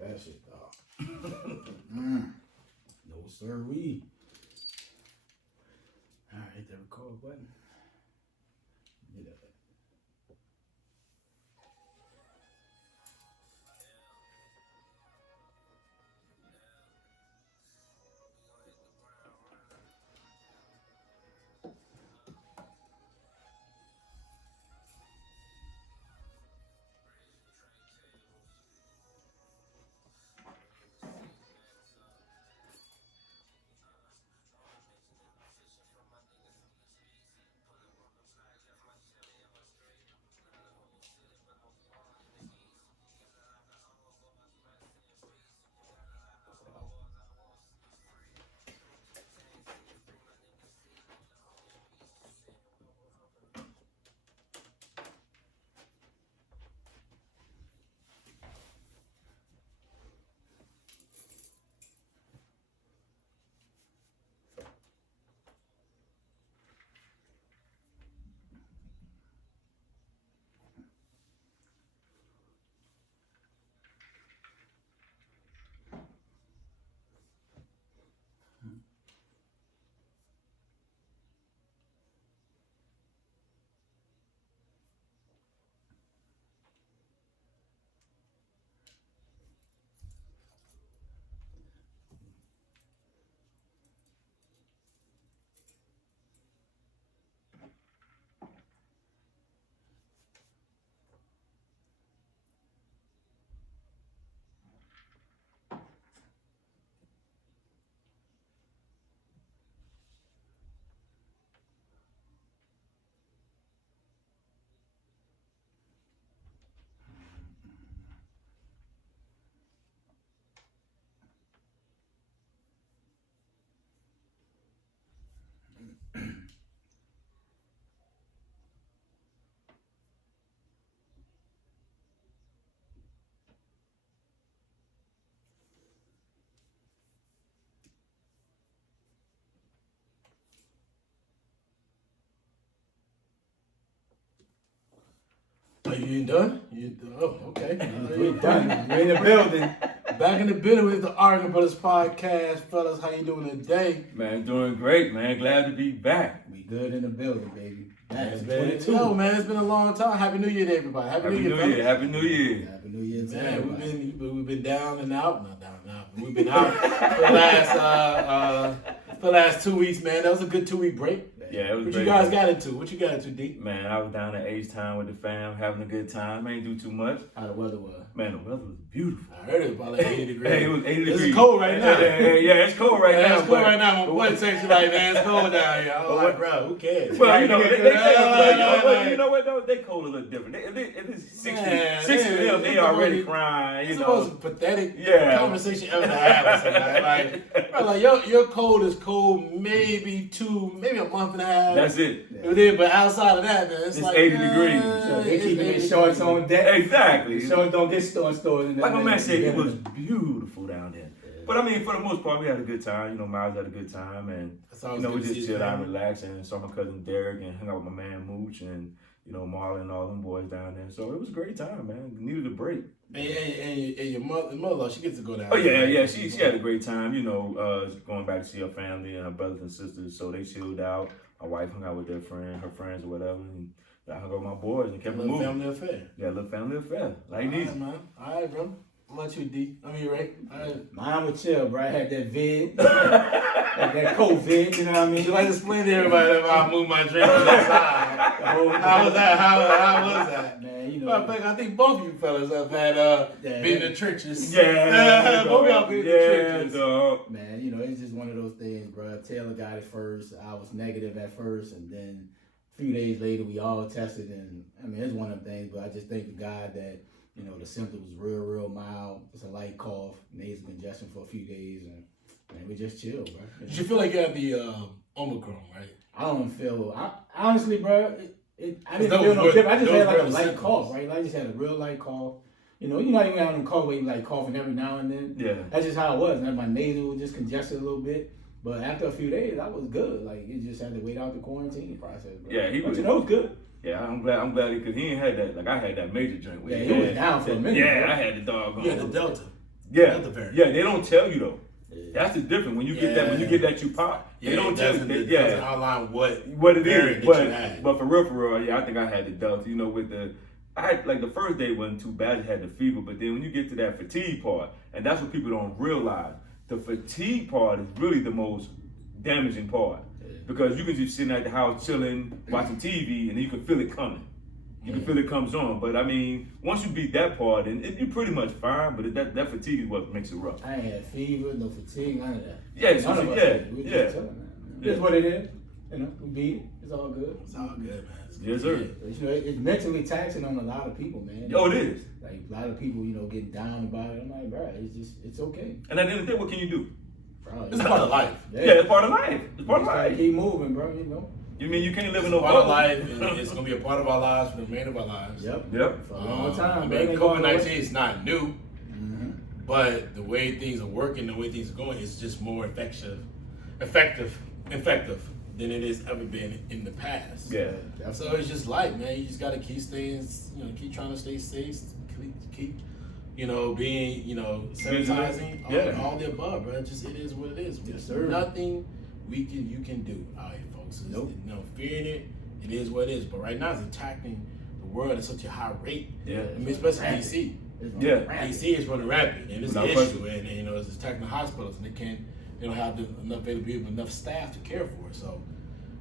that shit, dog. No sirree. All right, hit that record button. Get that. Oh, you ain't done? Okay. You ain't done. You're in the building. Back in the building with the Arguing Brothers podcast. Fellas, how you doing today? Man, doing great, man. Glad to be back. We good in the building, baby. That's Yo, man, it's been a long time. Happy New Year to everybody. Happy New Year. Happy New Year. Happy New Year to everybody. We've been down and out. Not down and out. But we've been out for the last 2 weeks, man. That was a good 2-week break. Yeah, it was What great. you guys got into? What you got into, D? Man, I was down at H-Town with the fam, having a good time. I ain't do too much. How the weather was? Man, the weather was beautiful. I heard it was about like 80 degrees. Hey, it was 80 degrees. It's cold right now. Yeah, it's cold right now. It's cold right now. My boy texted like, man, it's cold down here. I'm like, bro, who cares? Well, you know, you know what though? They cold a little different. If it's 60 of them, they already crying. It's You the know, most pathetic conversation ever to have with somebody. Like, bro, like your cold is cold maybe a month and a half. That's it. Yeah. But outside of that, man, it's like 80 degrees. So they keeping their shorts on deck. Exactly. Shorts don't get stored. Like my man said, it was beautiful down there. But I mean, for the most part, we had a good time. You know, Miles had a good time, and we just chilled out, and relaxed, and saw my cousin Derek, and hung out with my man Mich, and Marlon and all them boys down there. So it was a great time, man. Needed a break. And your mother, she gets to go down. Oh yeah. She had a great time. Going back to see her family and her brothers and sisters. So they chilled out. My wife hung out with her friends or whatever, and I hung out with my boys and kept it moving. Family affair. Yeah, a little family affair. Like all these. right, man. All right, bro. How about you, D? I mean, Ray. Mine was chill, bro. I had that vid, that COVID. You know what I mean? Should I explain to everybody about I moved my drink to the side? How was that? How was that? Man, I think both of you fellas have had been in the trenches. Yeah, both of y'all been in the trenches. Dog. Man, it's just one of those things, bro. Taylor got it first. I was negative at first, and then a few days later, we all tested. And I mean, it's one of them things. But I just thank the God that the symptoms was real mild. Just a light cough, nasal congestion for a few days, and man, we just chill, bro. Did you feel like you had the Omicron, right? I don't feel. Honestly, bro. I didn't feel no different. I just had like a light cough, right? I just had a real light cough. You know how you have them cough where you like coughing every now and then? Yeah. That's just how it was. And my nasal was just congested a little bit. But after a few days, I was good. Like, you just had to wait out the quarantine process, bro. Yeah, it was good. Yeah, I'm glad because he ain't had that. Like, I had that major drink. Yeah, he was down for a minute. Yeah, bro. I had the dog on. You had the Delta. Yeah, Another variant. yeah, they don't tell you though. That's the difference. When you get that, you pop. They don't tell you. It doesn't outline what it variant is. that you had. But for real, yeah, I think I had the Delta. You know, I had like the first day wasn't too bad. I had the fever, but then when you get to that fatigue part, and that's what people don't realize. The fatigue part is really the most damaging part because you can just sitting at the house chilling, watching TV, and you can feel it coming. You can feel it comes on, but I mean, once you beat that part, and you're pretty much fine. But that fatigue is what makes it rough. I ain't had fever, no fatigue, none of that. Yeah, None of us did. We just chilling, man. It's what it is. You know, we beat it. It's all good. It's all good, man. Yes, sir. You know, it's mentally taxing on a lot of people, man. Oh, it is. Like a lot of people, you know, getting down about it. I'm like, bro, it's okay. And at the end of the day, what can you do? Bro, It's part of life. Yeah, it's part of life. It's part of life. Keep moving, bro. You know. You mean you can't live in It's no part of bubble? life, and it's gonna be a part of our lives for the remainder of our lives. Yep. For a long time. I mean, COVID-19 is not new, Mm-hmm. but the way things are working, the way things are going, is just more effective than it has ever been in the past. Yeah. So it's just life, man. You just gotta keep staying, keep trying to stay safe, keep being, sanitizing, all the above, bro. Just it is what it is. Yes, There's sir. nothing you can do out here, folks. Nope. Fearing it. It is what it is. But right now, it's attacking the world at such a high rate. Yeah. I mean, especially DC. Yeah. DC is running rapid, and it's an Without issue, and it's attacking the hospitals, and they don't have enough availability, enough staff to care for it. So,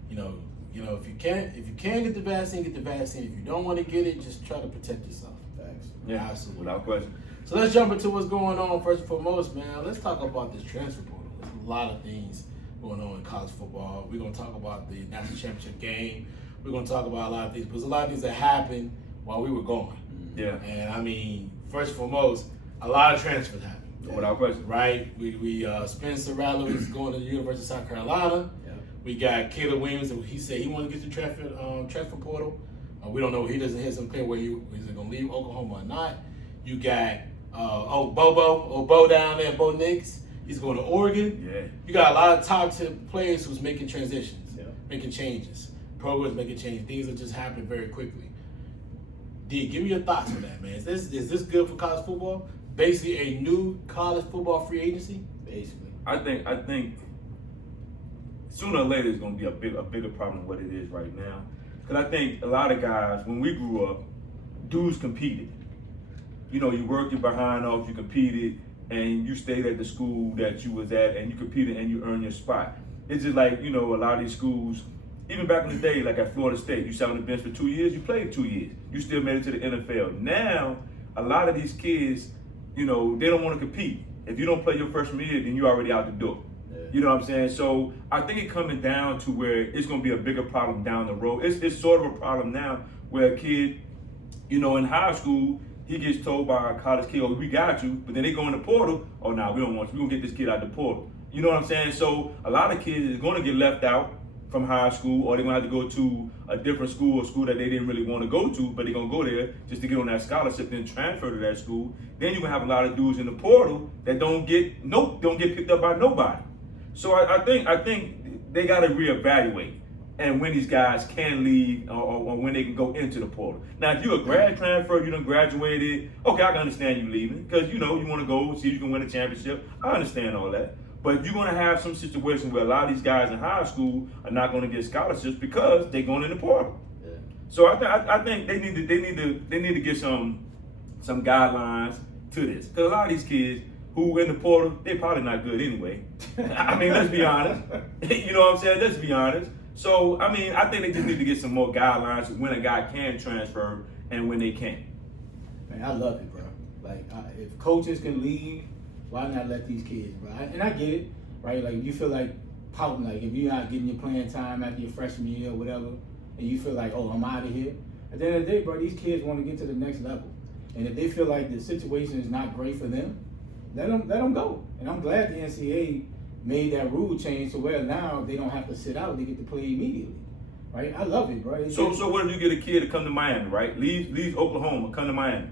if you can get the vaccine, get the vaccine. If you don't want to get it, just try to protect yourself. Thanks. Yeah, Absolutely. without question. So let's jump into what's going on first and foremost, man. Let's talk about this transfer portal. There's a lot of things going on in college football. We're gonna talk about the national championship game. We're gonna talk about a lot of things, but there's a lot of things that happened while we were gone. Yeah. And I mean, first and foremost, a lot of transfers happened. Without question. Right? We Spencer Rattler is going to the University of South Carolina. Yeah. We got Caleb Williams, and he said he wanted to get to transfer portal. We don't know. He doesn't have some clear where he's going to leave Oklahoma or not. You got Bo down there, Bo Nix. He's going to Oregon. Yeah. You got a lot of top 10 players who's making transitions, Yeah. making changes. Programs making changes. Things are just happening very quickly. D, give me your thoughts on that, man. Is this good for college football? Basically, a new college football free agency. Basically. I think sooner or later it's going to be a bigger problem than what it is right now. Because I think a lot of guys, when we grew up, dudes competed. You worked your behind off, you competed, and you stayed at the school that you was at, and you competed and you earned your spot. It's just like, a lot of these schools, even back in the day, like at Florida State, you sat on the bench for 2 years, you played 2 years. You still made it to the NFL. Now, a lot of these kids, they don't want to compete. If you don't play your freshman year, then you're already out the door. Yeah. You know what I'm saying? So I think it's coming down to where it's going to be a bigger problem down the road. It's sort of a problem now where a kid, in high school, he gets told by a college kid, oh, we got you, but then they go in the portal, oh, no, we don't want you. We're going to get this kid out the portal. You know what I'm saying? So a lot of kids is going to get left out from high school, or they're going to have to go to a different school, a school that they didn't really want to go to, but they're going to go there just to get on that scholarship, then transfer to that school. Then you're going to have a lot of dudes in the portal that don't get picked up by nobody. So I think they got to reevaluate and when these guys can leave or when they can go into the portal. Now, if you're a grad transfer, you done graduated, okay, I can understand you leaving because, you want to go see if you can win a championship. I understand all that. But you're going to have some situation where a lot of these guys in high school are not going to get scholarships because they're going in the portal. Yeah. So I think they need to get some guidelines to this because a lot of these kids who in the portal, they're probably not good anyway. I mean, let's be honest. You know what I'm saying? Let's be honest. So I mean, I think they just need to get some more guidelines when a guy can transfer and when they can't. Man, I love it, bro. Like, if coaches can leave, why not let these kids, bro? And I get it, right? Like, you feel like pouting, like if you're not getting your playing time after your freshman year or whatever, and you feel like, oh, I'm out of here. At the end of the day, bro, these kids want to get to the next level. And if they feel like the situation is not great for them, let them go. And I'm glad the NCAA made that rule change to where now they don't have to sit out; they get to play immediately, right? I love it, bro. So what if you get a kid to come to Miami, right? Leaves Oklahoma, come to Miami.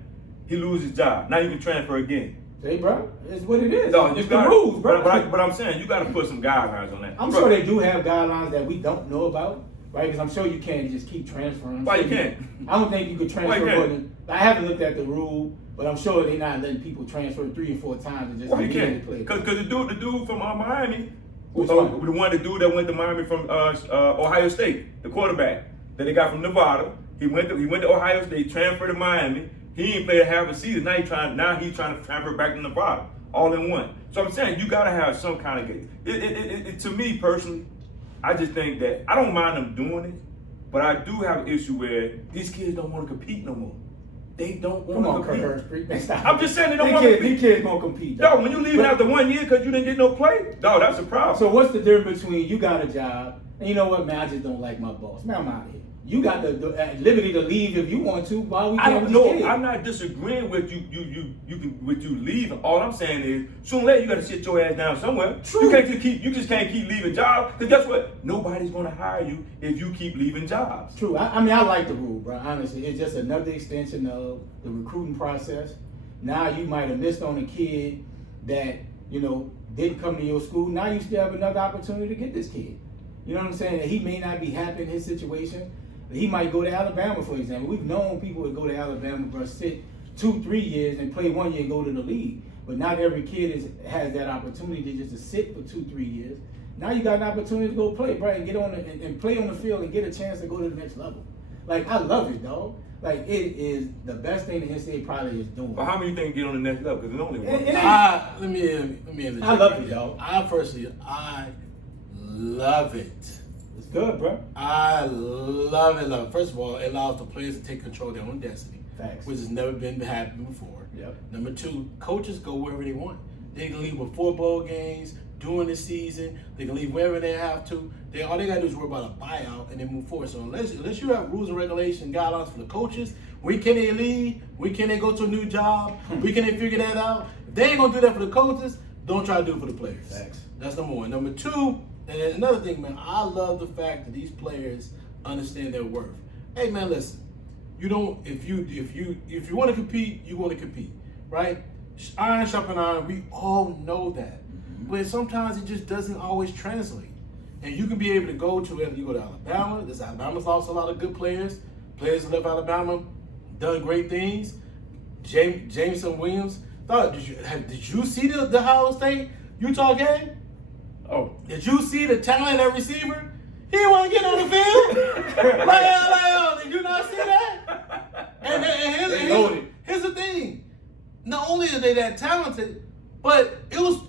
He loses his job. Now you can transfer again. Hey, bro, it's what it is. No, it's the rules, bro. But I'm saying you got to put some guidelines on that. I'm sure they do have guidelines that we don't know about, right? Because I'm sure you can't just keep transferring. Why you can't? I don't think you could transfer more than. I haven't looked at the rule But I'm sure they're not letting people transfer 3 or 4 times and just Well, he immediately can't. play. Because the dude from Miami, Which the one? dude that went to Miami from Ohio State, the quarterback that they got from Nevada. He went to Ohio State, transferred to Miami. He ain't played half a season. Now he's trying to transfer back to Nevada, all in one. So I'm saying you gotta have some kind of game. To me personally, I just think that I don't mind them doing it, but I do have an issue where these kids don't want to compete no more. They don't want to compete. I'm just saying they don't want to compete. These kids won't compete. No, when you leave after 1 year because you didn't get no play, no, that's a problem. So what's the difference between you got a job and you know what, man, I just don't like my boss. Man, I'm out of here. You got the liberty to leave if you want to. Why we can't? No, I'm not disagreeing with you leaving. All I'm saying is, sooner or later you got to sit your ass down somewhere. True. You just can't keep leaving jobs. Because guess what? Nobody's gonna hire you if you keep leaving jobs. True. I mean, I like the rule, bro. Honestly, it's just another extension of the recruiting process. Now you might have missed on a kid that didn't come to your school. Now you still have another opportunity to get this kid. You know what I'm saying? He may not be happy in his situation. He might go to Alabama, for example. We've known people would go to Alabama, bro, sit 2-3 years and play 1 year and go to the league. But not every kid has that opportunity just to sit for 2-3 years. Now you got an opportunity to go play, bro, and get on and play on the field and get a chance to go to the next level. Like, I love it, dog. Like, it is the best thing the NCAA probably is doing. But how many think get on the next level? Because there's only one. Let me. I love it, dog. I love it. It's good, bro. I love it. First of all, it allows the players to take control of their own destiny. Facts. Which has never been happened before. Yep. Number 2, coaches go wherever they want. They can leave with 4 bowl games during the season. They can leave wherever they have to. All they gotta do is worry about a buyout and then move forward. So unless you have rules and regulations, guidelines for the coaches, when can they leave? When can they go to a new job? When can they figure that out? If they ain't gonna do that for the coaches, don't try to do it for the players. Facts. That's number 1. Number 2, and another thing, man, I love the fact that these players understand their worth. Hey, man, listen. You don't. If you want to compete, you want to compete, right? Iron sharpen iron. We all know that, but sometimes it just doesn't always translate. And you can be able to go to whether you go to Alabama. Alabama's lost a lot of good players. Players that left Alabama done great things. Jameson Williams. Did you see the Ohio State Utah game? Oh, did you see the talent at receiver? He didn't want to get on the field. Did you not see that? And here's the thing. Not only are they that talented, but it was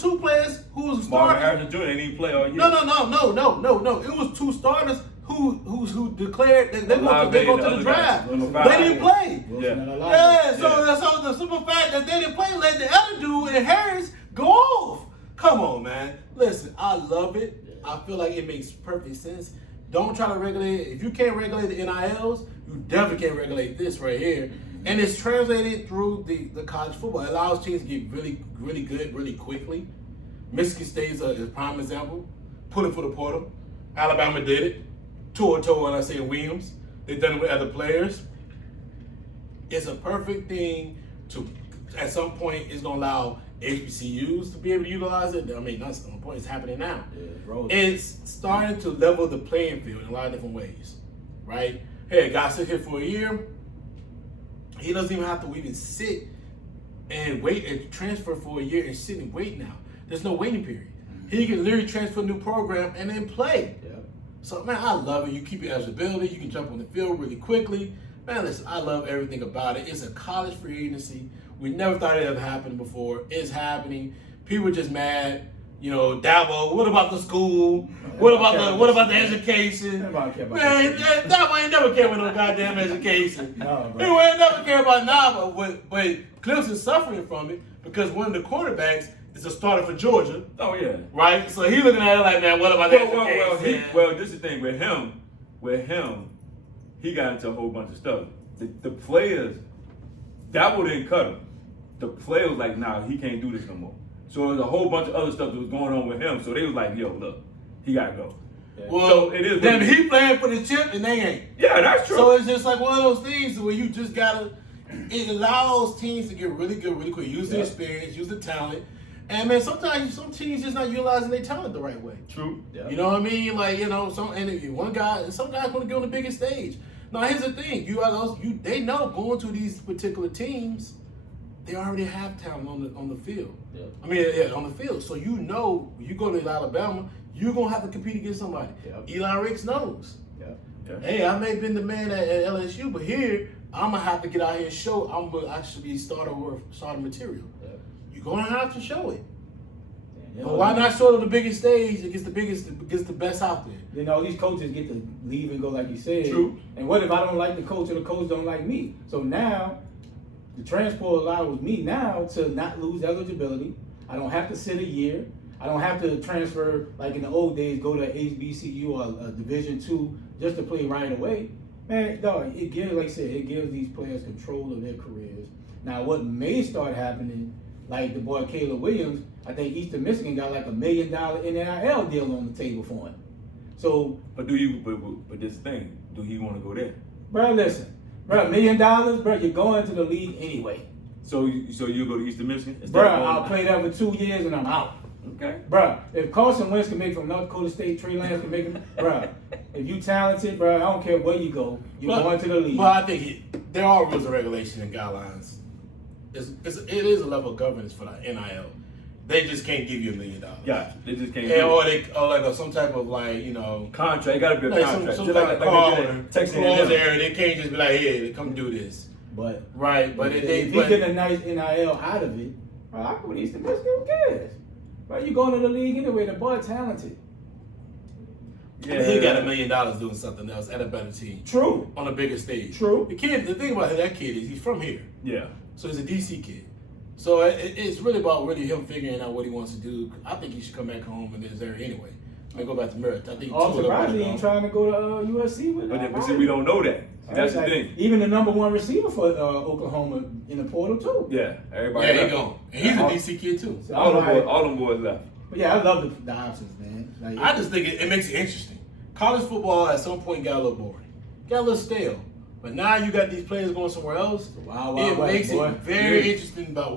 2 players who was Marvin starters. Harrison Jr. didn't even play all year. No. It was 2 starters who declared that they go to the draft. They didn't play. So the simple fact that they didn't play let the other dude and Harris go off. Come on, man. Listen, I love it. I feel like it makes perfect sense. Don't try to regulate it. If you can't regulate the NILs, you definitely can't regulate this right here. And it's translated through the college football. It allows teams to get really, really good really quickly. Michigan State is a prime example. Put it for the portal. Alabama did it. When I say Williams. They've done it with other players. It's a perfect thing to, at some point, it's going to allow HBCUs to be able to utilize it. I mean, that's the point. It's happening now. Yeah, it's starting to level the playing field in a lot of different ways, right? Hey, a guy sit here for a year. He doesn't even have to even sit and wait and transfer for a year and sit and wait now. There's no waiting period. He can literally transfer a new program and then play. Yeah. So, man, I love it. You keep your eligibility. You can jump on the field really quickly. Man, listen, I love everything about it. It's a college free agency. We never thought it ever happened before. It's happening. People are just mad. Dabo, what about the school? What about the education? Man, Dabo ain't never cared about no goddamn education. No, he ain't never care about Nava, but Clemson's suffering from it because one of the quarterbacks is a starter for Georgia. Oh yeah. Right? So he looking at it like, man, what about the education? Well, this is the thing with him, he got into a whole bunch of stuff. The players, Dabo didn't cut him. The players was like, nah, he can't do this no more. So there's a whole bunch of other stuff that was going on with him. So they was like, yo, look, he gotta go. Yeah. Well, so it is. Then he playing for the chip and they ain't. Yeah, that's true. So it's just like one of those things where you just gotta. It allows teams to get really good really quick. Use the experience, use the talent, and man, sometimes some teams just not utilizing their talent the right way. True. Yeah. You know what I mean? Like some guys want to get on the biggest stage. Now here's the thing: they know going to these particular teams they already have talent on the field. Yeah. I mean, on the field. So you know, you go to Alabama, you're gonna have to compete against somebody. Yep. Eli Ricks knows. Yep. Yeah. Hey, I may have been the man at LSU, but here I'm gonna have to get out here and show I'm gonna actually be starter material. Yep. You're gonna have to show it. Yeah, But why not show it on the biggest stage against the best out there? You know, these coaches get to leave and go like you said. True. And what if I don't like the coach or the coach don't like me? So now, the transport allows me now to not lose eligibility. I don't have to sit a year. I don't have to transfer like in the old days, go to HBCU or Division II just to play right away. Man, dog, it gives, like I said, it gives these players control of their careers. Now, what may start happening, like the boy Caleb Williams, I think Eastern Michigan got like $1 million NIL deal on the table for him. So, But this thing, do he want to go there? bro, listen, bro, $1 million, bro, you're going to the league anyway. So you go to Eastern Michigan? Bro, I'll play there for 2 years and I'm out. Okay. Bro, if Carson Wentz can make from North Dakota State, Trey Lance can make him, bro, if you talented, bro, I don't care where you go, you're going to the league. But I think there are rules and regulations and guidelines. It is a level of governance for the NIL. They just can't give you $1 million. Yeah, they just can't. Or like some type of Contract. Got to be a like contract. some Just kind of like call they or did in Texas clause A&M. there. They can't just be like, hey, come do this. But Right, but if they he get a nice NIL out of it, bro, I go to Eastern Michigan, who cares? Bro, you going to the league anyway, the boy talented. Yeah. He got $1 million doing something else at a better team. True. On a bigger stage. True. The thing about that kid is he's from here. Yeah. So he's a DC kid. So it's really about him figuring out what he wants to do. I think he should come back home in this area anyway. I mean, go back to Merritt. I think I'm surprised he ain't trying to go to USC with But see, we don't know that. That's the thing. Even the number one receiver for Oklahoma in the portal too. Yeah, everybody. Yeah, he left. going. And he's a DC kid too. So All them boys left. But yeah, I love the options, man. Like, I just think it makes it interesting. College football at some point got a little boring, got a little stale. But now you got these players going somewhere else. Wild It West, makes boy. it very interesting about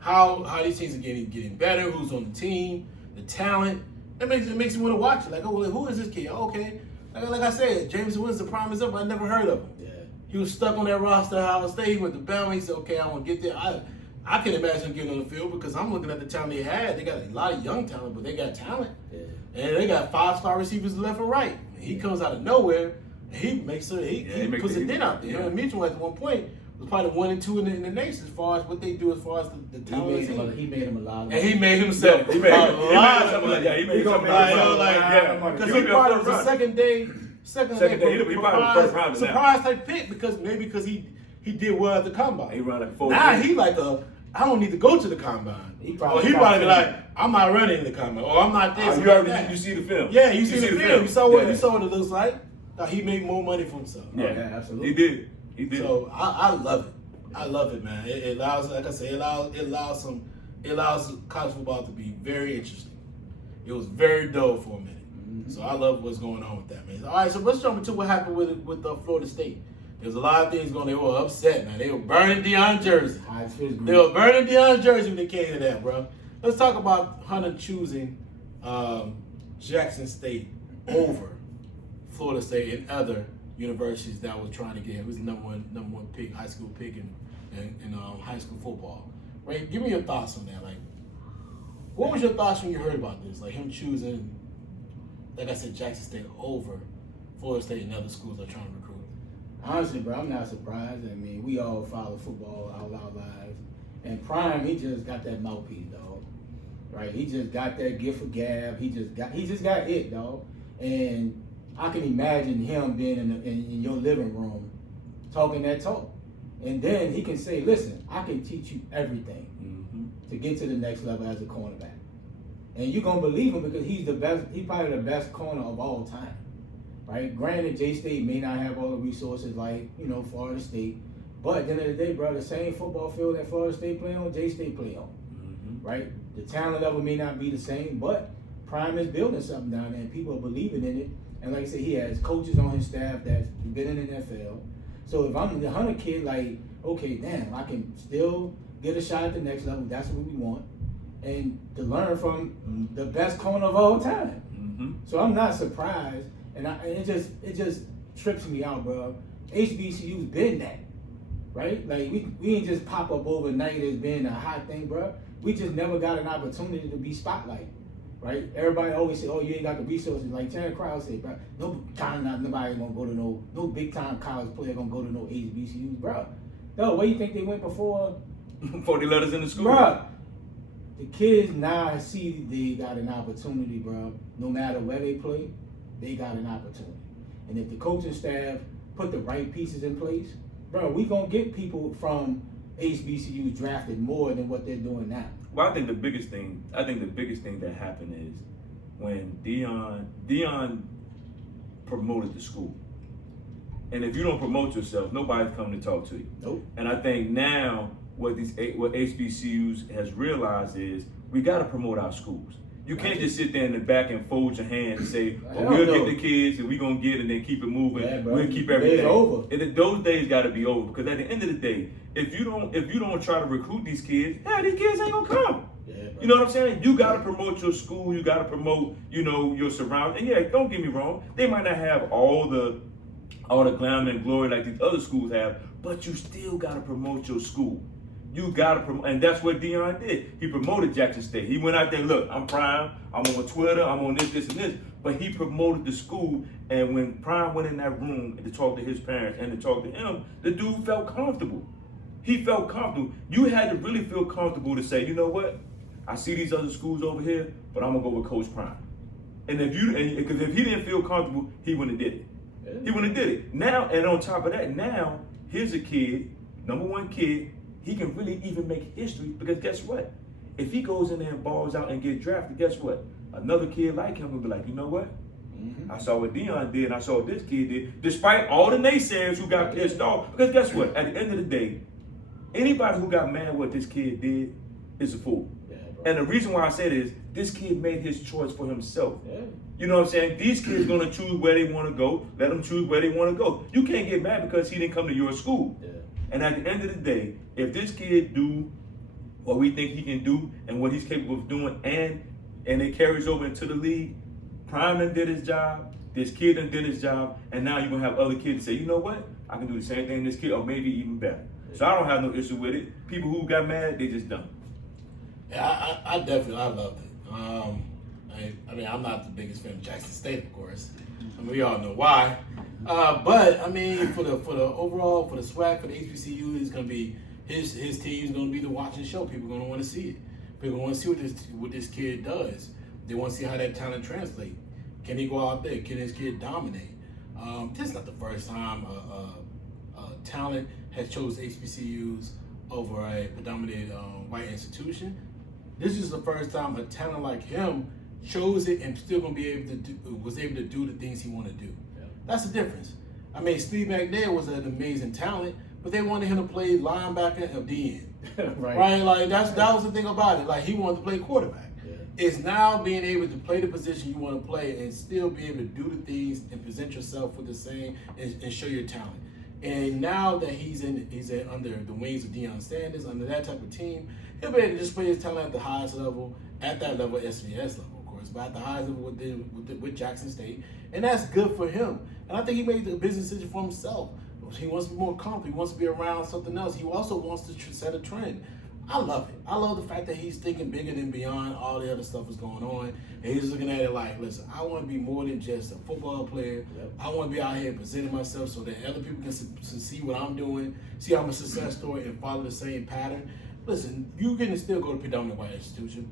how these teams are getting better, who's on the team, the talent. It makes you want to watch it. Like, oh, well, who is this kid? Oh, okay. Like I said, James Winston, the prime example. I never heard of him. Yeah. He was stuck on that roster at Ohio State. He went to Bama. He said, okay, I want to get there. I can imagine him getting on the field because I'm looking at the talent they had. They got a lot of young talent, but they got talent. Yeah. And they got 5-star receivers left and right. And he comes out of nowhere, and he makes it. He puts a dent out there. Yeah. And Mitchell at one point was probably 1 and 2 in the nation as far as what they do as far as the talent. He made him a lot of And he made himself He made a lot of something money. like that. He made something Like, like because he probably was a second day, he probably first round surprise type pick because he did well at the combine. He run like 4. Now he like I don't need to go to the combine. He probably be like, I'm not running the combine, or I'm not this. You see the film. Yeah, you see the film. You saw what Yeah. you saw what it looks like. He made more money for himself. Yeah, absolutely. He did. So I love it. I love it, man. It allows, like I said, it allows college football to be very interesting. It was very dull for a minute. Mm-hmm. So I love what's going on with that, man. All right, so let's jump into what happened with Florida State. There's a lot of things going. They were upset, man. They were burning Deion jersey. They were burning Deion jersey when they came to that, bro. Let's talk about Hunter choosing Jackson State over Florida State and other universities that was trying to get him. He was the number one pick, high school pick in high school football. Right? Give me your thoughts on that. Like, what was your thoughts when you heard about this? Like him choosing, like I said, Jackson State over Florida State and other schools that are trying to recruit. Honestly, bro, I'm not surprised. I mean, we all follow football all our lives. And Prime, he just got that mouthpiece, dog. Right? He just got that gift of gab. He just got it, dog. And I can imagine him being in your living room talking that talk. And then he can say, listen, I can teach you everything to get to the next level as a cornerback. And you're going to believe him because he's the best. He's probably the best corner of all time. Right? Granted, J-State may not have all the resources like, Florida State. But at the end of the day, bro, the same football field that Florida State play on, J-State play on. Right? The talent level may not be the same, but Prime is building something down there and people are believing in it. And like I said, he has coaches on his staff that's been in the NFL. So if I'm the Hunter kid, like, okay, damn, I can still get a shot at the next level. That's what we want. And to learn from the best corner of all time. So I'm not surprised. And it just trips me out, bro. HBCU's been that. right? Like we ain't just pop up overnight as being a hot thing, bro. We just never got an opportunity to be spotlight, right? Everybody always say, "Oh, you ain't got the resources." Like Terry Crowd said, bro, nobody gonna go to no big time college player gonna go to no HBCUs, bro. No, where you think they went before? 40 letters in the school. Bro, the kids now see they got an opportunity, bro. No matter where they play, they got an opportunity. And if the coaching staff put the right pieces in place, bro, we gonna get people from HBCUs drafted more than what they're doing now. Well, I think the biggest thing that happened is when Deion promoted the school. And if you don't promote yourself, nobody's coming to talk to you. Nope. And I think now what HBCUs has realized is we got to promote our schools. You can't just sit there in the back and fold your hands and say, well, we'll get the kids and we're going to get it and then keep it moving. Yeah, we'll keep everything. Over. And those days got to be over, because at the end of the day, if you don't try to recruit these kids, these kids ain't going to come. Yeah, you know what I'm saying? You got to promote your school. You got to promote, your surroundings. And yeah, don't get me wrong. They might not have all the glamour and glory like these other schools have, but you still got to promote your school. You got to promote, and that's what Deion did. He promoted Jackson State. He went out there, look, I'm Prime, I'm on Twitter, I'm on this, and this. But he promoted the school, and when Prime went in that room to talk to his parents and to talk to him, the dude felt comfortable. He felt comfortable. You had to really feel comfortable to say, you know what? I see these other schools over here, but I'm going to go with Coach Prime. And because if he didn't feel comfortable, he wouldn't have did it. Yeah. He wouldn't have did it. Now, and on top of that, now, here's a kid, number one kid. He can really even make history, because guess what? If he goes in there and balls out and gets drafted, guess what? Another kid like him will be like, you know what? Mm-hmm. I saw what Deion did, and I saw what this kid did, despite all the naysayers who got pissed off. Because guess what? At the end of the day, anybody who got mad at what this kid did is a fool. Yeah, and the reason why I say this, this kid made his choice for himself. Yeah. You know what I'm saying? These kids are going to choose where they want to go. Let them choose where they want to go. You can't get mad because he didn't come to your school. Yeah. And at the end of the day, if this kid do what we think he can do and what he's capable of doing, and it carries over into the league, Prime done did his job, this kid done did his job, and now you're going to have other kids say, you know what? I can do the same thing this kid, or maybe even better. So I don't have no issue with it. People who got mad, they just done. Yeah, I definitely loved it. I mean, I'm not the biggest fan of Jackson State, of course. I mean, we all know why. But I mean, for the overall, for the swag, for the HBCU, is gonna be his team is gonna be the watching show. People are gonna want to see it. People want to see what this kid does. They want to see how that talent translates. Can he go out there? Can this kid dominate? This is not the first time talent has chose HBCUs over a predominant white institution. This is the first time a talent like him chose it and still gonna be able to was able to do the things he wanted to do. Yeah. That's the difference. I mean, Steve McNair was an amazing talent, but they wanted him to play linebacker at the end. right? Like that was the thing about it. Like he wanted to play quarterback. Yeah. It's now being able to play the position you want to play and still be able to do the things and present yourself with the same and show your talent. And now that he's under the wings of Deion Sanders, under that type of team, he'll be able to display his talent at the highest level, at that level, SVS level, of course, but at the highest level with Jackson State. And that's good for him. And I think he made the business decision for himself. He wants to be more comfortable. He wants to be around something else. He also wants to set a trend. I love it. I love the fact that he's thinking bigger than beyond all the other stuff that's going on. And he's looking at it like, listen, I want to be more than just a football player. Yep. I want to be out here presenting myself so that other people can see what I'm doing, see I'm a success story, and follow the same pattern. Listen, you can still go to predominant white institution.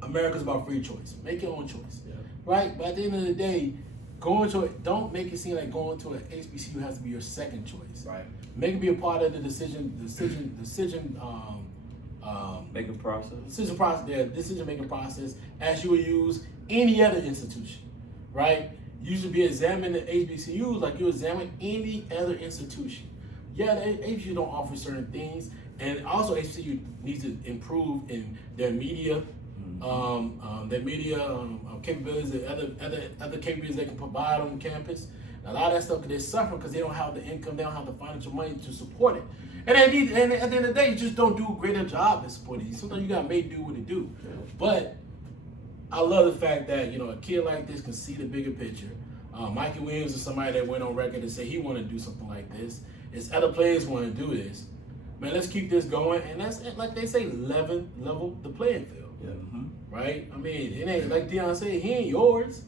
America's about free choice. Make your own choice. Yep. Right? But at the end of the day, don't make it seem like going to an HBCU has to be your second choice. Right. Make it be a part of the decision making process. Decision making process as you would use any other institution, right? You should be examining the HBCUs like you examine any other institution. Yeah, the HBCU don't offer certain things, and also HBCU needs to improve in their media. Capabilities and other capabilities they can provide on campus. A lot of that stuff, they're suffering because they don't have the income, they don't have the financial money to support it. And at the end of the day, you just don't do a greater job at supporting it. Sometimes you got to make do what it do. Yeah. But I love the fact that, a kid like this can see the bigger picture. Mikey Williams is somebody that went on record to say he wanted to do something like this. It's other players want to do this. Man, let's keep this going, and that's like they say, level the playing field. Yeah. Mm-hmm. Right? I mean, it ain't like Deion said, he ain't yours.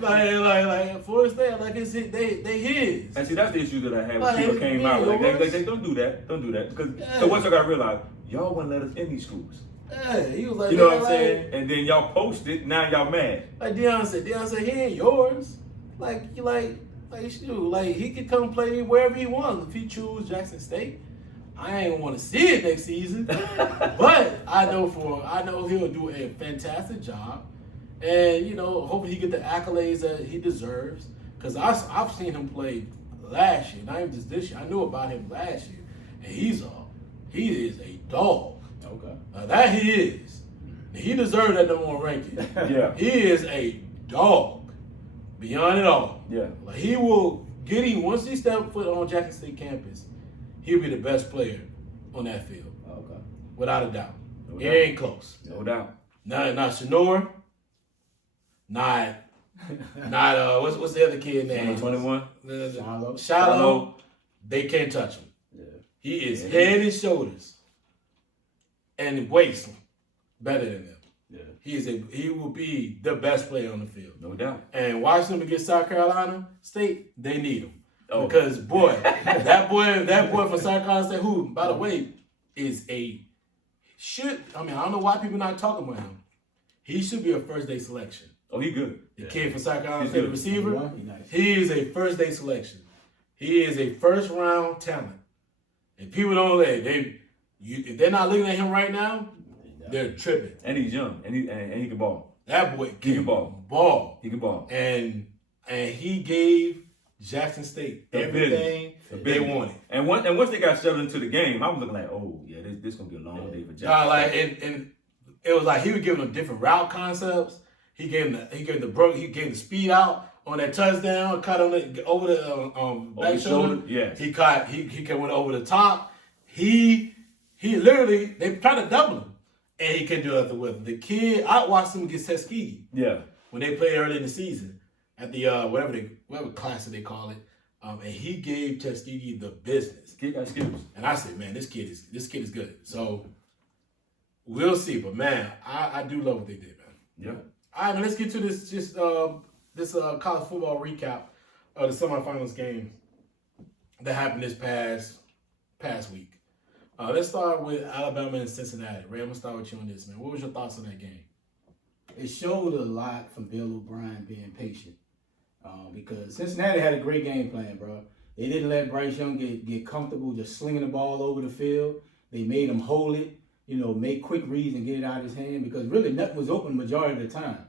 like Forrest Day, like it's they his. And see, that's the issue that I had when Like, people came out. Like, yours. they don't do that. Don't do that. Because so once I got to realize, y'all wouldn't let us in these schools. Yeah, he was like, You know what I'm saying? And then y'all posted, now y'all mad. Like Deion said, he ain't yours. Like shoot, like he could come play wherever he wants. If he choose Jackson State, I ain't want to see it next season. But I know he'll do a fantastic job. And, you know, hopefully he get the accolades that he deserves. Because I've seen him play last year, not even just this year. I knew about him last year. And he is a dog. Okay. That he is. He deserved that number 1 ranking. Yeah. He is a dog. Beyond it all. Yeah. Like he will get him, once he step foot on Jackson State campus, he'll be the best player on that field. Okay. Without a doubt. No It doubt. ain't close. No doubt. Not Shanor. Not what's the other kid name? 21. Shiloh. They can't touch him. Yeah. He is head and shoulders and waist better than them. Yeah. He will be the best player on the field. No doubt. And watching them against South Carolina State, they need him. Oh. Because boy, that boy from South Carolina State, who, by the way, is I don't know why people not talking about him. He should be a first day selection. Oh, he good. The kid from South Carolina He's State, the good. receiver, Nice. he is a first day selection. He is a first round talent. And people don't if they're not looking at him right now, they're tripping. And he's young. And he can ball. That boy can ball. Ball. He can ball. And he gave Jackson State everything they wanted. And once they got settled into the game, I was looking like, oh yeah, this gonna be a long day for Jackson State. And it was like he was giving them different route concepts. He gave the speed out on that touchdown, caught on over the back shoulder. Yeah. He went over the top. He literally, they tried to double him, and he couldn't do nothing with him. The kid, I watched him against Tuskegee. Yeah. When they played early in the season at the whatever class they call it, and he gave Tuskegee the business. Kid got skills. And I said, man, this kid is good. So we'll see, but man, I do love what they did, man. Yeah. All right, man, let's get to this college football recap of the semifinals game that happened this past week. Let's start with Alabama and Cincinnati. Ray, I'm gonna start with you on this, man. What was your thoughts on that game? It showed a lot from Bill O'Brien being patient, because Cincinnati had a great game plan, bro. They didn't let Bryce Young get comfortable just slinging the ball over the field. They made him hold it, make quick reads and get it out of his hand, because really nothing was open majority of the time.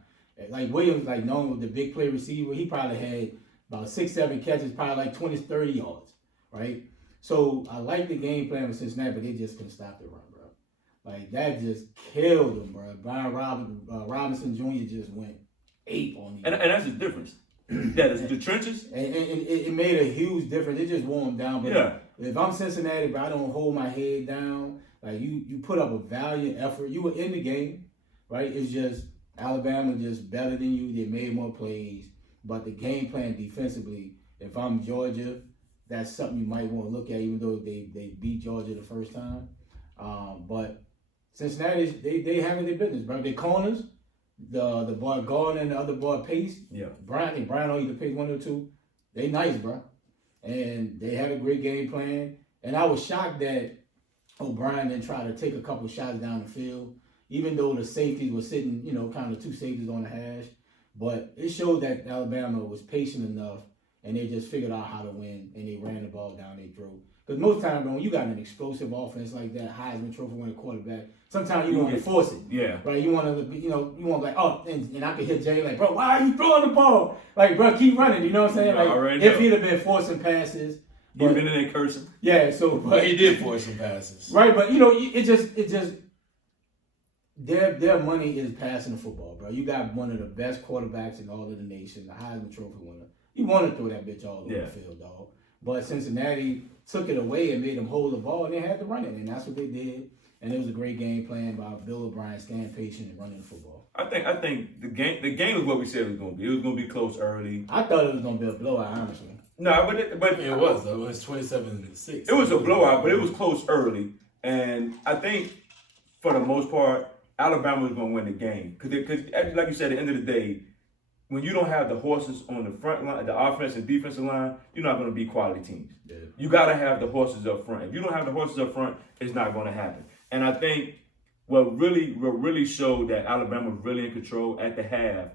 Like Williams, known with the big play receiver, he probably had about 6-7 catches, probably like 20, 30 yards, right? So I like the game plan with Cincinnati, but they just couldn't stop the run, bro. Like that just killed them, bro. Brian Robinson Jr. just went ape on them. And that's the difference. Yeah, the trenches. And it made a huge difference. It just wore them down. But yeah. If I'm Cincinnati, bro, I don't hold my head down. Like you put up a valiant effort. You were in the game, right? It's just Alabama just better than you. They made more plays. But the game plan defensively, if I'm Georgia, that's something you might want to look at, even though they beat Georgia the first time. But Cincinnati, they handle their business, bro. Their corners, the boy Gordon and the other boy Pace. Yeah. Brian or either Pace, one or two. They nice, bro. And they had a great game plan. And I was shocked that O'Brien didn't try to take a couple shots down the field, even though the safeties were sitting, kind of two safeties on the hash. But it showed that Alabama was patient enough, and they just figured out how to win, and they ran the ball down their throat. Because most times, when you got an explosive offense like that, Heisman Trophy winning quarterback, sometimes you want to force it. Yeah. Right? You want to, you want and I could hit Jay like, bro, why are you throwing the ball? Like, bro, keep running. You know what I'm saying? Like, if he'd have been forcing passes. He'd have been in there cursing. Yeah, so. But he did force some passes. Right, but, it just. Their money is passing the football, bro. You got one of the best quarterbacks in all of the nation, the Heisman Trophy winner. You want to throw that bitch all over the field, dog. But Cincinnati took it away and made them hold the ball, and they had to run it, and that's what they did. And it was a great game plan by Bill O'Brien, staying patient and running the football. I think the game is what we said it was going to be. It was going to be close early. I thought it was going to be a blowout, honestly. No, but it was though. It was 27-6. It was a blowout, but it was close early, and I think for the most part, Alabama was going to win the game because, like you said, at the end of the day, when you don't have the horses on the front line, the offense and defensive line, you're not going to be quality teams. Yeah. You got to have the horses up front. If you don't have the horses up front, it's not going to happen. And I think what really showed that Alabama was really in control at the half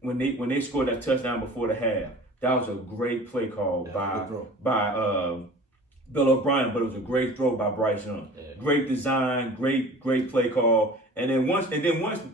when they scored that touchdown before the half. That was a great play call by Bill O'Brien, but it was a great throw by Bryce Young. Yeah. Great design, great play call. And then once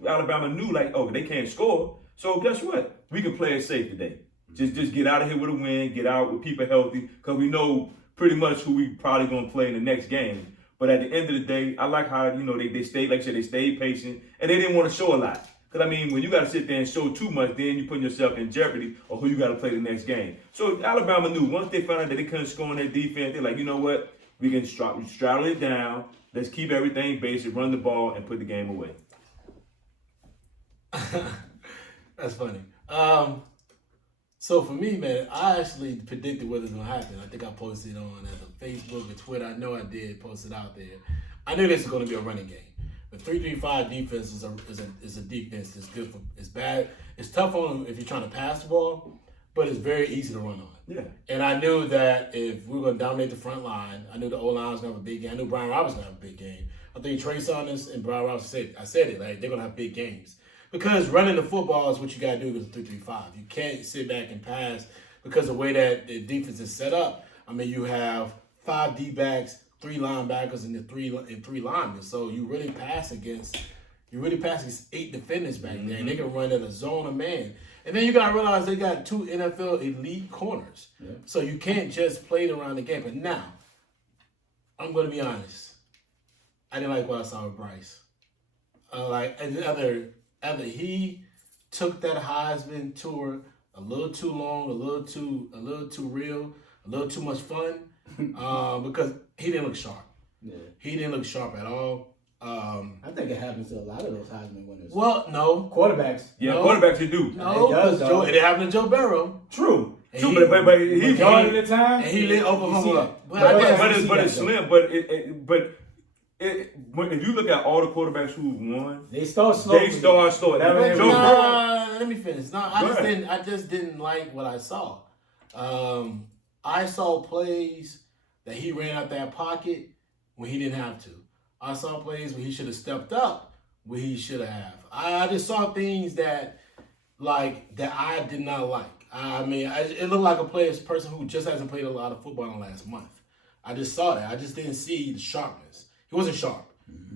Alabama knew they can't score, so guess what? We can play it safe today. Just get out of here with a win, get out with people healthy, because we know pretty much who we probably gonna play in the next game. But at the end of the day, I like how they stayed, like I said, they stayed patient and they didn't want to show a lot. Because, I mean, when you got to sit there and show too much, then you're putting yourself in jeopardy of who you got to play the next game. So Alabama knew once they found out that they couldn't score on their defense, they're like, you know what? We can straddle it down. Let's keep everything basic, run the ball, and put the game away. That's funny. So for me, man, I actually predicted what was going to happen. I think I posted on Facebook or Twitter. I know I did post it out there. I knew this was going to be a running game. The 3-3-5 defense is a defense that's good for. It's bad. It's tough on if you're trying to pass the ball, but it's very easy to run on. Yeah. And I knew that if we were going to dominate the front line, I knew the O-line was going to have a big game. I knew Brian Roberts was going to have a big game. I think Trey Sanders and Brian Roberts said it, like they're going to have big games. Because running the football is what you got to do with a 3-3-5. You can't sit back and pass because the way that the defense is set up. I mean, you have 5 D-backs, 3 linebackers, and three linemen. So you really pass against 8 defenders back there. And they can run in a zone of man. And then you got to realize they got 2 NFL elite corners. Yeah. So you can't just play it around the game. But now, I'm going to be honest. I didn't like what I saw with Bryce. Either he took that Heisman tour a little too long, a little too real, a little too much fun, because he didn't look sharp. Yeah. He didn't look sharp at all. I think it happens to a lot of those Heisman winners. Well, no. Quarterbacks. Yeah, quarterbacks you do. No, because it happened to Joe Burrow. True. But he majority of the time, and he lit Oklahoma up. But it's slim. But if you look at all the quarterbacks who won, they start slow. Let me finish. No, I just didn't like what I saw. I saw plays that he ran out that pocket when he didn't have to. I saw plays where he should have stepped up where he should have. I just saw things that I did not like. I mean, it looked like a person who just hasn't played a lot of football in the last month. I just saw that. I just didn't see the sharpness. He wasn't sharp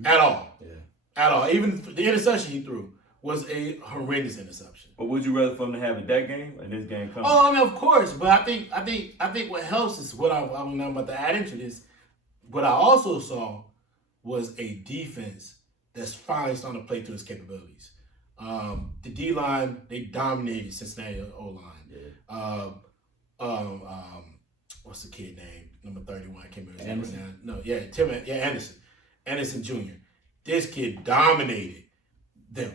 at all. Yeah. At all. Even the interception he threw was a horrendous interception. But would you rather for him to have it that game or this game coming? Oh, I mean, of course. But I think what helps is what I'm about to add into this. What I also saw was a defense that's finally starting to play to its capabilities. The D-line, they dominated Cincinnati O-line. Yeah. What's the kid name? Number 31. I can't remember his name right now. Anderson. Anderson Jr. This kid dominated them.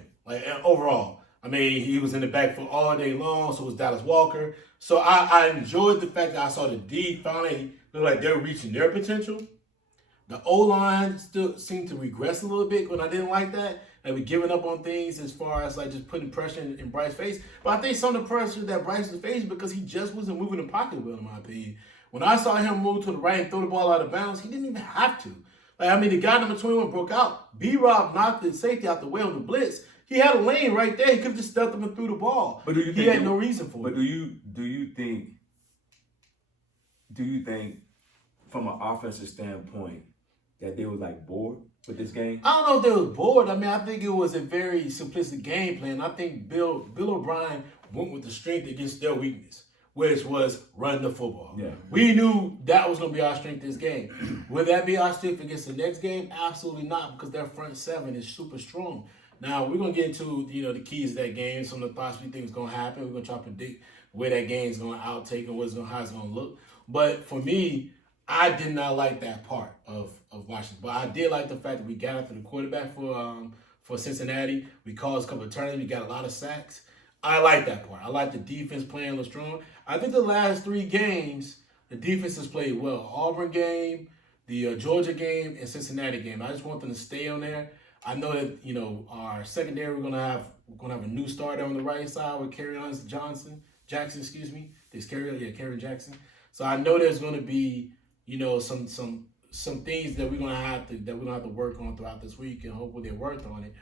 Overall. I mean, he was in the backfield all day long, so was Dallas Walker. So I enjoyed the fact that I saw the D finally look like they're reaching their potential. The O-line still seemed to regress a little bit when I didn't like that. They were giving up on things as far as just putting pressure in Bryce's face. But I think some of the pressure that Bryce was facing because he just wasn't moving the pocket well, in my opinion. When I saw him move to the right and throw the ball out of bounds, he didn't even have to. The guy number 21 broke out. B-Rob knocked the safety out the way on the blitz. He had a lane right there. He could have just stepped up and threw the ball. But he had no reason for it. But do you think from an offensive standpoint that they were bored with this game? I don't know if they were bored. I mean, I think it was a very simplistic game plan. I think Bill O'Brien went with the strength against their weakness, which was run the football. Yeah. We knew that was going to be our strength this game. Will that be our strength against the next game? Absolutely not, because their front seven is super strong. Now, we're going to get into the keys of that game, some of the thoughts we think is going to happen. We're going to try to predict where that game is going to outtake and how it's going to look. But for me, I did not like that part of Washington. But I did like the fact that we got after the quarterback for Cincinnati. We caused a couple of turnovers. We got a lot of sacks. I like that part. I like the defense playing a little strong. I think the last 3 games, the defense has played well. Auburn game, the Georgia game, and Cincinnati game. I just want them to stay on there. I know that our secondary we're gonna have a new starter on the right side with Kerryon Jackson. There's Kerryon Jackson. So I know there's gonna be some things that we're gonna have to work on throughout this week, and hopefully they worked on it.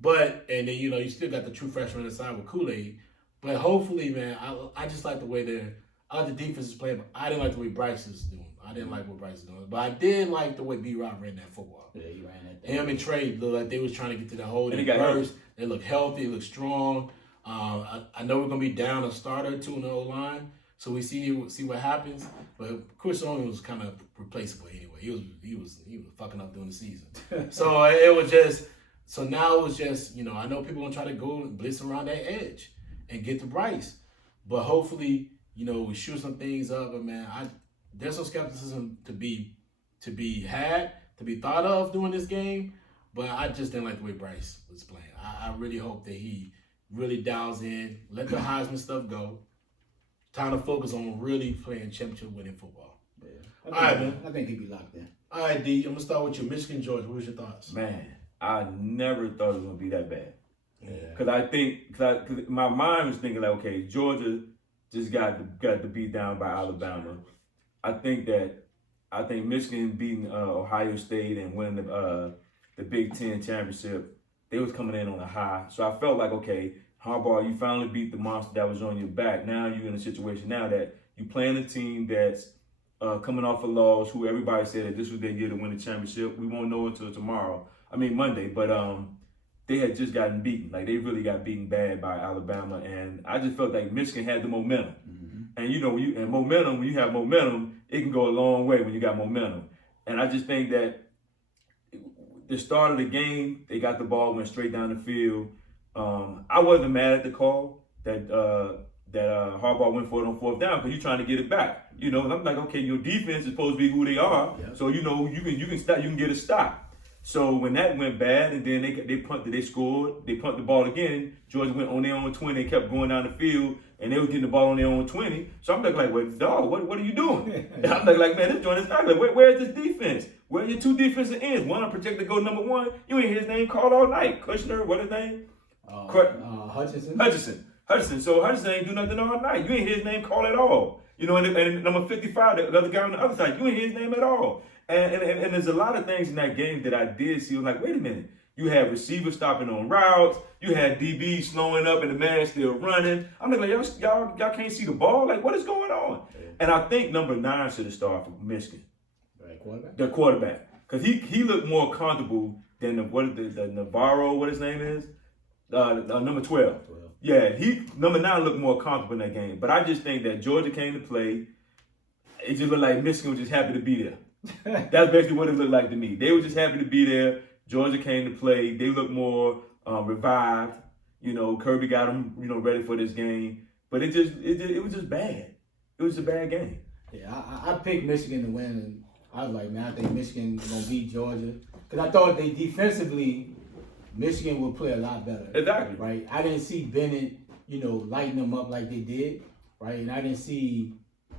But and then you still got the true freshman on the side with Kool-Aid. But hopefully, man, I just like the way I like the defense is playing, but I didn't like the way Bryce is doing. I didn't like what Bryce is doing. But I did like the way B-Rob ran that football. Yeah, he ran that. Him and Trey looked like they was trying to get to the hole. They look healthy, look strong. I know we're gonna be down a starter or 2 in the O-line, so we see what happens. But Chris Owens was kind of replaceable anyway. He was fucking up during the season. So now it was just I know people gonna try to go and blitz around that edge and get to Bryce, but hopefully we shoot some things up. But man, there's some skepticism to be thought of during this game, but I just didn't like the way Bryce was playing. I really hope that he really dials in, let the Heisman stuff go. Time to focus on really playing championship winning football. Yeah. All right, man. I think he'd be locked in. All right, D, I'm gonna start with you. Michigan, Georgia. What was your thoughts? Man, I never thought it was gonna be that bad. Yeah. Because my mind was thinking like, okay, Georgia just got to beat down by Alabama. I think Michigan beating Ohio State and winning the Big Ten championship, they was coming in on a high. So I felt like, okay, Harbaugh, you finally beat the monster that was on your back. Now you're in a situation now that you playing a team that's coming off a loss, who everybody said that this was their year to win the championship. We won't know until Monday. But they had just gotten beaten. Like, they really got beaten bad by Alabama. And I just felt like Michigan had the momentum. Mm-hmm. And when you have momentum, it can go a long way when you got momentum. And I just think that the start of the game, they got the ball, went straight down the field. I wasn't mad at the call that Harbaugh went for it on 4th down, because you're trying to get it back. And I'm like, okay, your defense is supposed to be who they are, so you can stop, you can get a stop. So when that went bad, and then they punted, they scored, they punted the ball again. Georgia went on their own 20, they kept going down the field, and they were getting the ball on their own 20. So I'm like, well, dog, what are you doing? I'm like, man, this joint is ugly. Where is this defense? Where are your 2 defensive ends? One projected to go number 1. You ain't hear his name called all night. Kushner, what his name? Hutchinson. So Hutchinson ain't do nothing all night. You ain't hear his name called at all. And number 55, the other guy on the other side, you ain't hear his name at all. And there's a lot of things in that game that I did see. I was like, wait a minute. You had receivers stopping on routes. You had DBs slowing up and the man still running. I'm like, y'all can't see the ball? Like, what is going on? Yeah. And I think number 9 should have started for Michigan. Right, quarterback? The quarterback. Because he looked more comfortable than the Navarro, what his name is? Number 12. Yeah, number 9 looked more comfortable in that game. But I just think that Georgia came to play. It just looked like Michigan was just happy to be there. That's basically what it looked like to me. They were just happy to be there. Georgia came to play. They looked more revived. Kirby got them, ready for this game. But it was just bad. It was a bad game. Yeah, I picked Michigan to win, and I was like, man, I think Michigan is gonna beat Georgia, because I thought they defensively, Michigan would play a lot better. Exactly. Right. I didn't see Bennett, lighting them up like they did. Right. And I didn't see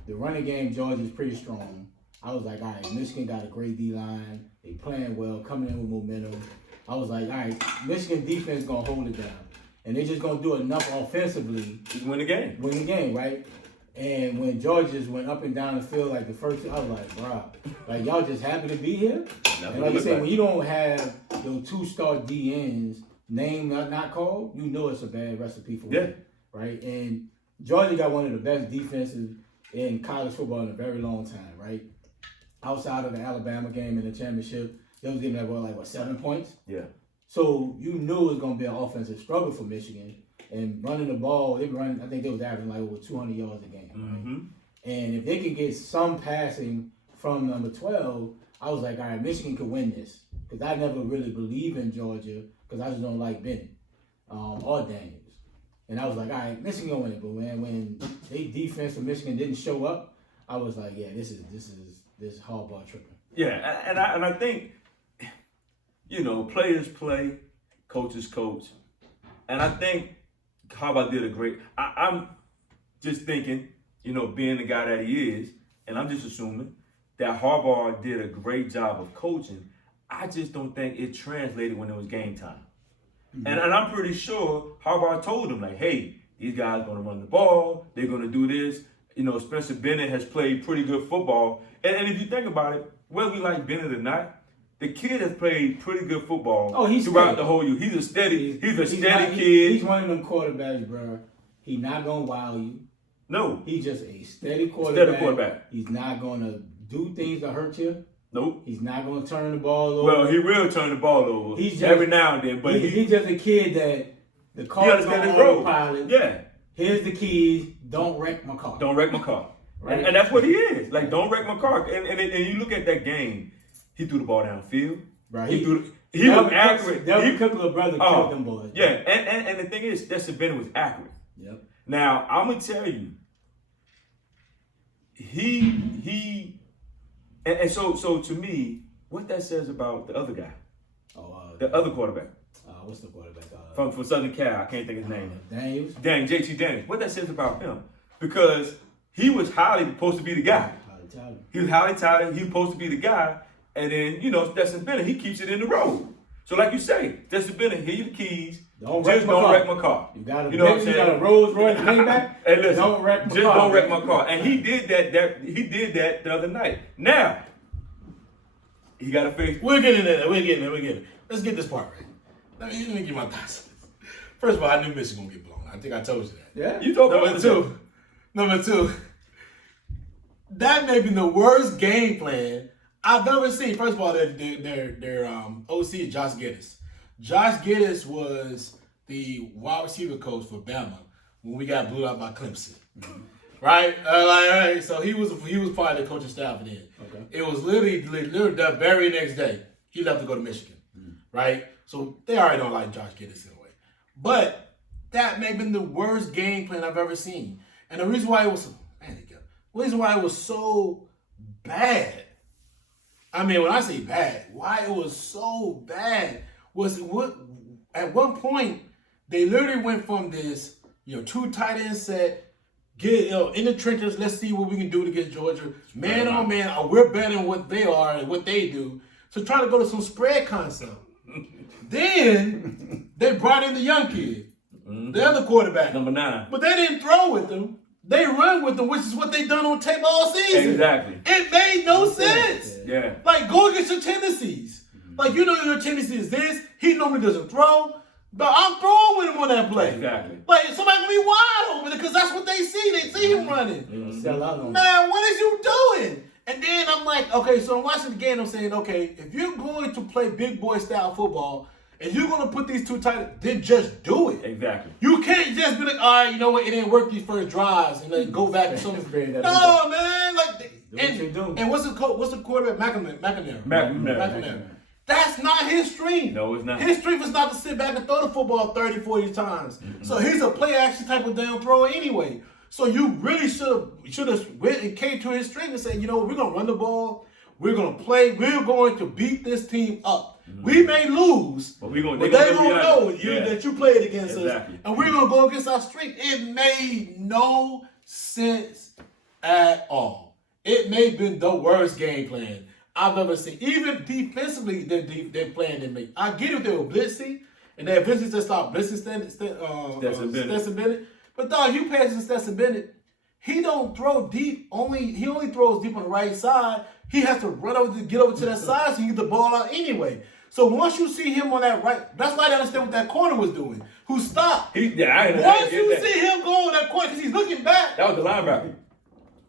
the running game. Georgia's pretty strong. I was like, all right, Michigan got a great D-line. They playing well, coming in with momentum. I was like, all right, Michigan defense is going to hold it down. And they're just going to do enough offensively. Just win the game. Win the game, right? And when Georgia just went up and down the field like the first, I was like, bro, like, y'all just happy to be here? And like you said, when you don't have your 2-star DNs, name not called, you know it's a bad recipe for winning, right? And Georgia got one of the best defenses in college football in a very long time, right? Outside of the Alabama game in the championship, they was getting that 7 points? Yeah. So you knew it was going to be an offensive struggle for Michigan. And running the ball, I think they was averaging over 200 yards a game. Mm-hmm. Right? And if they could get some passing from number 12, I was like, all right, Michigan could win this. Because I never really believed in Georgia, because I just don't like Bennett or Daniels. And I was like, all right, Michigan gonna win it. But when they defense for Michigan didn't show up, I was like, yeah, this is Harbaugh tripping. Yeah, and I think, players play, coaches coach. And I think Harbaugh did a great. I'm just thinking, being the guy that he is, and I'm just assuming that Harbaugh did a great job of coaching, I just don't think it translated when it was game time. Mm-hmm. And I'm pretty sure Harbaugh told him, like, hey, these guys are going to run the ball. They're going to do this. Spencer Bennett has played pretty good football. And if you think about it, whether we like Bennett or not, the kid has played pretty good football throughout the whole year. He's a steady kid. He's one of them quarterbacks, bro. He's not going to wow you. No. He's just a steady quarterback. He's not going to do things to hurt you. Nope. He's not going to turn the ball over. Well, he will turn the ball over every now and then. But he's just a kid that the car is on autopilot. Yeah. Here's the keys. Don't wreck my car. Don't wreck my car. Right? And that's what he is. Like, don't wreck my car. And you look at that game, he threw the ball downfield. Right. He was accurate. Delvin Cook's brother killed them boys. Yeah. And the thing is, Spencer Bennett was accurate. Yep. Now, I'm going to tell you, so to me, what that says about the other guy, the other quarterback. What's the quarterback? From Southern Cal, I can't think of his name. JT Daniels. What that says about him? Because he was highly supposed to be the guy. He was highly touted. He was supposed to be the guy. And then, Stetson Bennett, he keeps it in the road. So like you say, Stetson Bennett, here you the keys. Don't wreck my car. You got a Rolls Royce Maybach. Hey, listen, don't wreck my car. Just don't wreck my car. And he did that the other night. Now, he got a face. We're getting there. Let's get this part right. Let me give my thoughts. First of all, I knew Mich was going to get blown. I think I told you that. Yeah. You told me. Number two, that may be the worst game plan I've ever seen. First of all, their OC is Josh Giddis. Josh Giddis was the wide receiver coach for Bama when we got blew out by Clemson. Mm-hmm. Right? So he was part of the coaching staff then. Okay. It was literally the very next day he left to go to Michigan. Mm-hmm. Right? So they already don't like Josh Giddis anyway. But that may have been the worst game plan I've ever seen. And the reason why it was so bad. I mean, when I say bad, why it was so bad was at one point they literally went from this, 2 tight end set, get in the trenches. Let's see what we can do against Georgia. Man on man, we're better than what they are and what they do. So try to go to some spread concept. Then they brought in the young kid, the other quarterback, number 9. But they didn't throw with them. They run with them, which is what they done on tape all season. Exactly. It made no sense. Yeah. Like, go against your tendencies. Mm-hmm. Like, your tendency is this. He normally doesn't throw. But I'm throwing with him on that play. Exactly. Like, somebody gonna be wide open because that's what they see. They see him running. Mm-hmm. Man, what is you doing? And then I'm like, okay, so I'm watching the game. I'm saying, okay, if you're going to play big boy style football, and you're going to put these 2 tight, then just do it. Exactly. You can't just be like, all right, you know what, it didn't work these first drives, and then go back to something. No, man. And what's the quarterback? McNamara. That's not his strength. No, it's not. His strength is not to sit back and throw the football 30, 40 times. Mm-hmm. So he's a play action type of damn thrower anyway. So you really should have went and came to his strength and said, we're going to run the ball. We're going to play. We're going to beat this team up. Mm-hmm. We may lose, but they don't know that you played against us. And we're going to go against our strength. It made no sense at all. It may have been the worst game plan I've ever seen. Even defensively, their plan didn't make. I get it, they were blitzing, and they eventually just stopped blitzing Stetson Bennett. But dog, you pass to Stetson Bennett, he don't throw deep. He only throws deep on the right side. He has to run over to get over to that side so he can get the ball out anyway. So once you see him on that right, that's why I didn't understand what that corner was doing. Who stopped? Once you see him go on that corner, because he's looking back. That was the linebacker.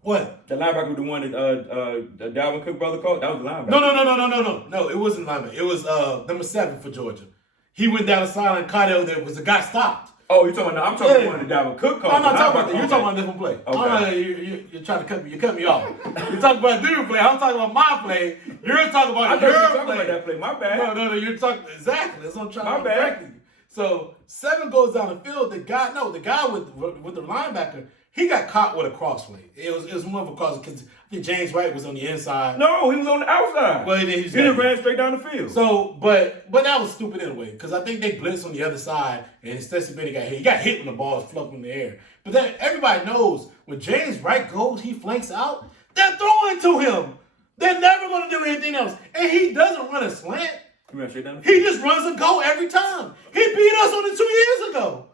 What? The linebacker was the one that Dalvin Cook brother called? That was the linebacker. No, it wasn't linebacker. It was number 7 for Georgia. He went down the sideline and caught it. There was the guy stopped. Oh, you're talking about? I'm talking about the Dalvin Cook call. I'm not talking about that. You're talking about a different play. Okay. You're trying to cut me. You cut me off. You're talking about a different play. I'm talking about my play. You're talking about your play. About that play. My bad. No. You're talking exactly. That's what I'm trying to correct you. So 7 goes down the field. The guy with the linebacker, he got caught with a crossway. It was more of a crossway because I think James Wright was on the inside. No, he was on the outside. Well, he just ran straight down the field. So, but that was stupid anyway because I think they blitzed on the other side and Stetson Bennett got hit. He got hit when the ball was fluffing in the air. But then everybody knows when James Wright goes, he flanks out. They're throwing to him. They're never going to do anything else. And he doesn't run a slant. He ran straight down the field. He just runs a go every time. He beat us on it 2 years ago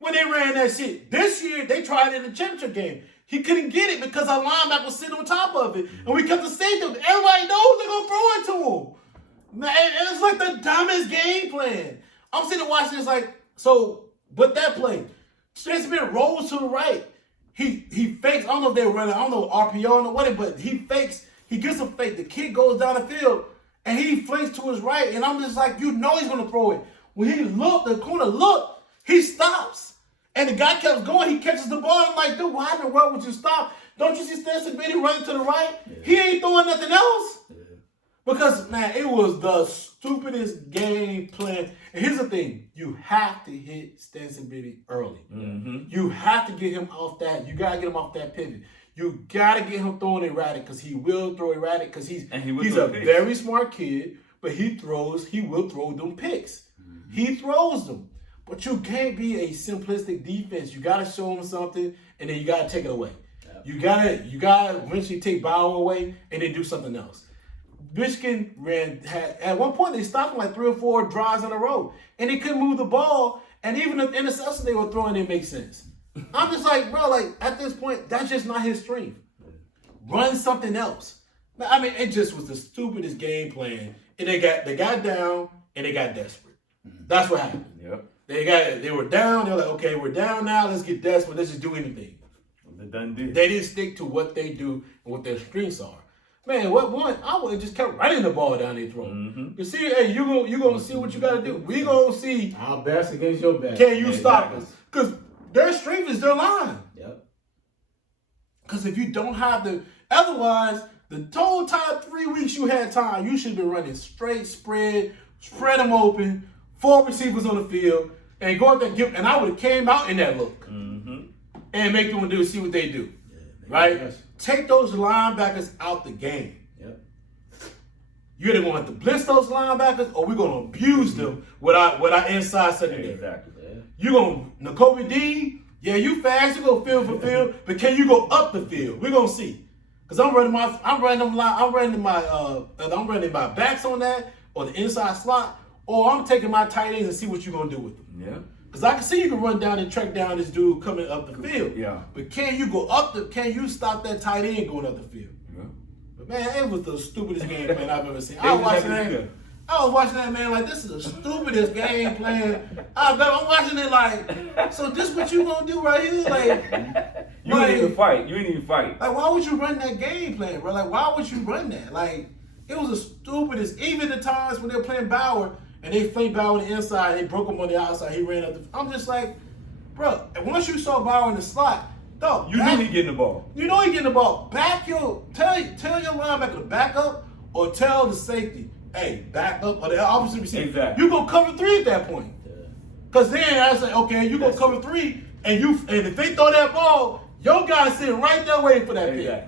when they ran that shit. This year, they tried it in the championship game. He couldn't get it because our linebacker was sitting on top of it. And we kept the safety. Everybody knows they're going to throw it to him. Man, and it's like the dumbest game plan. I'm sitting there watching this like, so, but that play, Stetson Bennett rolls to the right. He fakes, I don't know if they were running, I don't know RPO, I don't know what it, but he fakes, he gets a fake. The kid goes down the field, and he flanks to his right, and I'm just like, you know he's going to throw it. When he looked, the corner looked, he stops. And the guy kept going. He catches the ball. I'm like, dude, why in the world would you stop? Don't you see Stetson Bennett running to the right? Yeah. He ain't throwing nothing else. Yeah. Because, man, it was the stupidest game plan. And here's the thing. You have to hit Stetson Bennett early. Mm-hmm. You have to get him off that. You got to get him off that pivot. You got to get him throwing erratic because he will throw erratic because he's a very smart kid, but he will throw them picks. Mm-hmm. He throws them. But you can't be a simplistic defense. You got to show them something, and then you got to take it away. Yep. You got to eventually take Burrow away and then do something else. Michigan at one point, they stopped them like 3 or 4 drives in a row, and they couldn't move the ball, and even the interceptions they were throwing didn't make sense. I'm just like, bro, like at this point, that's just not his strength. Run something else. I mean, it just was the stupidest game plan, and they got down, and they got desperate. That's what happened. Yep. They were down. They were like, okay, we're down now. Let's get desperate. Let's just do anything. They done did. They didn't stick to what they do and what their strengths are. Man, I would have just kept running the ball down their throat. Mm-hmm. You see, hey, you gonna see what you gotta do. We gonna see our best against your best. Can you stop us? Because their strength is their line. Yep. Because if you don't have otherwise, the total time 3 weeks you had time, you should be running straight spread them open, 4 receivers on the field. And go out there and I would have came out in that look. Mm-hmm. And make them see what they do. Yeah, right? Yes. Take those linebackers out the game. Yep. You're either going to have to blitz those linebackers or we're going to abuse them with our inside secondary. Exactly. Yeah. You're going to, Nakobe D, yeah, you fast, you go field for field, but can you go up the field? We're going to see. Because I'm running my backs on that or the inside slot, or I'm taking my tight ends and see what you're going to do with them. Yeah. Because I can see you can run down and track down this dude coming up the field. Yeah. But can you stop that tight end going up the field? Yeah. But man, it was the stupidest game plan I've ever seen. I was watching that, man, like this is the stupidest game plan. I'm watching it like, so this what you gonna do right here? Like You didn't even fight. Like, why would you run that game plan, bro? Like, why would you run that? Like, it was the stupidest. Even the times when they were playing Bauer, and they flanked Bauer on the inside, they broke him on the outside, he ran up I'm just like, bro, once you saw Bauer in the slot, dog. You knew he getting the ball. You know he getting the ball. Tell your linebacker to back up or tell the safety, hey, back up, or the opposite receiver. Exactly. You go cover 3 at that point. Because then I say, okay, you go cover 3, and if they throw that ball, your guy's sitting right there waiting for that pick.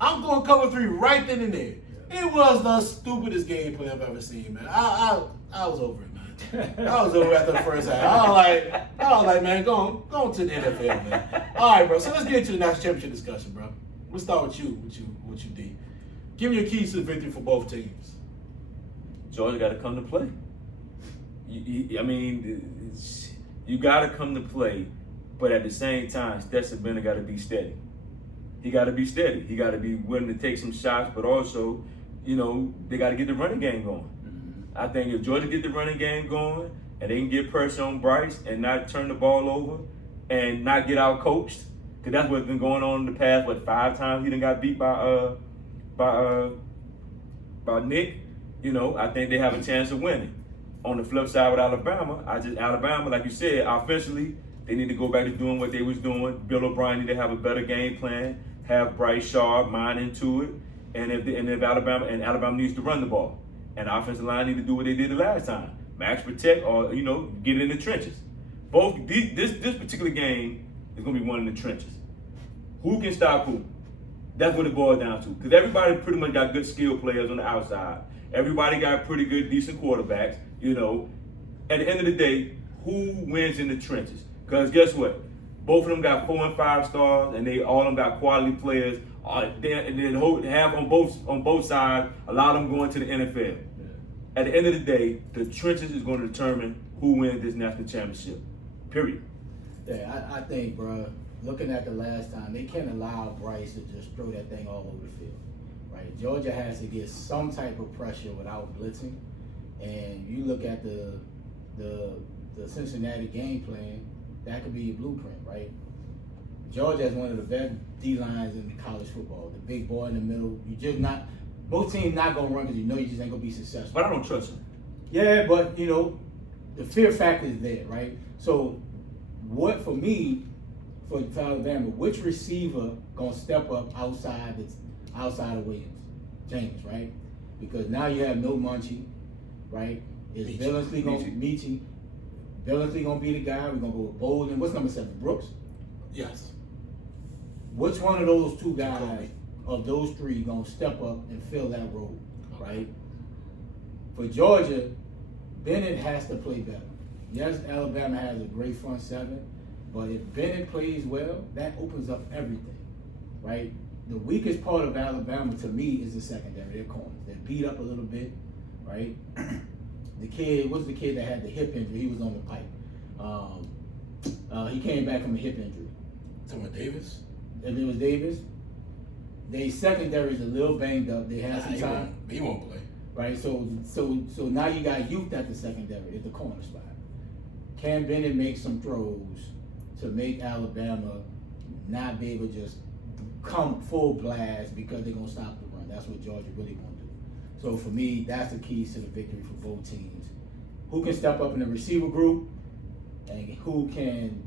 I'm going to cover 3 right then and there. It was the stupidest game plan I've ever seen, man. I was over it, man. I was over after the first half. I was like, man, go to the NFL, man. All right, bro. So let's get into the national championship discussion, bro. We'll start with you, what you did. Give me your keys to the victory for both teams. Georgia got to come to play. I mean, you got to come to play, but at the same time, Stetson Bennett got to be steady. He got to be steady. He got to be willing to take some shots, but also, they got to get the running game going. I think if Georgia get the running game going and they can get pressure on Bryce and not turn the ball over and not get out coached, because that's what's been going on in the past. 5 times he done got beat by Nick. I think they have a chance of winning. On the flip side with Alabama, Alabama, like you said, offensively, they need to go back to doing what they was doing. Bill O'Brien need to have a better game plan, have Bryce sharp, mind into it, and if Alabama needs to run the ball. And the offensive line need to do what they did the last time. Max protect or, get in the trenches. This particular game is going to be one in the trenches. Who can stop who? That's what it boils down to. Because everybody pretty much got good skill players on the outside. Everybody got pretty good, decent quarterbacks. You know, at the end of the day, who wins in the trenches? Because guess what? Both of them got 4 and 5 stars, and all of them got quality players. They have on both sides. A lot of them going to the NFL. Yeah. At the end of the day, the trenches is going to determine who wins this national championship. Period. Yeah, I think, bro, looking at the last time, they can't allow Bryce to just throw that thing all over the field, right? Georgia has to get some type of pressure without blitzing. And you look at the Cincinnati game plan, that could be your blueprint, right? Georgia has one of the best D-lines in college football. The big boy in the middle. You just not, both teams not going to run because you know you just ain't going to be successful. But I don't trust him. Yeah, but, you know, the fear factor is there, right? So, what for me, for Alabama, which receiver going to step up outside of Williams? James, right? Because now you have no Munchie, right? Is Billingsley going to Michi? Billingsley going to be the guy? We're going to go with Bolden. What's number 7? Brooks? Yes. Which one of those two guys of those three going to step up and fill that role, right? For Georgia, Bennett has to play better. Yes, Alabama has a great front seven, but if Bennett plays well, that opens up everything, right? The weakest part of Alabama, to me, is the secondary, their corners. They're beat up a little bit, right? The kid, what's the kid that had the hip injury? He was on the pipe. He came back from a hip injury. Talking about Davis? And it was Davis. They secondary is a little banged up. They had some time. He won't play. Right, so now you got youth at the secondary, at the corner spot. Can Bennett make some throws to make Alabama not be able to just come full blast because they're going to stop the run? That's what Georgia really want to do. So for me, that's the keys to the victory for both teams. Who can step up in the receiver group, and who can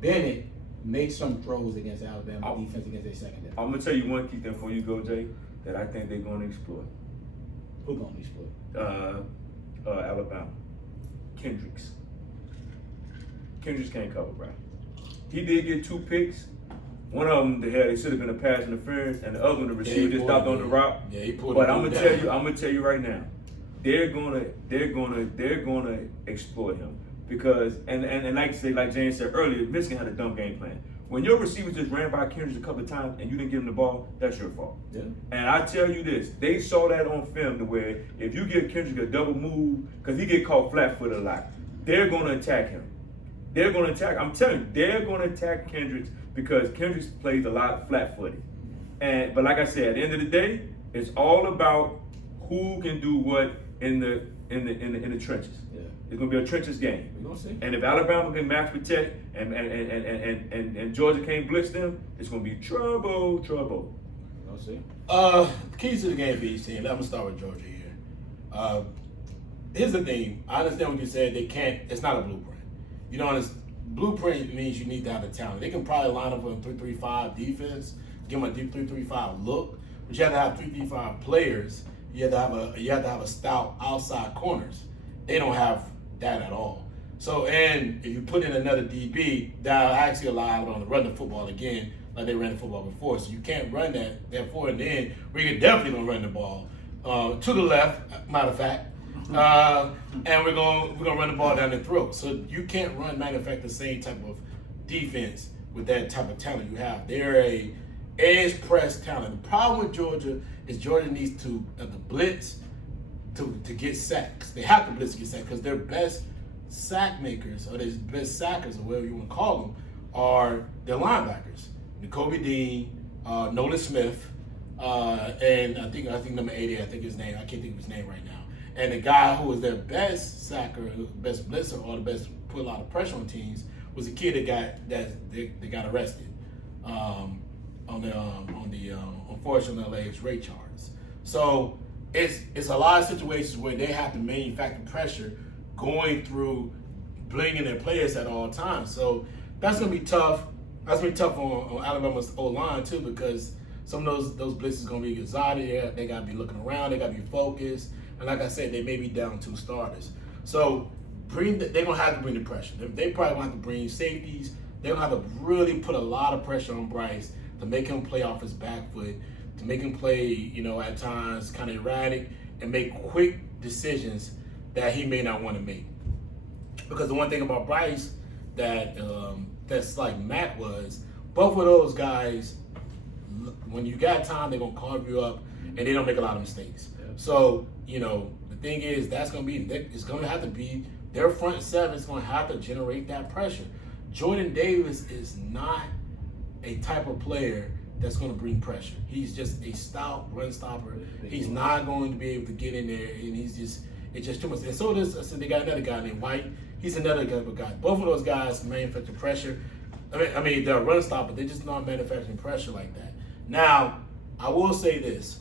Bennett make some throws against Alabama defense against their secondary? I'm gonna tell you one key thing before you go, Jay, that I think they're going to exploit. Who going to exploit? Alabama. Kendricks can't cover, bro. He did get 2 picks. One of them, they should have been a pass interference, and the other one, the receiver just stopped on the route. Yeah, he pulled. But I'm gonna tell you right now, they're gonna exploit him because and like James said earlier, Michigan had a dumb game plan. When your receiver just ran by Kendricks a couple of times and you didn't give him the ball, that's your fault. Yeah. And I tell you this, they saw that on film to where if you give Kendricks a double move, because he get caught flat-footed a lot, they're going to attack him. I'm telling you, they're going to attack Kendricks because Kendricks plays a lot flat-footed. But like I said, at the end of the day, it's all about who can do what in the trenches. Yeah. It's going to be a trenches game. We're going to see. And if Alabama can max protect and Georgia can't blitz them, it's going to be trouble. We're going to see. The keys to the game for each team. I'm going to start with Georgia here. Here's the thing. I understand what you said. They can't. It's not a blueprint. You know, blueprint means you need to have the talent. They can probably line up with a 3-3-5 defense, give them a deep 3-3-5 look, but you have to have 3-3-5 players. You have to have a stout outside corners. They don't have that at all. So, and if you put in another DB, that'll actually allow them to run the football again like they ran the football before. So you can't run that. Therefore, in the end, we're definitely gonna run the ball to the left. Matter of fact. And we're gonna run the ball down their throat. So you can't run, matter of fact, the same type of defense with that type of talent you have. They're a edge press talent. The problem with Georgia is Georgia needs to the blitz to get sacks. They have to blitz to get sacks because their best sack makers or their best sackers or whatever you want to call them are their linebackers. N'Kobe Dean, Nolan Smith, and I think number 80. I think his name. I can't think of his name right now. And the guy who was their best sacker, best blitzer, or the best put a lot of pressure on teams was a kid that got arrested on the unfortunate LA's rate charts. So it's a lot of situations where they have to manufacture pressure going through bringing their players at all times. So that's gonna be tough. That's gonna be tough on Alabama's O-line too, because some of those blitzes gonna be exotic. They gotta be looking around. They gotta be focused. And like I said, they may be down 2 starters. So they're gonna have to bring the pressure. They probably gonna have to bring safeties. They're gonna have to really put a lot of pressure on Bryce to make him play off his back foot, to make him play, at times kind of erratic and make quick decisions that he may not want to make. Because the one thing about Bryce that's like Matt was, both of those guys, when you got time, they're going to carve you up and they don't make a lot of mistakes. Yeah. So, the thing is, it's going to have to be, their front seven is going to have to generate that pressure. Jordan Davis is not a type of player that's going to bring pressure. He's just a stout run stopper. He's not going to be able to get in there, and it's just too much. And so they got another guy named White. He's another type of guy. Both of those guys manufacture pressure. I mean, they're run stoppers. They're just not manufacturing pressure like that. Now, I will say this.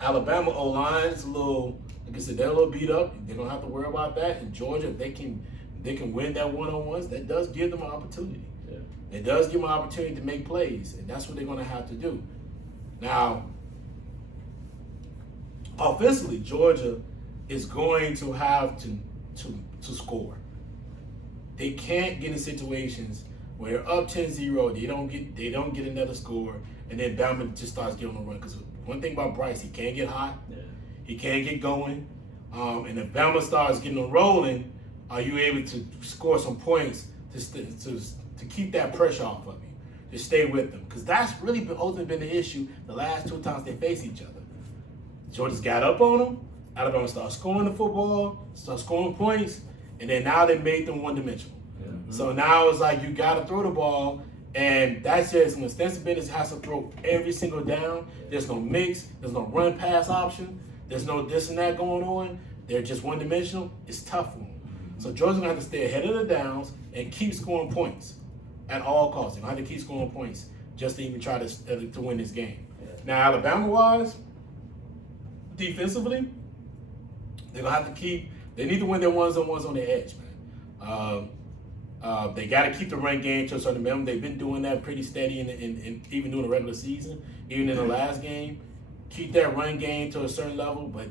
Alabama O-line is a little, like I said, they're a little beat up. They don't have to worry about that. In Georgia, if they can win that one-on-ones, that does give them an opportunity. Yeah. It does give them an opportunity to make plays, and that's what they're going to have to do. Now, offensively, Georgia is going to have to score. They can't get in situations where they're up 10-0, they don't get another score, and then Bama just starts getting on the run. Because one thing about Bryce, he can't get hot, he can't get going, and if Bama starts getting on rolling, are you able to score some points to keep that pressure off of you, to stay with them? Because that's really ultimately been the issue the last two times they face each other. Georgia's got up on them, Alabama starts scoring the football, starts scoring points, and then now they made them one-dimensional. Yeah. So now it's like you got to throw the ball, and that's just when Stetson Bennett has to throw every single down. There's no mix, there's no run-pass option, there's no this and that going on. They're just one-dimensional. It's tough for them. So Georgia's going to have to stay ahead of the downs and keep scoring points at all costs. They're going to have to keep scoring points just to even try to win this game. Yeah. Now, Alabama-wise, defensively, they're going to have to they need to win their ones-on-ones on the edge, man. They got to keep the run game to a certain minimum. They've been doing that pretty steady in even during the regular season, even in the last game. Keep that run game to a certain level, but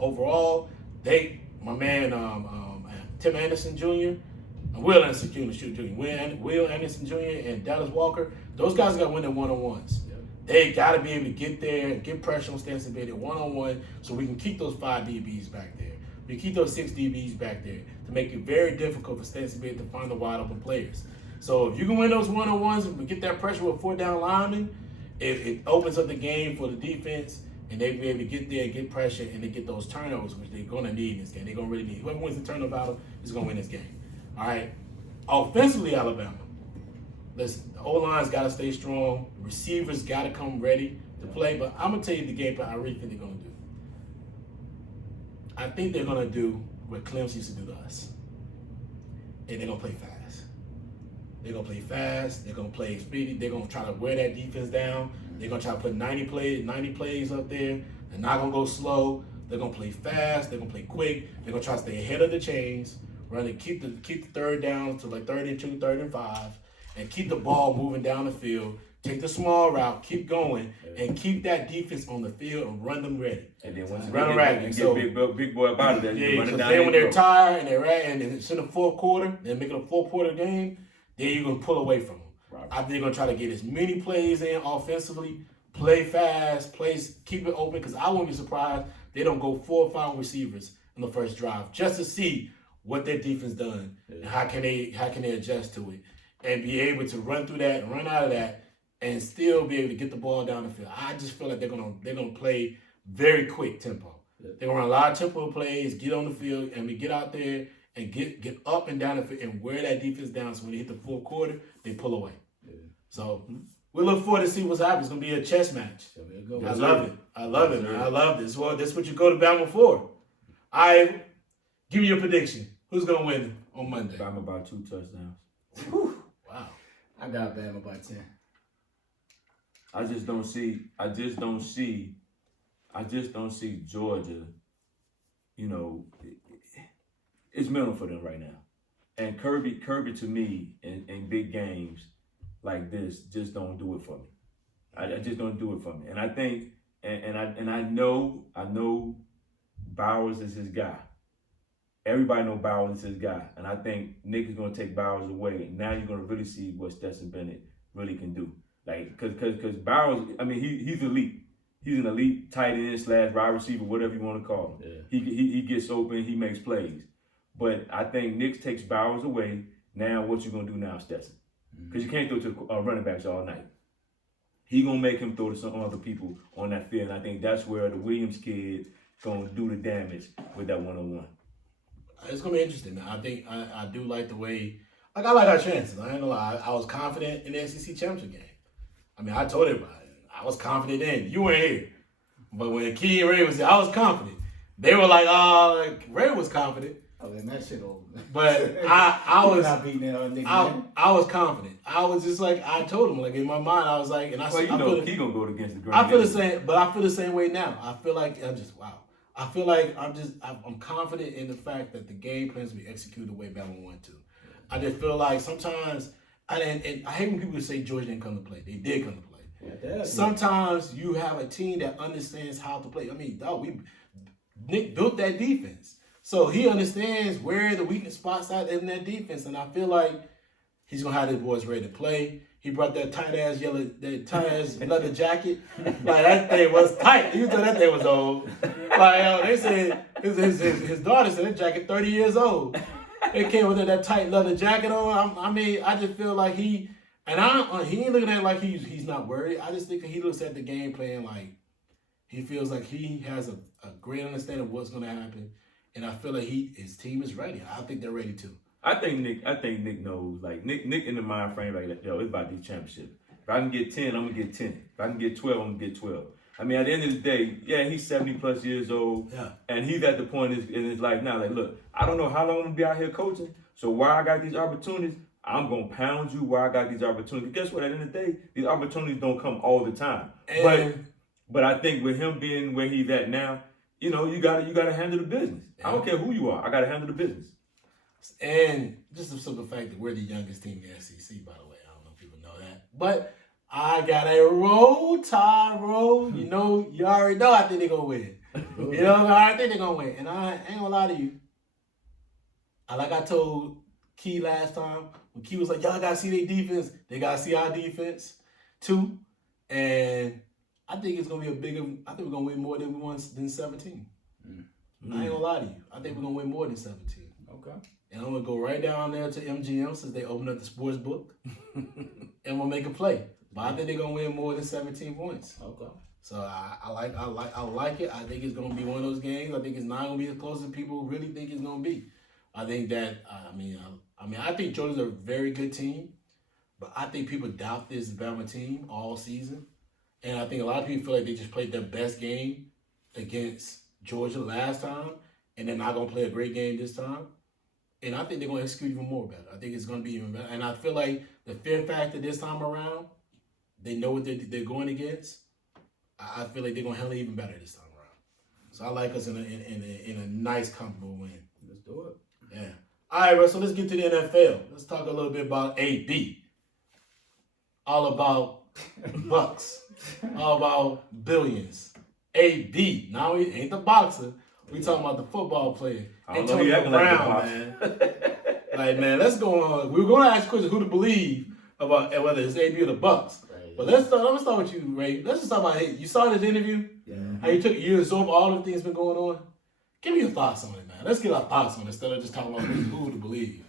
overall, my man Tim Anderson Jr., Will Anderson Jr., Will Anderson Jr. and Dallas Walker, those guys got to win their one-on-ones. Yep. They got to be able to get there and get pressure on Stetson Bennett one-on-one so we can keep those 5 DBs back there. We keep those 6 DBs back there to make it very difficult for Stetson Bennett to find the wide-open players. So if you can win those one-on-ones and get that pressure with 4-down linemen, it opens up the game for the defense, and they be able to get there and get pressure and they get those turnovers, which they're going to need in this game. They're going to really need. Whoever wins the turnover battle is going to win this game. All right. Offensively, Alabama. Listen, the O-line's got to stay strong. The receivers got to come ready to play. But I'm going to tell you the game plan I really think they're going to do. I think they're going to do what Clemson used to do to us. And they're going to play fast. They're going to play fast. They're going to play speedy. They're going to try to wear that defense down. They're going to try to put 90 plays up there. They're not going to go slow. They're going to play fast. They're going to play quick. They're going to try to stay ahead of the chains, run and keep the third down to like 3rd and 2, 3rd and 5, and keep the ball moving down the field. Take the small route, keep going, and keep that defense on the field and run them ready. And then once you run them ready, and get big boy about it, because then when they're tired and they're ready and it's in the fourth quarter, they're making a 4-quarter game, then you're going to pull away from them. Right. I think they're going to try to get as many plays in offensively, play fast, keep it open, because I won't be surprised they don't go 4 or 5 receivers in the first drive just to see what their defense done and how can they adjust to it and be able to run through that and run out of that and still be able to get the ball down the field. I just feel like they're gonna play very quick tempo. Yeah. They're gonna run a lot of tempo plays, get on the field, and we get out there and get up and down the field and wear that defense down. So when they hit the fourth quarter, they pull away. Yeah. So we look forward to see what's happening. It's gonna be a chess match. I love it. I love it, man. I love this. Well, that's what you go to Bama for. Give me your prediction. Who's gonna win on Monday? Bama by 2 touchdowns. Whew. Wow. I got Bama by 10. I just don't see Georgia, it's mental for them right now. And Kirby to me in big games like this just don't do it for me. I just don't do it for me. And I think and I know Bowers is his guy. everybody know Bowers is his guy. And I think Nick is going to take Bowers away. Now you're going to really see what Stetson Bennett really can do. Like, because Bowers, I mean, he's elite. He's an elite tight end / wide receiver, whatever you want to call him. Yeah. He gets open, he makes plays. But I think Nick takes Bowers away. Now what you going to do now, Stetson? Because you can't throw to running backs all night. He going to make him throw to some other people on that field. And I think that's where the Williams kid going to do the damage with that one-on-one. It's going to be interesting. I think I do like the way, like I like our chances. I ain't gonna lie. I was confident in the SEC championship game. I mean, I told everybody. I was confident then. You weren't here. But when Key and Ray was here, I was confident. They were like, Ray was confident. Oh, then that shit over. But I was not beating that nigga. I was confident. I was just like, I told him, like in my mind, I was like, and I said, he gonna go against the grain. I feel the same, but I feel the same way now. I feel like I feel like I'm confident in the fact that the game plans will be executed the way Bama wanted to. I just feel like sometimes, and I hate when people say Georgia didn't come to play. They did come to play. Yeah, sometimes you have a team that understands how to play. I mean, Nick built that defense. So he understands where the weakest spots are in that defense. And I feel like he's going to have his boys ready to play. He brought that tight ass leather jacket. Like, that thing was tight. You thought that thing was old. Like, they said, his daughter said that jacket 30 years old. It came with that tight leather jacket on. I mean, I just feel like he ain't looking at it like he's not worried. I just think that he looks at the game plan like he feels like he has a great understanding of what's going to happen. And I feel like his team is ready. I think they're ready too. I think Nick knows. Like Nick in the mind frame like, yo, it's about these championships. If I can get 10, I'm gonna get 10. If I can get 12, I'm gonna get 12. I mean, at the end of the day, yeah, he's 70+ years old, and he's at the point in his life now. Like, look, I don't know how long I'm gonna be out here coaching. So while I got these opportunities, I'm gonna pound you while I got these opportunities. Guess what? At the end of the day, these opportunities don't come all the time. But I think with him being where he's at now, you know, you gotta handle the business. I don't care who you are. I gotta handle the business. And just the simple fact that we're the youngest team in the SEC, by the way. I don't know if people know that. But I got a roll, Tyro. You know, you already know I think they're going to win. You know, I think they're going to win. And I ain't going to lie to you. Like I told Key last time, when Key was like, y'all got to see their defense. They got to see our defense, too. And I think it's going to be I think we're going to win more than 17. I ain't going to lie to you. I think we're going to win more than 17. Okay. And I'm going to go right down there to MGM since they opened up the sports book. And we'll make a play. But I think they're going to win more than 17 points. Okay. So I like it. I think it's going to be one of those games. I think it's not going to be as close as people really think it's going to be. I think that, I think Georgia's a very good team. But I think people doubt this Bama team all season. And I think a lot of people feel like they just played their best game against Georgia last time. And they're not going to play a great game this time. And I think they're going to execute even more better. I think it's going to be even better. And I feel like the fear factor this time around, they know what they're going against. I feel like they're going to handle it even better this time around. So I like us in a nice, comfortable win. Let's do it. Yeah. All right, bro. So let's get to the NFL. Let's talk a little bit about AB. All about Bucs. All about billions. AB. Now he ain't the boxer. We talking about the football player. Antonio Brown, man. Like, man, let's go on. We're going to ask questions who to believe about whether it's AB or the Bucs. Right. But let's start with you, Ray. Let's just talk about you saw this interview? Yeah. How you absorbed all the things been going on? Give me your thoughts on it, man. Let's get our thoughts on it instead of just talking about who to believe.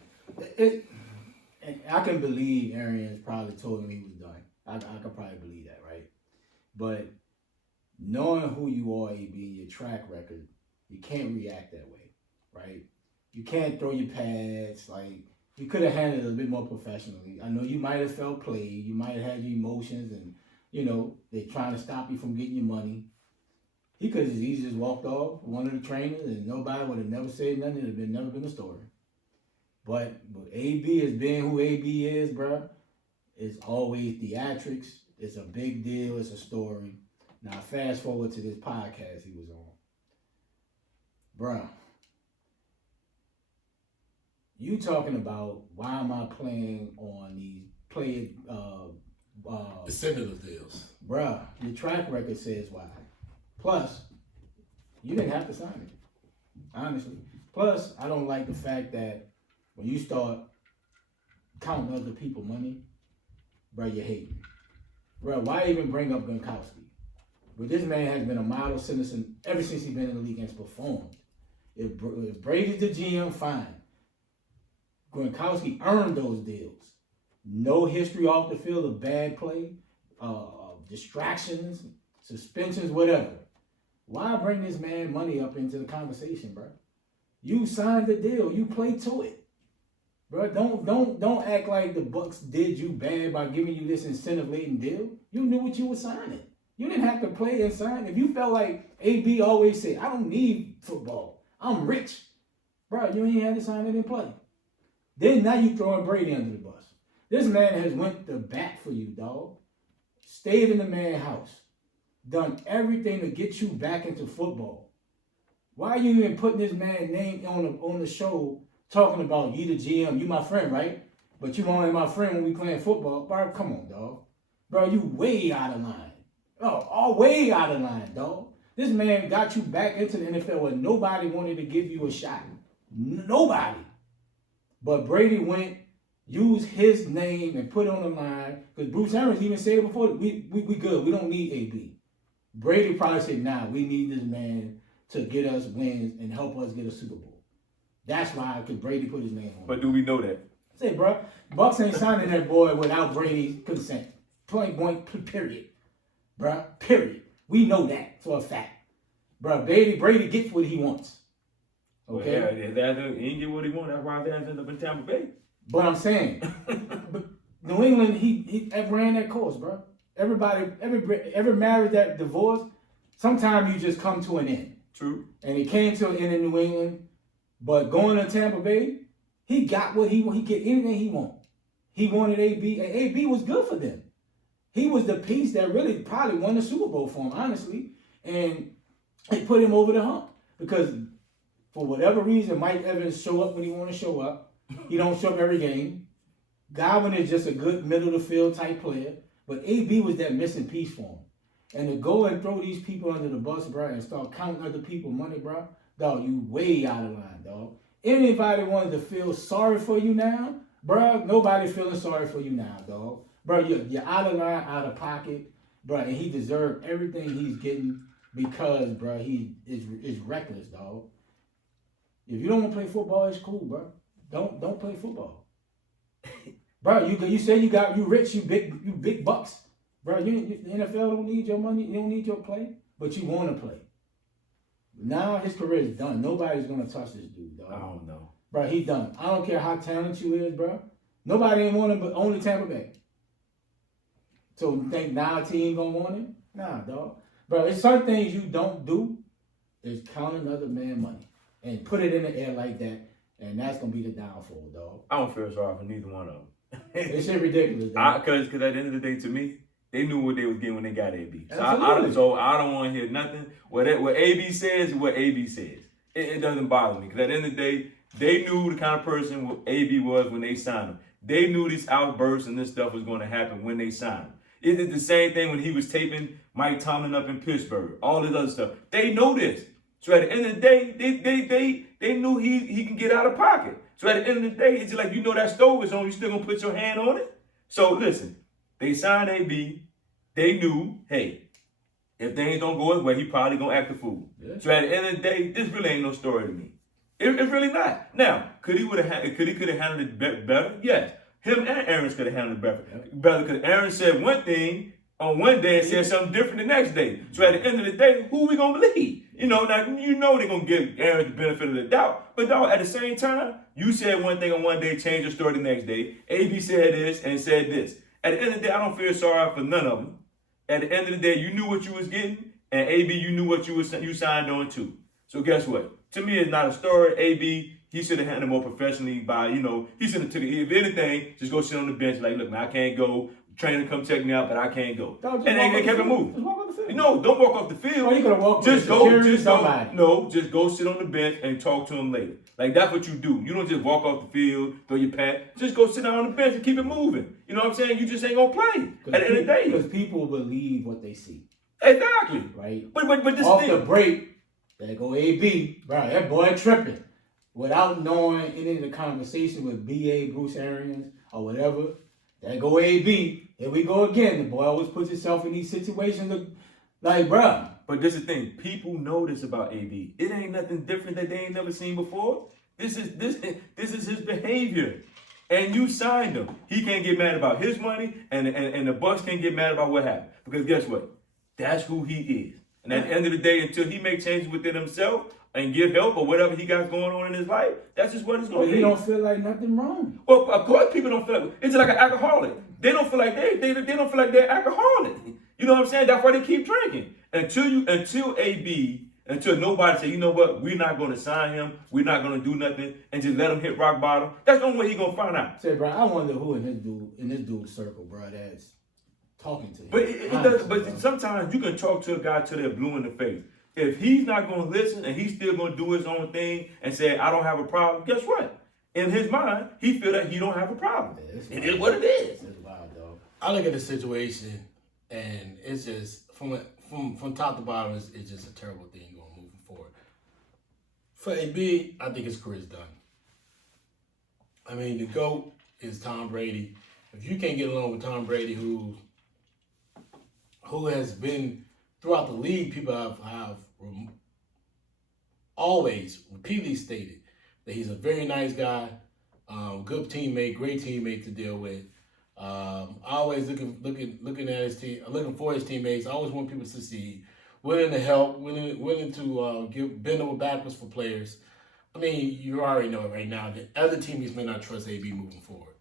And I can believe Arians probably told him he was done. I can probably believe that, right? But knowing who you are, AB, and your track record, you can't react that way, right? You can't throw your pads. Like, you could have handled it a bit more professionally. I know you might have felt played. You might have had your emotions and, you know, they're trying to stop you from getting your money. He could have easily just walked off one of the trainers and nobody would have never said nothing. It would have never been a story. But AB has been who AB is, bro. It's always theatrics. It's a big deal. It's a story. Now, fast forward to this podcast he was on. Bro, you talking about why am I playing on these the similar deals? Bro, your track record says why. Plus, you didn't have to sign it. Honestly, Plus, I don't like the fact that when you start counting other people's money, bro, you're hating. Bro, why even bring up Gronkowski? But this man has been a model citizen ever since he's been in the league and has performed. If Brady's the GM, fine. Gronkowski earned those deals. No history off the field of bad play, distractions, suspensions, whatever. Why bring this man money up into the conversation, bro? You signed the deal. You play to it, bro. Don't act like the Bucs did you bad by giving you this incentive-laden deal. You knew what you were signing. You didn't have to play and sign. If you felt like AB always said, I don't need football. I'm rich. Bro, you ain't had to sign it and play. Then now you throwing Brady under the bus. This man has went to bat for you, dog. Stayed in the man's house. Done everything to get you back into football. Why are you even putting this man's name on the show talking about you the GM, you my friend, right? But you only my friend when we playing football. Bro, come on, dog. Bro, you way out of line. Oh, all way out of line, dog. This man got you back into the NFL where nobody wanted to give you a shot. Nobody. But Brady went, used his name and put it on the line. Because Bruce Arians even said it before, we good. We don't need AB. Brady probably said, nah, we need this man to get us wins and help us get a Super Bowl. That's why, because Brady put his name on it. But do we know that? Say, bro, Bucs ain't signing that boy without Brady's consent. Point blank, period. Bro, period. We know that for a fact. Bro, Brady gets what he wants. Okay? Well, yeah, he didn't get what he wanted. That's why they ended up in Tampa Bay. But I'm saying, New England, he ran that course, bro. Everybody, every marriage that divorce, sometimes you just come to an end. True. And he came to an end in New England, but going to Tampa Bay, he got what he want. He get anything he want. He wanted AB, and AB was good for them. He was the piece that really probably won the Super Bowl for him, honestly, and it put him over the hump because for whatever reason, Mike Evans show up when he want to show up. He don't show up every game. Godwin is just a good middle of the field type player, but AB was that missing piece for him. And to go and throw these people under the bus, bro, and start counting other people's money, bro, dog, you way out of line, dog. Anybody wanted to feel sorry for you now, bro, nobody's feeling sorry for you now, dog. Bro, you're out of line, out of pocket, bro, and he deserved everything he's getting because, bro, he is reckless, dog. If you don't want to play football, it's cool, bro. Don't play football. Bro, you say you rich, you big bucks. Bro, the NFL don't need your money, you don't need your play, but you want to play. Now his career is done. Nobody's gonna touch this dude, dog. I don't know. Bro, he done. I don't care how talented you is, bro. Nobody ain't want him but only Tampa Bay. So you think now a team gonna want him? Nah, dog. Bro, it's certain things you don't do is count another man's money and put it in the air like that, and that's gonna be the downfall, dog. I don't feel sorry for neither one of them. It's shit ridiculous, dog. Because at the end of the day, to me, they knew what they was getting when they got AB. So I don't want to hear nothing. What AB says is what AB says. It doesn't bother me. Because at the end of the day, they knew the kind of person what AB was when they signed him. They knew these outbursts and this stuff was going to happen when they signed him. It did the same thing when he was taping Mike Tomlin up in Pittsburgh. All this other stuff. They know this. So at the end of the day, they knew he can get out of pocket. So at the end of the day, it's just like, you know that stove is on, you still going to put your hand on it? So listen, they signed AB. They knew, hey, if things don't go his way, he probably going to act a fool. Yeah. So at the end of the day, this really ain't no story to me. It's really not. Now, could he have handled it better? Yes. Him and Aaron could have handled it better. Because Aaron said one thing on one day and said something different the next day. So at the end of the day, who we going to believe? Now they're going to give Aaron the benefit of the doubt. But dog, at the same time, you said one thing on one day, changed your story the next day. AB said this and said this. At the end of the day, I don't feel sorry for none of them. At the end of the day, you knew what you was getting, and AB, you knew what you signed on to. So guess what? To me, it's not a story. AB, he should have handled it more professionally by, he should have took it. If anything, just go sit on the bench like, look, man, I can't go. Trainer come check me out, but I can't go. And they kept it moving. Just walk off the field. No, don't walk off the field. Well, you could have walked just go sit on the bench and talk to him later. Like, that's what you do. You don't just walk off the field, throw your pad. Just go sit down on the bench and keep it moving. You know what I'm saying? You just ain't going to play at the end of the day. Because people believe what they see. Exactly. Right? But this off thing. The break, there go AB. Bro, that boy tripping. without knowing any of the conversation with BA, Bruce Arians, or whatever, there go AB. Here we go again. The boy always puts himself in these situations like, bruh. But this is the thing. People know this about AB. It ain't nothing different that they ain't never seen before. This is his behavior. And you signed him. He can't get mad about his money, and the Bucs can't get mad about what happened. Because guess what? That's who he is. And at the end of the day, until he makes changes within himself and get help or whatever he got going on in his life, that's just what it's going to be. He don't feel like nothing wrong. Well, of course, people don't feel like it's just like an alcoholic. They don't feel like they don't feel like they're alcoholic. You know what I'm saying? That's why they keep drinking. Until nobody say, you know what, we're not going to sign him, we're not going to do nothing, and just let him hit rock bottom. That's the only way he's going to find out. Say, bro, I wonder who in this dude's circle, bro, that's talking to him. But it does. But sometimes you can talk to a guy till they're blue in the face. If he's not going to listen and he's still going to do his own thing and say, I don't have a problem, guess what? In his mind, he feel that he don't have a problem. Yeah, it is what it is. It's wild, dog. I look at the situation, and it's just from top to bottom, it's just a terrible thing moving forward. For AB, I think his career's done. I mean, the GOAT is Tom Brady. If you can't get along with Tom Brady, who has been throughout the league, people have always repeatedly stated that he's a very nice guy, good teammate, great teammate to deal with. Always looking at his team, looking for his teammates. I always want people to succeed, willing to help, willing to bend over backwards for players. I mean, you already know it right now that other teammates may not trust AB moving forward.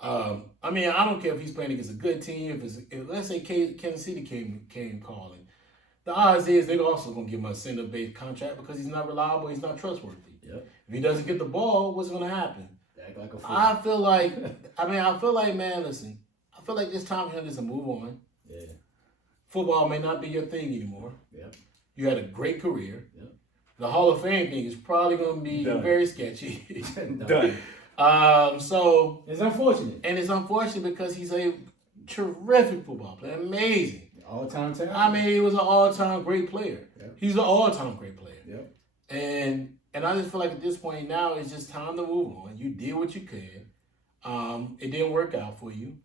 I mean, I don't care if he's playing against a good team. If let's say Kansas City came calling, the odds is they're also gonna give him a incentive-based contract because he's not reliable, he's not trustworthy. Yep. If he doesn't get the ball, what's gonna happen? Act like a fool. I feel like, man, listen, I feel like this time here is a move on. Yeah. Football may not be your thing anymore. Yep. You had a great career. Yep. The Hall of Fame thing is probably going to be Done. very sketchy. Done. So it's unfortunate. And it's unfortunate because he's a terrific football player. Amazing. All-time talent. I mean, he was an all-time great player. Yep. He's an all-time great player. Yep. And I just feel like at this point now, it's just time to move on. You did what you could. It didn't work out for you.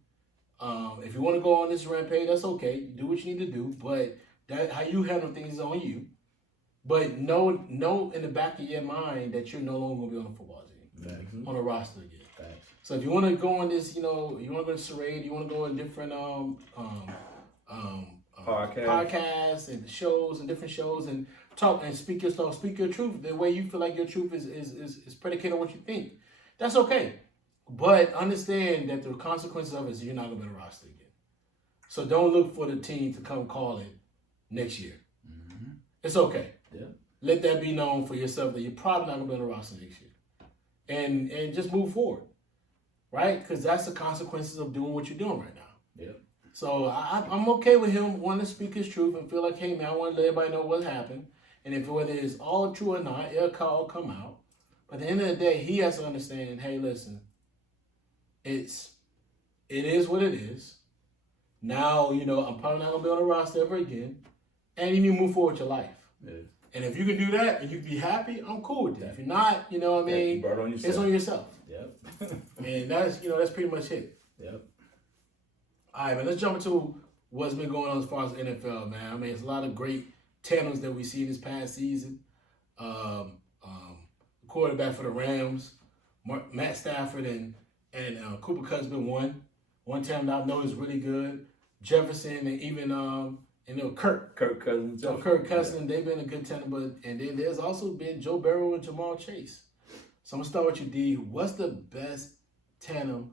If you want to go on this rampage, that's okay. You do what you need to do. But that how you handle things is on you. But know in the back of your mind that you're no longer going to be on the football team, on a roster again. Facts. So if you want to go on this, you want to go to Charade, you want to go in different podcasts and shows and different shows and talk and speak your stuff, speak your truth the way you feel like your truth is predicated on what you think. That's okay. But understand that the consequences of it is you're not going to be on a roster again. So don't look for the team to come call it next year. Mm-hmm. It's okay. Yeah. Let that be known for yourself that you're probably not going to be on a roster next year. And just move forward. Right? Because that's the consequences of doing what you're doing right now. Yeah. So I'm okay with him wanting to speak his truth and feel like, hey, man, I want to let everybody know what happened. And if whether it's all true or not, it'll come out. But at the end of the day, he has to understand, hey, listen, it is what it is. Now, I'm probably not going to be on the roster ever again. And you move forward with your life. Yeah. And if you can do that and you can be happy, I'm cool with that. If you're not, you know what I mean? It's on yourself. Yep. And that's pretty much it. Yep. All right, man, let's jump into what's been going on as far as NFL, man. I mean, it's a lot of great tandems that we see this past season. Quarterback for the Rams, Matt Stafford and Cooper Cousins one tandem that I know is really good. Jefferson and even Kirk Cousins. Kirk Cousins, they've been a good tandem, and then there's also been Joe Burrow and Jamar Chase. So I'm gonna start with you, D. What's the best tandem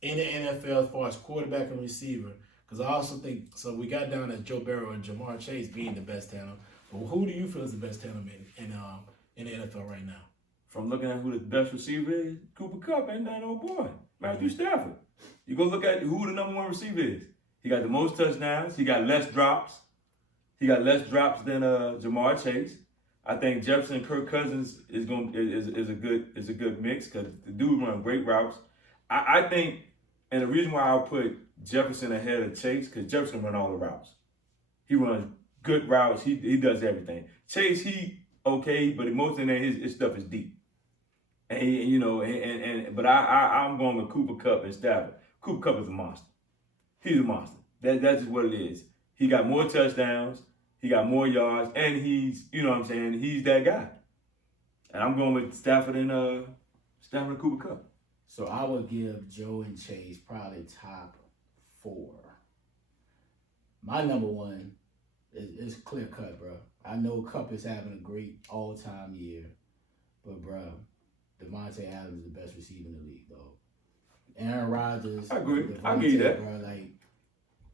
in the NFL as far as quarterback and receiver? Because I also think so. We got down as Joe Burrow and Jamar Chase being the best tandem. But who do you feel is the best tandem in the NFL right now? From looking at who the best receiver is, Cooper Kupp and that old boy, Matthew Stafford. You go look at who the number one receiver is. He got the most touchdowns. He got less drops. He got less drops than Jamar Chase. I think Jefferson and Kirk Cousins is a good mix because the dude run great routes. I think, and the reason why I'll put Jefferson ahead of Chase because Jefferson run all the routes. He runs good routes. He does everything. Chase, he okay, but most of his stuff is deep. And you know, but I'm going with Cooper Kupp and Stafford. Cooper Kupp is a monster. He's a monster. That's just what it is. He got more touchdowns, he got more yards, and he's, you know what I'm saying, he's that guy. And I'm going with Stafford and Cooper Kupp. So I would give Joe and Chase probably top 4. My number 1 is clear cut, bro. I know Kupp is having a great all-time year, but bro, Devontae Adams is the best receiver in the league, dog. Aaron Rodgers. I agree. I give you that. Bro, like,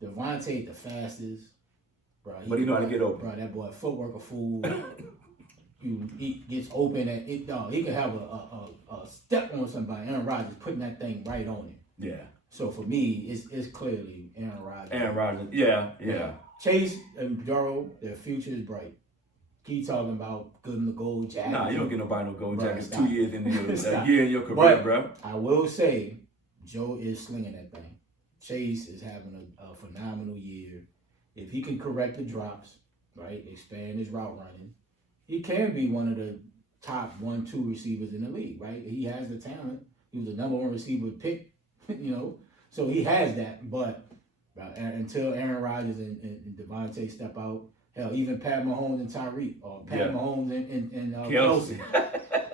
Devontae the fastest, bro. But he know how to get open. Bro, that boy footwork a fool. He gets open at it. Dog, he can have a step on somebody. Aaron Rodgers putting that thing right on him. Yeah. So for me, it's clearly Aaron Rodgers. Aaron Rodgers. Yeah. Chase and Burrow, their future is bright. Keep talking about good in the gold jacket. Nah, you don't get nobody no gold jackets. Stop. 2 years in a year in your career, bro. I will say, Joe is slinging that thing. Chase is having a phenomenal year. If he can correct the drops, right, expand his route running, he can be one of the top 1-2 receivers in the league, right? He has the talent. He was the number 1 receiver pick, you know. So he has that. But until Aaron Rodgers and Devontae step out, hell, even Pat Mahomes and Tyreek, or Pat Mahomes and Kelsey.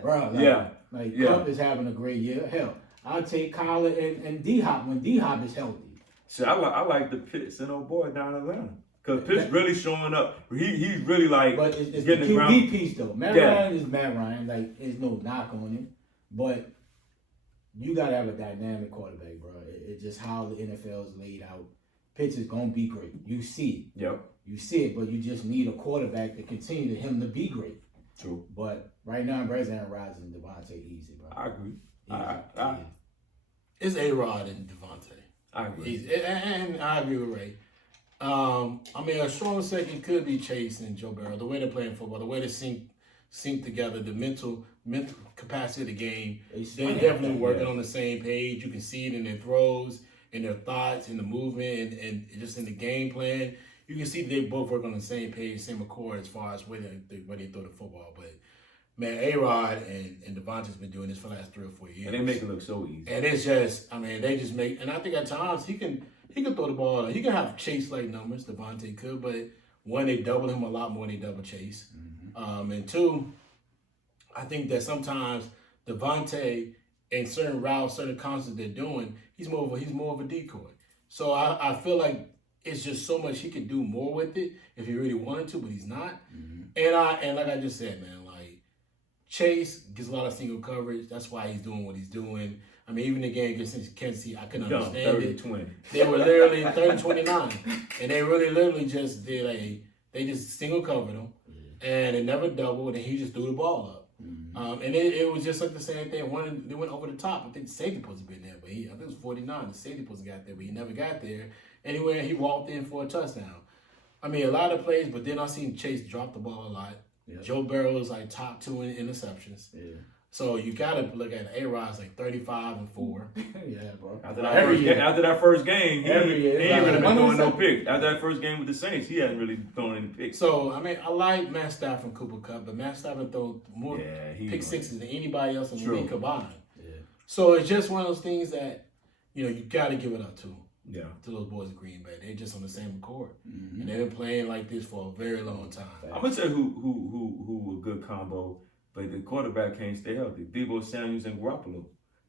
Bro, Kupp is having a great year. Hell, I'll take Kyler and D-Hop when D-Hop is healthy. So I like the Pitts and old boy down in Atlanta. Because Pitts really showing up. He's really like but it's getting the the QB ground. piece though. Matt Ryan is Matt Ryan. Like, there's no knock on him. But you gotta have a dynamic quarterback, bro. It's just how the NFL is laid out. Pitts is gonna be great. You see it. Yep. You see it, but you just need a quarterback to continue him to be great. True. But right now, bro, it's Aaron Rodgers and Devontae easy, bro. I agree. It's A-Rod and Devontae. I agree. And I agree with Ray. I mean, a strong second could be Chase and Joe Burrow. The way they're playing football, the way they sync together, the mental capacity of the game. They're definitely working on the same page. You can see it in their throws, in their thoughts, in the movement, and just in the game plan. You can see they both work on the same page, same accord as far as where they throw the football. But man, A-Rod and Devontae's been doing this for the last 3 or 4 years. And they make it look so easy. And it's just, I mean, they just make, and I think at times he can throw the ball. He can have Chase-like numbers, Devontae could, but 1, they double him a lot more than they double Chase. Mm-hmm. And 2, I think that sometimes Devontae, in certain routes, certain concepts they're doing, he's more of a decoy. So I feel like it's just so much he could do more with it if he really wanted to, but he's not. Mm-hmm. And like I just said, man, like Chase gets a lot of single coverage. That's why he's doing what he's doing. I mean, even the game against Kansas City, I couldn't understand 30-20. it. They were literally 30-29, and they literally just did they just single covered him, and it never doubled, and he just threw the ball up. Mm-hmm. And it was just like the same thing. They went over the top. I think the safety supposed to be there, but I think it was 49. The safety supposed to got there, but he never got there. Anywhere he walked in for a touchdown. I mean, a lot of plays, but then I seen Chase drop the ball a lot. Yep. Joe Burrow is like top 2 in interceptions. Yeah. So you gotta look at A-Rod's like 35-4. Yeah, bro. After that first game, he ain't really been throwing no picks. After that first game with the Saints, he hasn't really thrown any picks. So I mean, I like Matt Stafford and Cooper Kupp, but Matt Stafford throws more pick sixes than anybody else in the league combined. Yeah. So it's just one of those things that you gotta give it up to. Yeah, to those boys of Green Bay, they're just on the same accord, and they've been playing like this for a very long time. I'm gonna tell you who a good combo, but the quarterback can't stay healthy. Deebo Samuels and Garoppolo.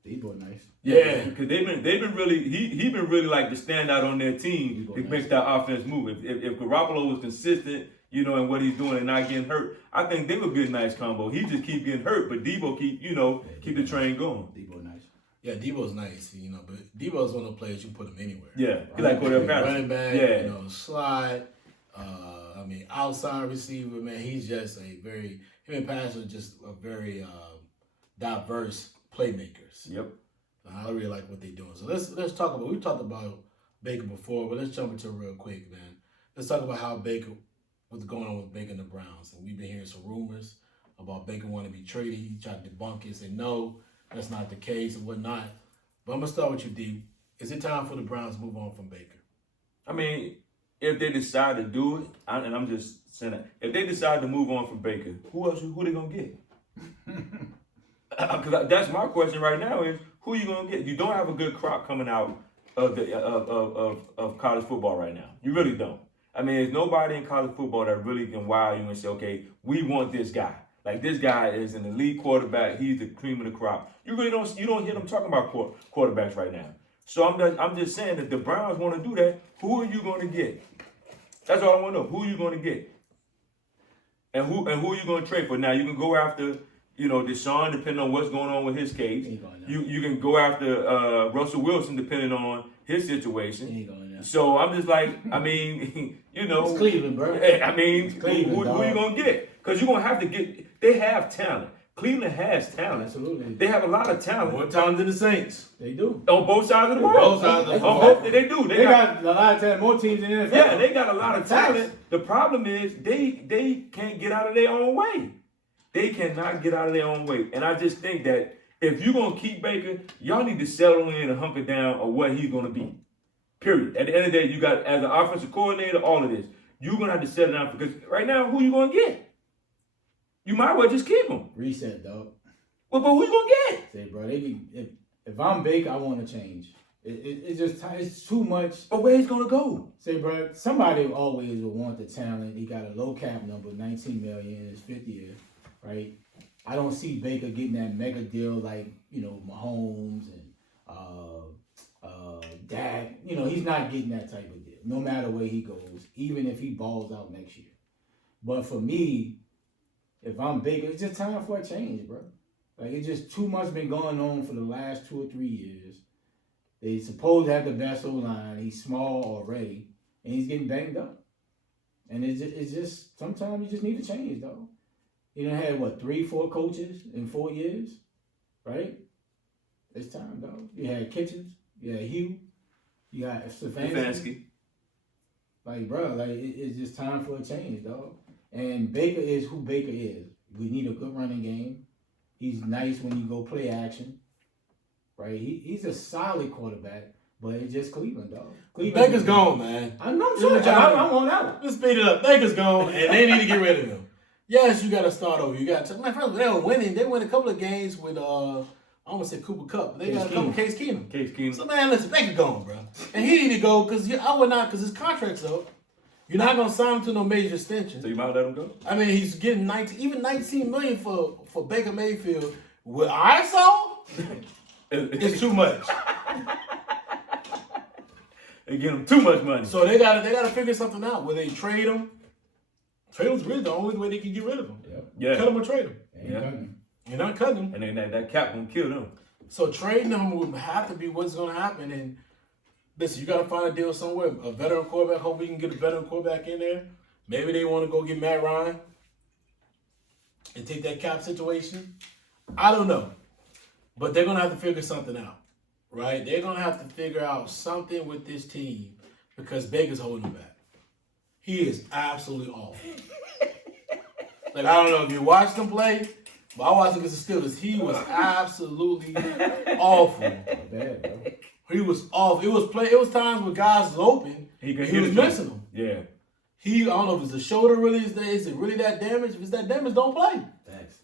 Deebo nice. Yeah, because they've been really he been really like the standout on their team to make that offense move. If Garoppolo was consistent, in what he's doing and not getting hurt, I think they would be a nice combo. He just keep getting hurt, but Deebo keep the train going. Deebo nice. Yeah, Debo's nice, but Debo's one of the players you can put him anywhere. Yeah, he like Cordell Patterson. Running back, slide. Outside receiver, man. He's just him and Patterson are just a very diverse playmakers. Yep. I really like what they're doing. So let's talk about. We talked about Baker before, but let's jump into it real quick, man. Let's talk about what's going on with Baker and the Browns. And we've been hearing some rumors about Baker wanting to be traded. He tried to debunk it, said no. That's not the case and whatnot. But I'm going to start with you, D. Is it time for the Browns to move on from Baker? I mean, if they decide to do it, and I'm just saying that, if they decide to move on from Baker, who they going to get? Because that's my question right now is who you gonna get? You don't have a good crop coming out of the of college football right now. You really don't. I mean, there's nobody in college football that really can wow you and say, okay, we want this guy. Like this guy is an elite quarterback. He's the cream of the crop. You don't hear them talking about quarterbacks right now. So I'm just saying that the Browns want to do that. Who are you going to get? That's all I want to know. Who are you going to get? And who are you going to trade for? Now you can go after, Deshaun, depending on what's going on with his case. You can go after Russell Wilson, depending on his situation. So I'm just like, I mean, it's Cleveland, bro. I mean, who are you going to get? Because you're going to have to get. They have talent. Cleveland has talent. Absolutely. They have a lot of talent. More talent than the Saints. They do. On both sides of the ball. Both sides of the ball. They do. They got a lot of talent. More teams in the NFL. Yeah, they got a lot of talent. The problem is they can't get out of their own way. They cannot get out of their own way. And I just think that if you're going to keep Baker, y'all need to settle in and hunker down on what he's going to be. Period. At the end of the day, you got, as an offensive coordinator, all of this. You're going to have to settle down because right now, who you going to get? You might as well just keep him. Reset, dog. Well, but who you going to get? Say, bro, if I'm Baker, I want to change. It's too much. But where he's going to go? Say, bro, somebody always will want the talent. He got a low cap number, $19 million in his 5th year, right? I don't see Baker getting that mega deal like, Mahomes and Dak. He's not getting that type of deal, no matter where he goes, even if he balls out next year. But for me, if I'm Baker, it's just time for a change, bro. Like, it's just too much been going on for the last 2 or 3 years. They supposed to have the best O-line. He's small already, and he's getting banged up. And it's just sometimes you just need to change, though. You done had, 3-4 coaches in 4 years, right? It's time, dog. You had Kitchens, you had Hugh, you got Stefanski. Like, bro, it's just time for a change, dog. And Baker is who Baker is. We need a good running game. He's nice when you go play action, right? He's a solid quarterback, but it's just Cleveland, dog. Baker's gone, man. I'm on out. Let's speed it up. Baker's gone, and they need to get rid of him. Yes, you got to start over. You got to. My friends, they were winning. They won a couple of games with I almost said Cooper Kupp. They got a couple Case Keenum. So man, listen, Baker gone, bro, and he need to go because I would not because his contract's up. You're not gonna sign him to no major extension. So you might let him go? I mean, he's getting $19 million for Baker Mayfield. What I saw, it's too much. They give him too much money. So they gotta figure something out. Will they trade him? Trade him's really the only way they can get rid of him. Yeah. Cut him or trade him. You're not cutting him. And then that cap gonna kill them. So trading him would have to be what's gonna happen. And listen, you gotta find a deal somewhere. A veteran quarterback. Hope we can get a veteran quarterback in there. Maybe they want to go get Matt Ryan and take that cap situation. I don't know. But they're gonna have to figure something out. Right? They're gonna have to figure out something with this team because Baker's holding them back. He is absolutely awful. Like, I don't know if you watched him play, but I watched him against the Steelers. He was absolutely awful. bad, bro. He was awful. It was times where guys was open. He was missing them. Yeah. I don't know if it's the shoulder really is it really that damaged? If it's that damaged, don't play. Thanks.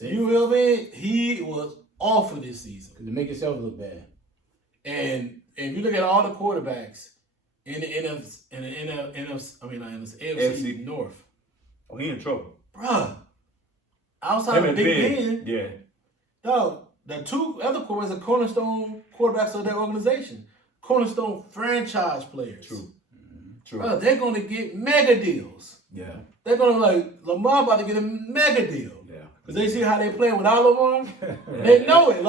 You know what I mean? He was awful this season. To make yourself look bad. And if you look at all the quarterbacks in the AFC North. Oh, he in trouble. Bruh. Outside of Big Ben. Yeah. Dog, the two other quarterbacks are cornerstone quarterbacks of their organization. Cornerstone franchise players. True. True. Bruh, they're going to get mega deals. Yeah. They're going to, Lamar about to get a mega deal. Yeah. Because they see how they playing without Lamar. They know it.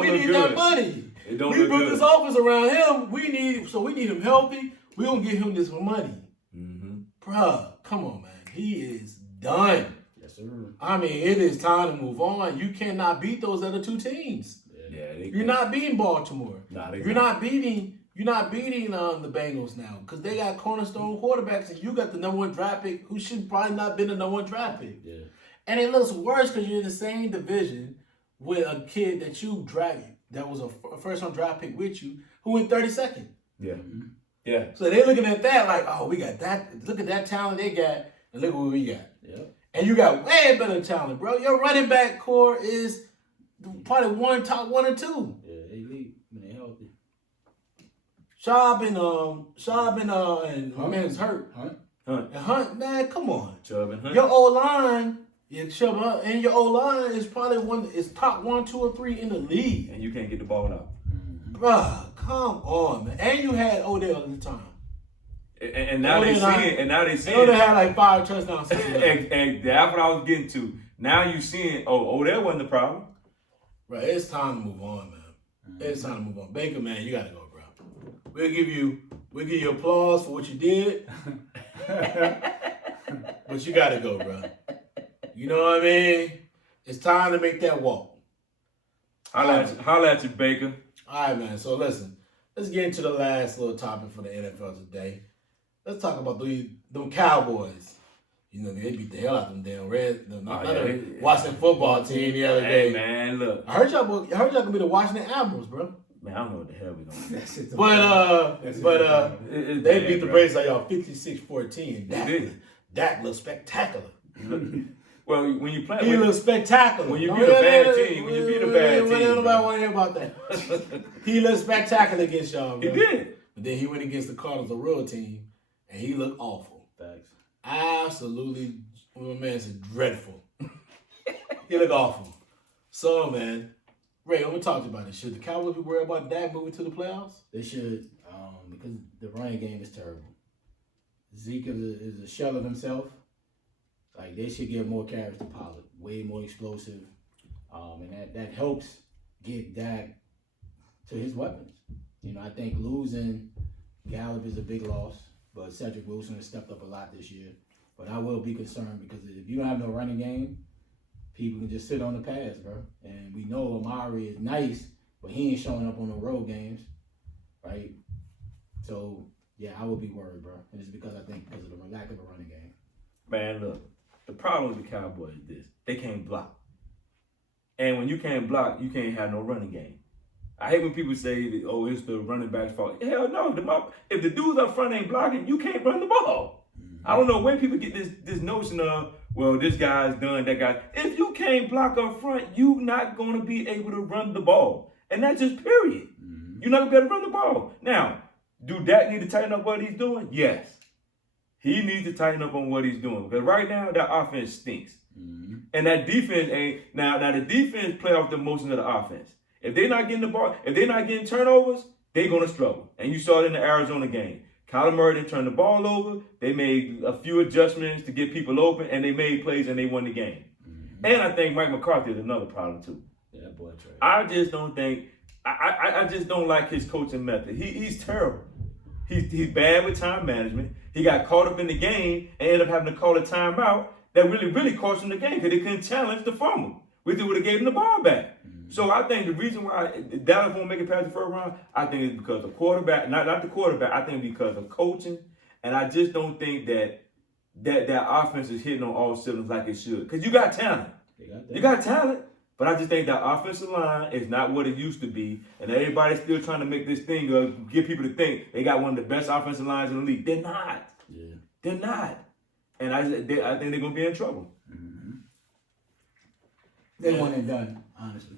We need that money. We built this offense around him. We need him healthy. We don't give him this money. Mm-hmm. Bruh, come on, man. He is done. Yes, sir. I mean, it is time to move on. You cannot beat those other two teams. Yeah, you're not beating Baltimore. You're not beating the Bengals now because they got cornerstone quarterbacks and you got the number 1 draft pick who should probably not been the number 1 draft pick. Yeah. And it looks worse because you're in the same division with a kid that you drafted that was a first-round draft pick with you who went 32nd. Yeah. Yeah. So they're looking at that like, oh, we got that. Look at that talent they got and look what we got. Yep. And you got way better talent, bro. Your running back core is probably top 1 or 2. Yeah, they lead when they're healthy. Schaub and my man's hurt. Hunt. And Hunt, man, come on. Chubb and Hunt. Your O-line, and your O-line is probably top 1, 2, or 3 in the league. And you can't get the ball out. Bruh, come on, man. And you had Odell at the time. And now they see it. And now they see it. Odell had like 5 touchdowns. And that's what I was getting to. Now you seeing, Odell wasn't the problem. Right, it's time to move on, man. It's time to move on. Baker, man, you gotta go, bro. We'll give you applause for what you did. But you gotta go, bro. You know what I mean? It's time to make that walk. Holla at you, Baker. All right, man. So listen, let's get into the last little topic for the NFL today. Let's talk about them Cowboys. You know, they beat the hell out of them damn Washington football team the other day. Hey, man, look. I heard y'all gonna be the Washington Admirals, bro. Man, I don't know what the hell we gonna do. But they beat the Braves like y'all 56-14. Dak looks spectacular. Well, when you play, he looks spectacular. When you beat a bad team, nobody want to hear about that. He looked spectacular against y'all, bro. He did. But then he went against the Cardinals, a real team, and he looked awful. Thanks. Absolutely, my man said dreadful. He looked awful. So, man, Ray, I'm gonna talk to you about this. Should the Cowboys be worried about Dak moving to the playoffs? They should, because the running game is terrible. Zeke is a shell of himself. Like, they should give more carries to Pollard, way more explosive, and that helps get Dak to his weapons. You know, I think losing Gallup is a big loss, but Cedric Wilson has stepped up a lot this year. But I will be concerned because if you don't have no running game, people can just sit on the pass, bro. And we know Amari is nice, but he ain't showing up on the road games, right? So, yeah, I would be worried, bro. And it's because of the lack of a running game. Man, look. The problem with the Cowboys is this. They can't block. And when you can't block, you can't have no running game. I hate when people say, it's the running back's fault. Hell no. If the dudes up front ain't blocking, you can't run the ball. Mm-hmm. I don't know when people get this notion of, well, this guy's done, that guy. If you can't block up front, you're not going to be able to run the ball. And that's just period. Mm-hmm. You're not going to be able to run the ball. Now, do Dak need to tighten up what he's doing? Yes. He needs to tighten up on what he's doing. Because right now, that offense stinks. Mm-hmm. And that defense ain't... Now, the defense play off the motion of the offense. If they're not getting the ball, if they're not getting turnovers, they're going to struggle. And you saw it in the Arizona game. Kyler Murray didn't turn the ball over. They made a few adjustments to get people open, and they made plays, and they won the game. Mm-hmm. And I think Mike McCarthy is another problem, too. Yeah, that boy Trey. I just don't think... I just don't like his coaching method. He's terrible. He's bad with time management. He got caught up in the game and ended up having to call a timeout that really cost him the game because they couldn't challenge the fumble, which they would have gave him the ball back. Mm-hmm. So I think the reason why Dallas won't make it past the first round, I think it's because of quarterback, not the quarterback. I think because of coaching, and I just don't think that offense is hitting on all cylinders like it should. Because you got talent, you got talent. But I just think that offensive line is not what it used to be, and everybody's still trying to make this thing get people to think they got one of the best offensive lines in the league. They're not. Yeah. They're not. And I think they're going to be in trouble. Mm-hmm. They won and done, honestly.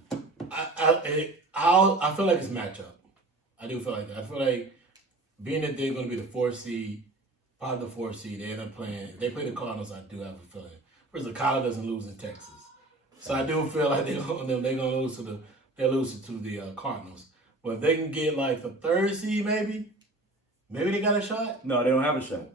I feel like it's matchup. I do feel like that. I feel like being that they're going to be the 4th seed, probably the 4th seed, they end up playing. If they play the Cardinals, I do have a feeling. First, the Cardinals doesn't lose in Texas. So I do feel like they're gonna lose to the Cardinals. But if they can get like the 3rd seed, maybe they got a shot. No, they don't have a shot.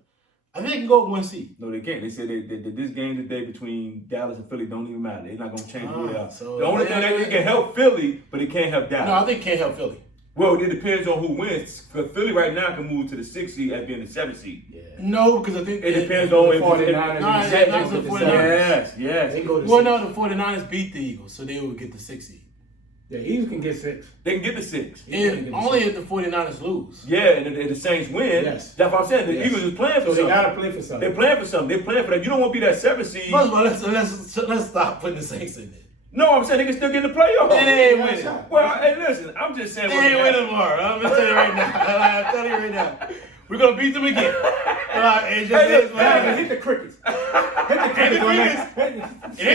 I think they can go with 1 seed. No, they can't. They said that this game today between Dallas and Philly don't even matter. They're not gonna change who they are. So the only thing they can help Philly, but it can't help Dallas. No, I think it can't help Philly. Well, it depends on who wins. Because Philly right now can move to the 6th seed as being the 7th seed. Yeah. No, because I think it depends on the 49ers. Yes. They go to the 49ers beat the Eagles, so they would get the 6th seed. The Eagles can get 6. They can get the 6. Only if the 49ers lose. Yeah, and the Saints win. Yes. That's what I'm saying. The Eagles is playing for something. So they got to play for something. They're playing for something. They're playing for that. You don't want to be that 7th seed. First of all, let's stop putting the Saints in there. No, I'm saying they can still get in the playoffs. They ain't winning. Well, hey, listen, I'm just saying. They ain't winning tomorrow. I'm going to tell you right now. I'm telling you right now. We're going to beat them again. Hit the Crickets. And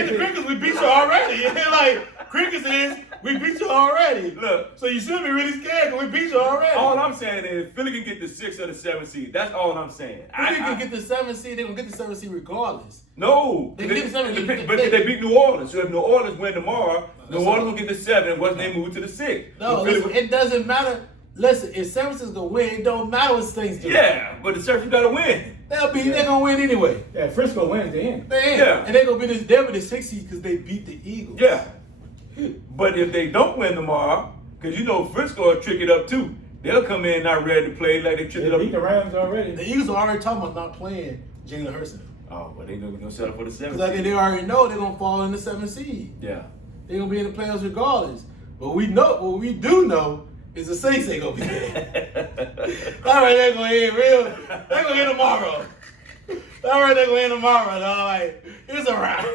the Crickets, we beat you already. Crickets is, we beat you already. Look. So you should be really scared because we beat you already. All I'm saying is Philly can get the 6th or the 7th seed. That's all I'm saying. Philly can get the 7th seed. They're going to get the 7th seed regardless. No. They get the 7th seed. But they beat New Orleans. So if New Orleans win tomorrow, New Orleans will get the 7th. Once they move to the 6th. No, listen, it doesn't matter. Listen, if San Francisco win, it don't matter what Saints do. Yeah, but the Saints got to win. They're gonna win anyway. Yeah, Frisco wins the end. They ain't. Yeah. And they'll be the 6th seed because they beat the Eagles. Yeah. But if they don't win tomorrow, because you know Frisco will trick it up too. They'll come in not ready to play like they tricked it They up. beat the Rams already. The Eagles are already talking about not playing Jalen Hurts. Oh, but they're going to settle for the 7th. Because they already know they're gonna fall in the 7th seed. Yeah. They're gonna be in the playoffs regardless. But what we do know is the Saints ain't gonna be there. All right, they're gonna end real. They're gonna end tomorrow. All right, they're gonna end tomorrow. All right, it's a wrap.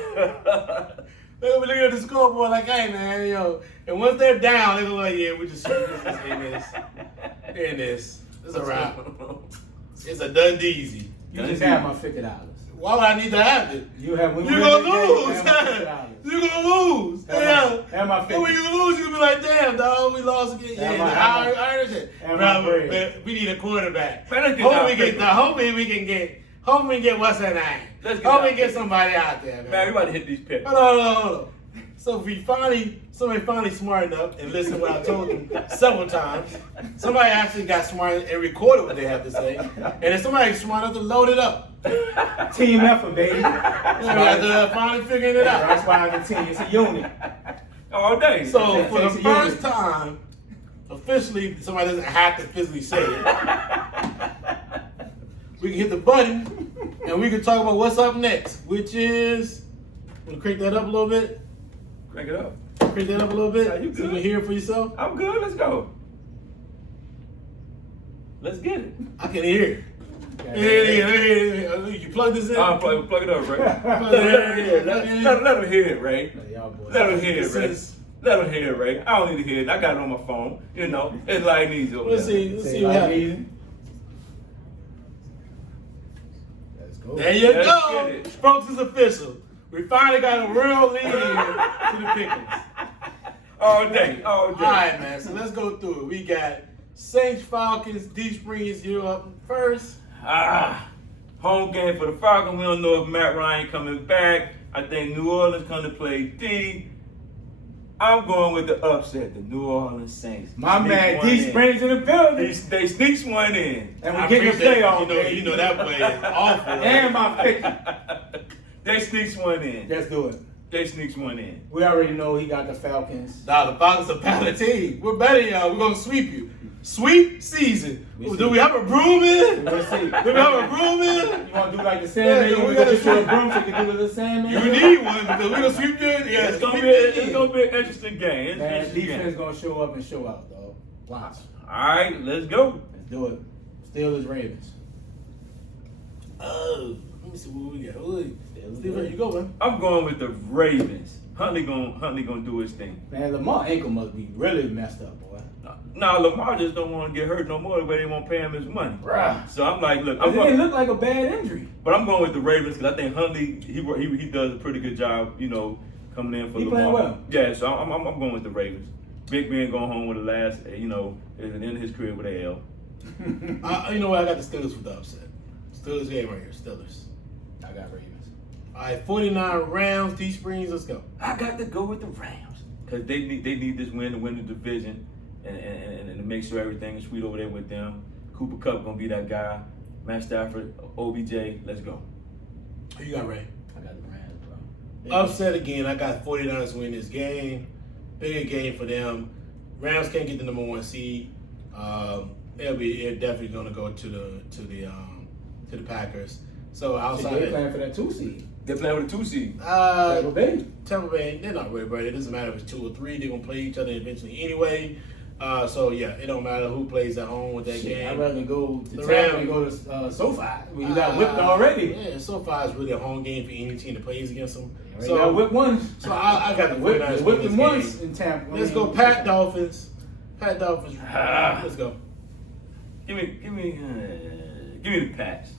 They're gonna be looking at the scoreboard like, hey man, yo. And once they're down, they're gonna be like, yeah, we just in this. It's a wrap. It's a Dundeezy. You just have my $50. Why would I need to have it? You have when You're you gonna win the lose. game, have You're gonna lose. Have my And when you lose, you're gonna be like, damn, dog, we lost again. Have I understand. my But we need a quarterback. Man, let's get Hopefully we can get what's her name. Hopefully we get somebody out there, man. Man, we about to hit these picks. Hold on. So if somebody finally smart enough and listened to what I told them several times, somebody actually got smart and recorded what they have to say, and if somebody's smart enough to load it up. Team effort, baby. Somebody finally figuring it out. That's why I'm a team. It's a unit. All day. So for the first time, officially, somebody doesn't have to physically say it. We can hit the button and we can talk about what's up next, which is, want to crank that up a little bit? Crank it up. Crank that up a little bit? Yeah, you so you good. can hear it for yourself? I'm good. Let's go. Let's get it. I can hear it. You plug this in? Plug it up, Ray. Plug it in. Let him hear it, Ray. Y'all boys. Let him hear it, Ray. Let him hear it, Ray. I don't need to hear it. I got it on my phone. You know, it's like it needs over Let's there. see what happens. Let's go. There you Let's go. get it. Folks, it's official. We finally got a real lead here to the Pickens. All day. All right, man. So let's go through it. We got Saints, Falcons, DSprings, you up first. Home game for the Falcons. We don't know if Matt Ryan coming back. I think New Orleans going to play D. I'm going with the upset, the New Orleans Saints. My man, DSprings in the building. They sneaks one in. And we're getting a playoff. You know that play is awful. And my 50. They sneaks one in. Let's do it. They sneaks one in. We already know he got the Falcons. Nah, the Falcons are a better team. We're better, y'all. We're going to sweep you. Sweep season. Do we have a broom in? We'll see. Do we have a broom in? You want to do like the Sandman? Yeah, we got to get you a broom so you can do the Sandman? You need one because we're going to sweep you. Yeah, It's gonna be an interesting game. Man, defense going to show up and show out, though. Watch. All right, let's go. Let's do it. Steelers, Ravens. Oh, let me see what we got. Steve, where you go, man? I'm going with the Ravens. Huntley gonna do his thing. Man, Lamar ankle must be really messed up, boy. Nah, Lamar just don't want to get hurt no more the way they won't pay him his money. Bruh. So I'm like, look, It didn't look like a bad injury. but I'm going with the Ravens because I think Huntley he does a pretty good job, you know, coming in for He Lamar. playing well. Yeah, so I'm going with the Ravens. Big Ben going home with the last, you know, at the end of his career with an L. You know what? I got the Steelers with the upset. Steelers game right here. Steelers. I got Ravens. All right, 49 Rams, DSprings. Let's go. I got to go with the Rams because they need this win to win the division and to make sure everything is sweet over there with them. Cooper Kupp gonna be that guy. Matt Stafford, OBJ. Let's go. Who you got, Ray? I got the Rams, bro. Upset again. I got 49ers win this game. Bigger game for them. Rams can't get the number 1 seed. They're definitely gonna go to the Packers. So outside They're of playing for that 2 seed. They're playing with a 2 seed. Tampa Bay. Tampa Bay, they're not really bro. It doesn't matter if it's 2 or 3. They're gonna play each other eventually anyway. So yeah, it don't matter who plays at home with that game. I'd rather go to The Tampa Rams- and go to SoFi. When you got whipped already. Yeah, SoFi is really a home game for any team that plays against them. You got whipped once. So I got the 49ers Whipped win them this once game. in Tampa. Let's go, Pat Dolphins. Pat Dolphins. Let's go. Give me the Pats.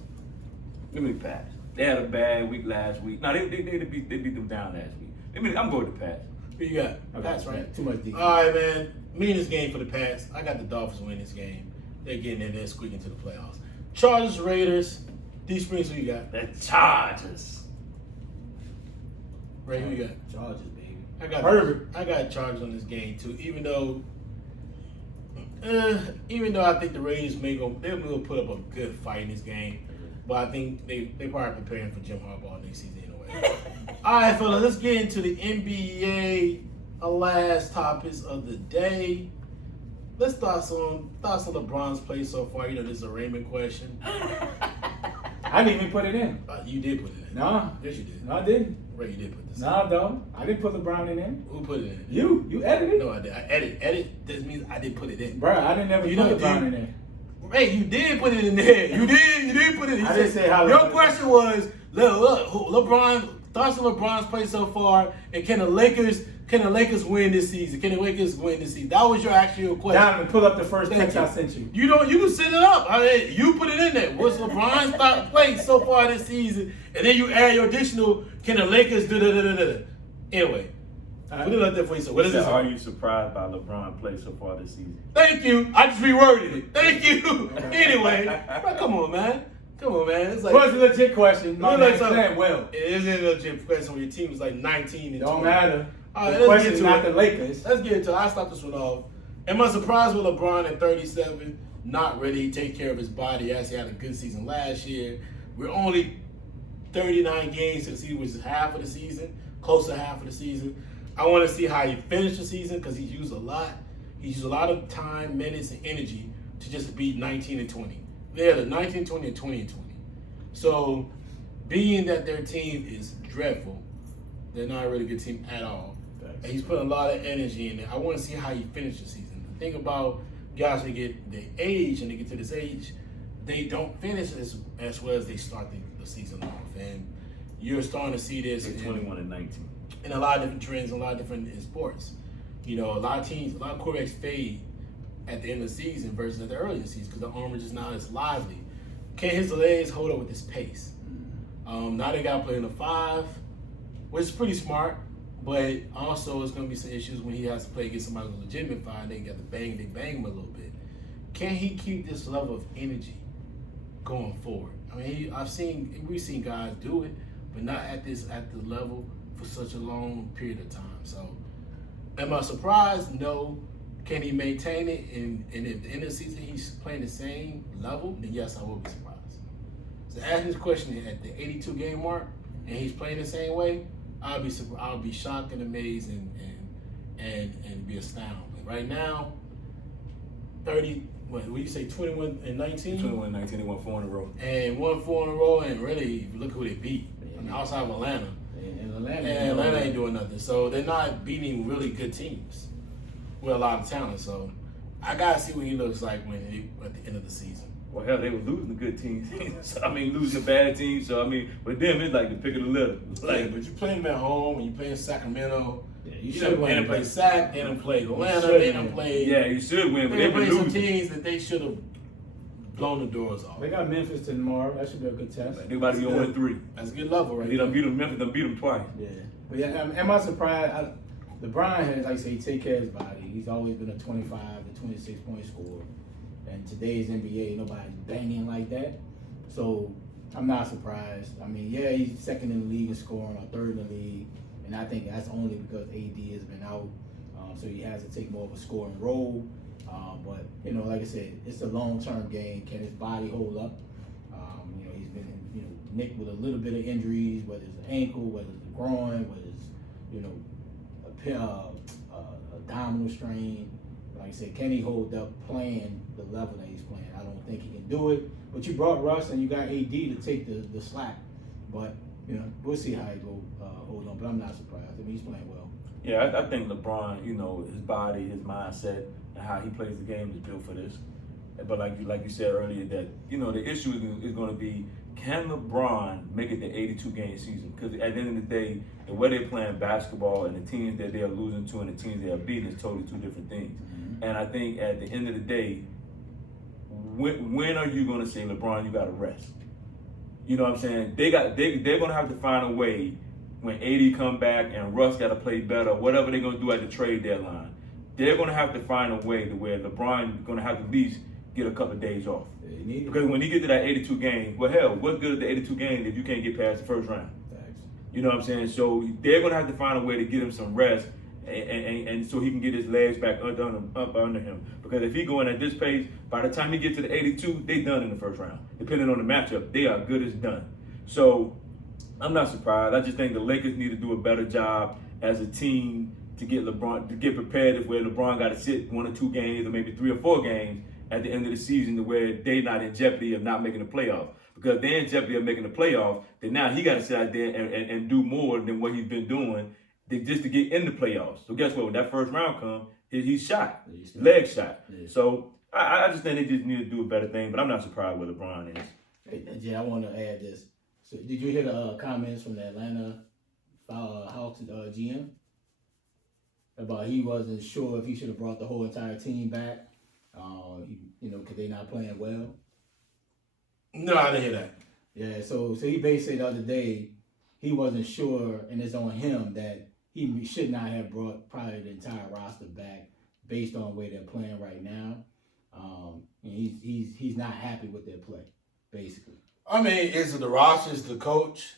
Give me the Pats. They had a bad week last week. No, they beat them down last week. I'm going with the Pats. Who you got? Okay, Pats, right? Too much defense. All right, man. Meanest game for the Pats. I got the Dolphins win this game. They're getting in there, squeaking to the playoffs. Chargers, Raiders. DSprings, who you got? The Chargers. Ray, who you got? Chargers, baby. I got Herbert. I got Chargers on this game too. Even though I think the Raiders they're gonna put up a good fight in this game, but I think they probably preparing for Jim Harbaugh next season anyway. All right, fellas, let's get into the NBA last topics of the day. Let's thoughts on LeBron's play so far. You know, this is a Raymond question. I didn't even put it in. You did put it in. No. Yes, you did. No, I didn't. Ray, you did put this in. No, though. I didn't put LeBron in. Who put it in? You edited it? No, I did. I edit. That means I did put it in. Bro, I didn't never put LeBron in there. Ray, you did put it in there. You did put it in. I didn't say how. Your question was, look, LeBron, thoughts on LeBron's play so far, and can the Lakers win this season? Can the Lakers win this season? That was your actual question. Donovan, pull up the first text I sent you. You can send it up. You put it in there. What's LeBron's play so far this season? And then you add your additional, can the Lakers do. Anyway, put it up there for you. So what is this? Are you surprised by LeBron play so far this season? Thank you. I just reworded it. Thank you. Anyway, bro, come on, man. It's like, Well, it's a legit question. My man playing well. It is a legit question when your team is like 19 and 20. Don't matter. All right, The let's question's get to not it. the Lakers. Let's get into it. I'll start this one off. Am I surprised with LeBron at 37? Not really. Take care of his body. He actually had a good season last year. We're only 39 games to the season, which is half of the season, close to half of the season. I want to see how he finished the season because he's used a lot. He's used a lot of time, minutes, and energy to just beat 19 and 20. They're the 19, 20, and 20 and 20. So, being that their team is dreadful, they're not a really good team at all. And he's putting a lot of energy in there. I want to see how he finishes the season. The thing about guys that get the age and they get to this age, they don't finish as well as they start the season off. And you're starting to see this They're 21 and 19. In a lot of different trends, a lot of different in sports. You know, a lot of quarterbacks fade at the end of the season versus at the early of the season because the arm is just not as lively. Can his legs hold up with this pace? Now they got to play in the 5, which is pretty smart, but also it's going to be some issues when he has to play against somebody who's legitimate 5 and they got to bang him a little bit. Can he keep this level of energy going forward? I mean, we've seen guys do it, but not at the level for such a long period of time. So, am I surprised? No. Can he maintain it? And if at the end of the season he's playing the same level, then yes, I will be surprised. So, asking this question at the 82 game mark, and he's playing the same way, I'll be shocked and amazed and be astounded. But right now, 30. What do you say? 21 and 19. 21 and 19. They won 4 in a row. And won 4 in a row, and really look who they beat. I mean, outside of Atlanta. And Atlanta ain't doing nothing. So they're not beating really good teams with a lot of talent. So I gotta see what he looks like at the end of the season. Well, hell, they were losing the good teams. So, losing the bad teams. So, with them, it's like the pick of the litter. But you play them at home, and you play in Sacramento. Yeah, you should win. They done play Sac, they done played Atlanta, they done played. Yeah, you should win, but they they've been played some losing. teams that they should have blown the doors off. They got Memphis tomorrow. That should be a good test. They about to be 0-3. That's a good level, right? They done beat them. Memphis done beat them twice. Yeah. But yeah, am I surprised? LeBron has, like I say, take care of his body. He's always been a 25 to 26 point scorer. And today's NBA, nobody's banging like that. So I'm not surprised. Yeah, he's second in the league in scoring or third in the league. And I think that's only because AD has been out. So he has to take more of a scoring role. But, like I said, it's a long-term game. Can his body hold up? He's been, nicked with a little bit of injuries, whether it's an ankle, whether it's a groin, whether it's, a abdominal strain. Like I said, can he hold up playing the level that he's playing? I don't think he can do it. But you brought Russ and you got AD to take the slack. But, we'll see how he go hold on. But I'm not surprised. He's playing well. Yeah, I think LeBron, his body, his mindset, and how he plays the game is built for this. But like you said earlier, that the issue is going to be, can LeBron make it the 82-game season? Because at the end of the day, the way they're playing basketball and the teams that they are losing to and the teams they are beating is totally two different things. Mm-hmm. And I think at the end of the day, when are you going to say, LeBron, you got to rest? You know what I'm saying? They're going to have to find a way when AD come back and Russ got to play better, whatever they're going to do at the trade deadline, they're going to have to find a way to where LeBron is going to have to at least get a couple of days off. Because when he gets to that 82 game, well, hell, what's good at the 82 game if you can't get past the first round? Thanks. You know what I'm saying? So they're going to have to find a way to get him some rest and so he can get his legs back up under him. Because if he going at this pace, by the time he gets to the 82, they done in the first round. Depending on the matchup, they are good as done. So I'm not surprised. I just think the Lakers need to do a better job as a team to get LeBron, to get prepared if where LeBron got to sit 1 or 2 games or maybe 3 or 4 games at the end of the season to where they're not in jeopardy of not making the playoffs. Because if they're in jeopardy of making the playoffs, then now he got to sit out there and do more than what he's been doing just to get in the playoffs. So guess what? When that first round comes, he's shot. Leg shot. Yeah. So I just think they just need to do a better thing, but I'm not surprised where LeBron is. Hey, Jay, I want to add this. So did you hear the comments from the Atlanta Hawks GM? About he wasn't sure if he should have brought the whole entire team back, because they not playing well. No, I didn't hear that. Yeah, so he basically the other day, he wasn't sure, and it's on him that he should not have brought probably the entire roster back based on where they're playing right now. And he's not happy with their play, basically. I mean, is it the roster, is the coach?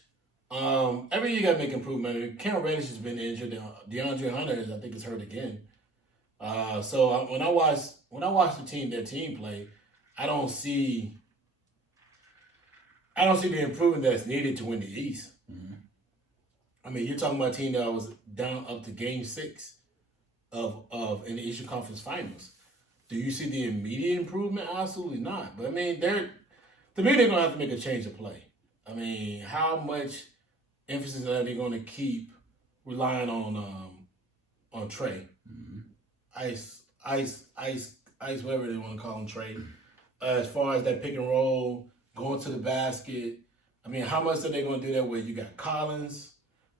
Every year you got to make improvement. I mean, Cam Reddish has been injured. DeAndre Hunter, I think, is hurt again. So when I watch their team play, I don't see the improvement that's needed to win the East. Mm-hmm. I mean, you're talking about a team that was down up to Game 6 of in the Eastern Conference Finals. Do you see the immediate improvement? Absolutely not. But I mean, they're going to have to make a change of play. I mean, how much emphasis are they going to keep relying on Trey? Mm-hmm. Ice, whatever they want to call him, Trey. As far as that pick and roll, going to the basket, I mean, how much are they going to do that with? You got Collins,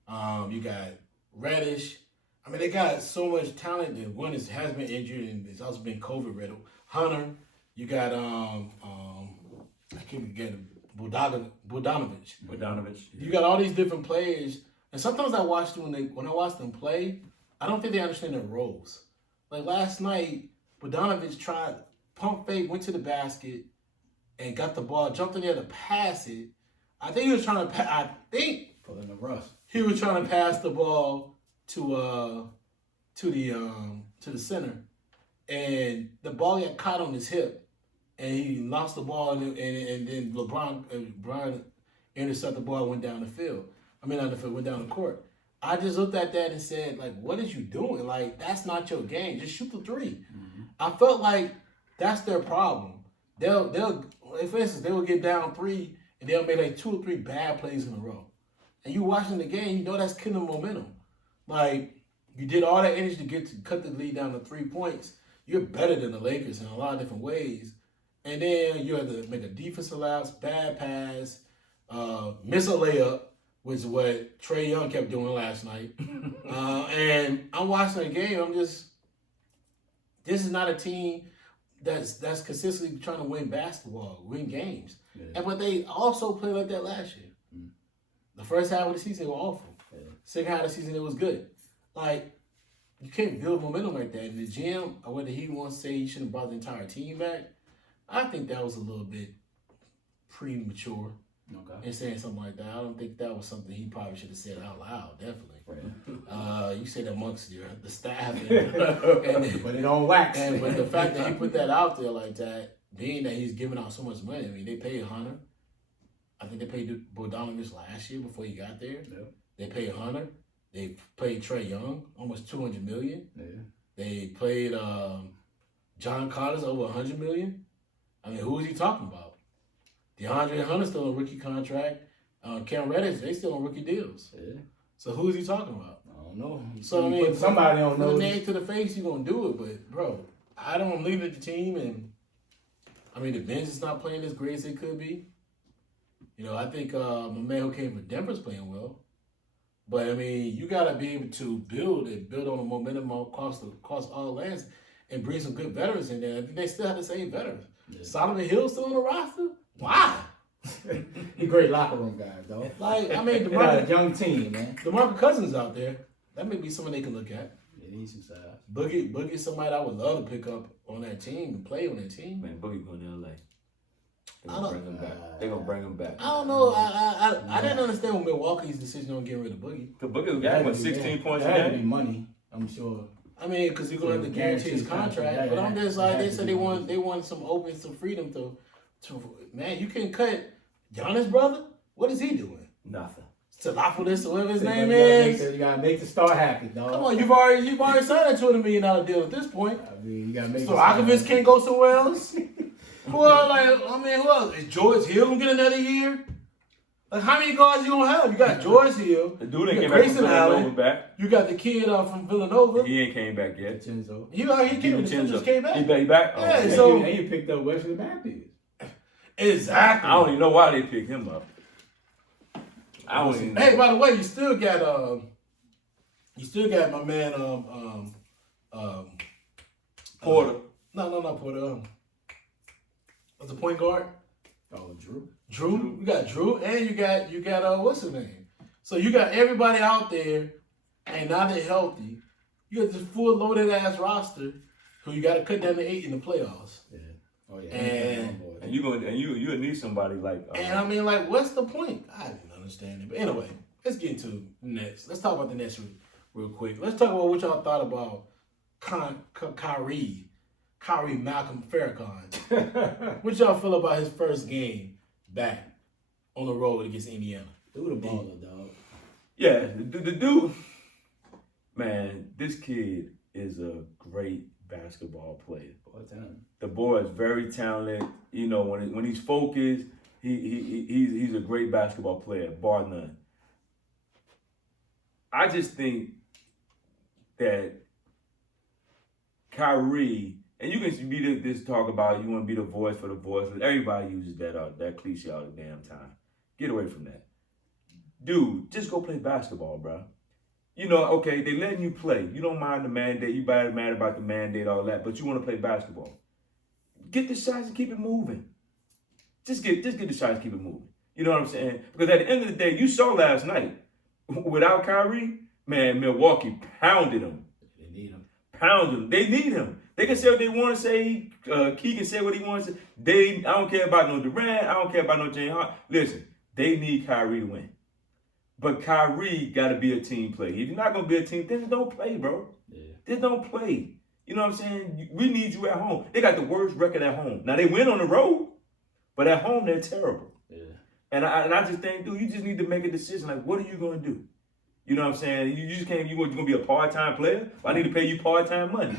you got Reddish. I mean, they got so much talent. And one has been injured and it's also been COVID riddled. Hunter, you got I can't forget Bogdanovich. You got all these different players, and sometimes I watch them when I watch them play, I don't think they understand their roles. Like last night, Bogdanovich tried pump fake, went to the basket, and got the ball, jumped in there to pass it. I think he was trying to pulling the rust. He was trying to pass the ball to the center, and the ball got caught on his hip, and he lost the ball, and then LeBron intercepted the ball and went down the field. Went down the court. I just looked at that and said, like, what is you doing? Like, that's not your game. Just shoot the 3. Mm-hmm. I felt like that's their problem. They'll for instance, they will get down 3 and they'll make like 2 or 3 bad plays in a row. And you watching the game, you know that's killing momentum. Like, you did all that energy to cut the lead down to 3 points. You're better than the Lakers in a lot of different ways. And then you have to make a defensive lapse, bad pass, miss a layup, which is what Trae Young kept doing last night. And I'm watching the game. This is not a team that's consistently trying to win games. Yeah. But they also played like that last year. Mm. The first half of the season, they were awful. Yeah. Second half of the season, it was good. Like, you can't build momentum like that. And the GM, or whether he wants to say he shouldn't have brought the entire team back, I think that was a little bit premature. Okay. And saying something like that. I don't think that was something he probably should have said out loud, definitely. Right. You said amongst the staff. But it don't wax. But the fact that he put that out there like that, being that he's giving out so much money, I mean, they paid Hunter. I think they paid Bogdanovich last year before he got there. Yeah. They paid Hunter. They paid Trae Young almost $200 million. Yeah. They played John Collins over $100 million. I mean, who is he talking about? DeAndre Hunter's still on rookie contract. Cam Reddish, they still on rookie deals. Yeah. So who is he talking about? I don't know. So I mean, somebody don't know. Put the name to the face, you're gonna do it. But bro, I don't leave it at the team, and I mean the bench is not playing as great as it could be. You know, I think my man who came from Denver's playing well. But I mean, you gotta be able to build on the momentum across all lands and bring some good veterans in there. I think they still have the same veterans. Yeah. Solomon Hill's still on the roster. Why? He great locker room guy, though. Like, I mean, They got a young team, man. DeMarcus Cousins out there. That may be someone they can look at. They need some size. Boogie, somebody I would love to pick up on that team and play on that team. Man, Boogie going to LA. They're I gonna don't- bring him back. They're gonna bring him back. I don't know. I didn't understand when Milwaukee's decision on getting rid of Boogie. The Boogie got what, 16 points a That had to be game? money, I'm sure. I mean, because you're gonna have to guarantee his contract. But I'm just like, they said they want some open, some freedom to man. You can cut Giannis' brother. What is he doing? Nothing. Salafodis, whatever his name is. is. You gotta make the star happy, dog. Come on, you've already signed a $200 million deal at this point. I mean, you gotta make. So Akovich can't go somewhere else. Who else? Is George Hill gonna get another year? Like, how many guards you gonna have? You got George Hill. The dude ain't you came got back from Grayson Villanova Allen. back. You got the kid from Villanova. He ain't came back yet. Chenzo. He just came back. He back? Oh, Yeah, man. so- And you picked up Wesley Matthews. Exactly. I don't even know why they picked him up. I don't even know. Hey, by the way, you still got my man Porter. No, not Porter. What's the point guard? Oh, Drew. Drew. You got Drew, and you got what's his name? So you got everybody out there, and now they're healthy. You got this full loaded ass roster who you got to cut down to 8 in the playoffs. Yeah. Oh yeah. And you need somebody like. And I mean, like, what's the point? I didn't understand it. But anyway, let's get into the next. Let's talk about the next real quick. Let's talk about what y'all thought about Kyrie Malcolm Farrakhan. What y'all feel about his first game back on the road against Indiana? Threw the baller, dog. Yeah, the dude, man, this kid is a great basketball player. The boy is very talented. You know, when he's focused, he's a great basketball player, bar none. I just think that Kyrie, and you can be this talk about you want to be the voice for the voiceless. Everybody uses that cliche all the damn time. Get away from that. Dude, just go play basketball, bro. You know, okay, they letting you play. You don't mind the mandate. You mad about the mandate, all that, but you want to play basketball. Get the shots and keep it moving. Just get the shots and keep it moving. You know what I'm saying? Because at the end of the day, you saw last night, without Kyrie, man, Milwaukee pounded him. They need him. Pounded him. They need him. They can say what they want to say. Key can say what he wants to say. I don't care about no Durant. I don't care about no James Harden. Listen, they need Kyrie to win. But Kyrie got to be a team player. If you're not going to be a team, then don't play, bro. Yeah. Just don't play. You know what I'm saying? We need you at home. They got the worst record at home. Now, they win on the road, but at home, they're terrible. Yeah. And I just think, dude, you just need to make a decision. Like, what are you going to do? You know what I'm saying? You just can't, you're going to be a part-time player? Well, I need to pay you part-time money.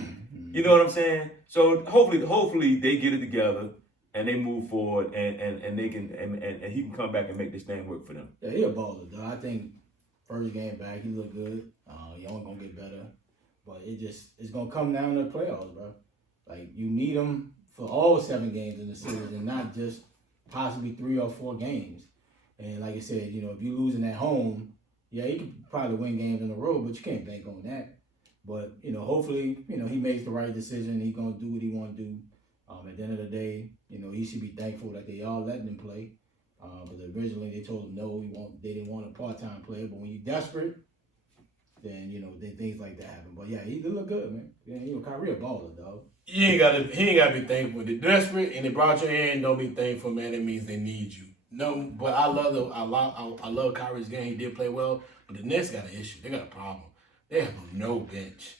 You know what I'm saying? So hopefully they get it together and they move forward and they can and he can come back and make this thing work for them. Yeah, he a baller, though. I think first game back, he looked good. He only gonna get better, but it's gonna come down to the playoffs, bro. Like, you need him for all 7 games in the series and not just possibly 3 or 4 games. And like I said, you know, if you're losing at home, yeah, you can probably win games in a row, but you can't bank on that. But, you know, hopefully, you know, he makes the right decision. He's going to do what he want to do. At the end of the day, you know, he should be thankful that they all letting him play. But originally they told him no, they didn't want a part-time player. But when you're desperate, then, you know, then things like that happen. But, yeah, he did look good, man. Yeah, you know, Kyrie a baller, dog. He ain't gotta be thankful. They're desperate and they brought you in. Don't be thankful, man. It means they need you. No, but I love Kyrie's game. He did play well, but the Nets got an issue. They got a problem. They have no bench.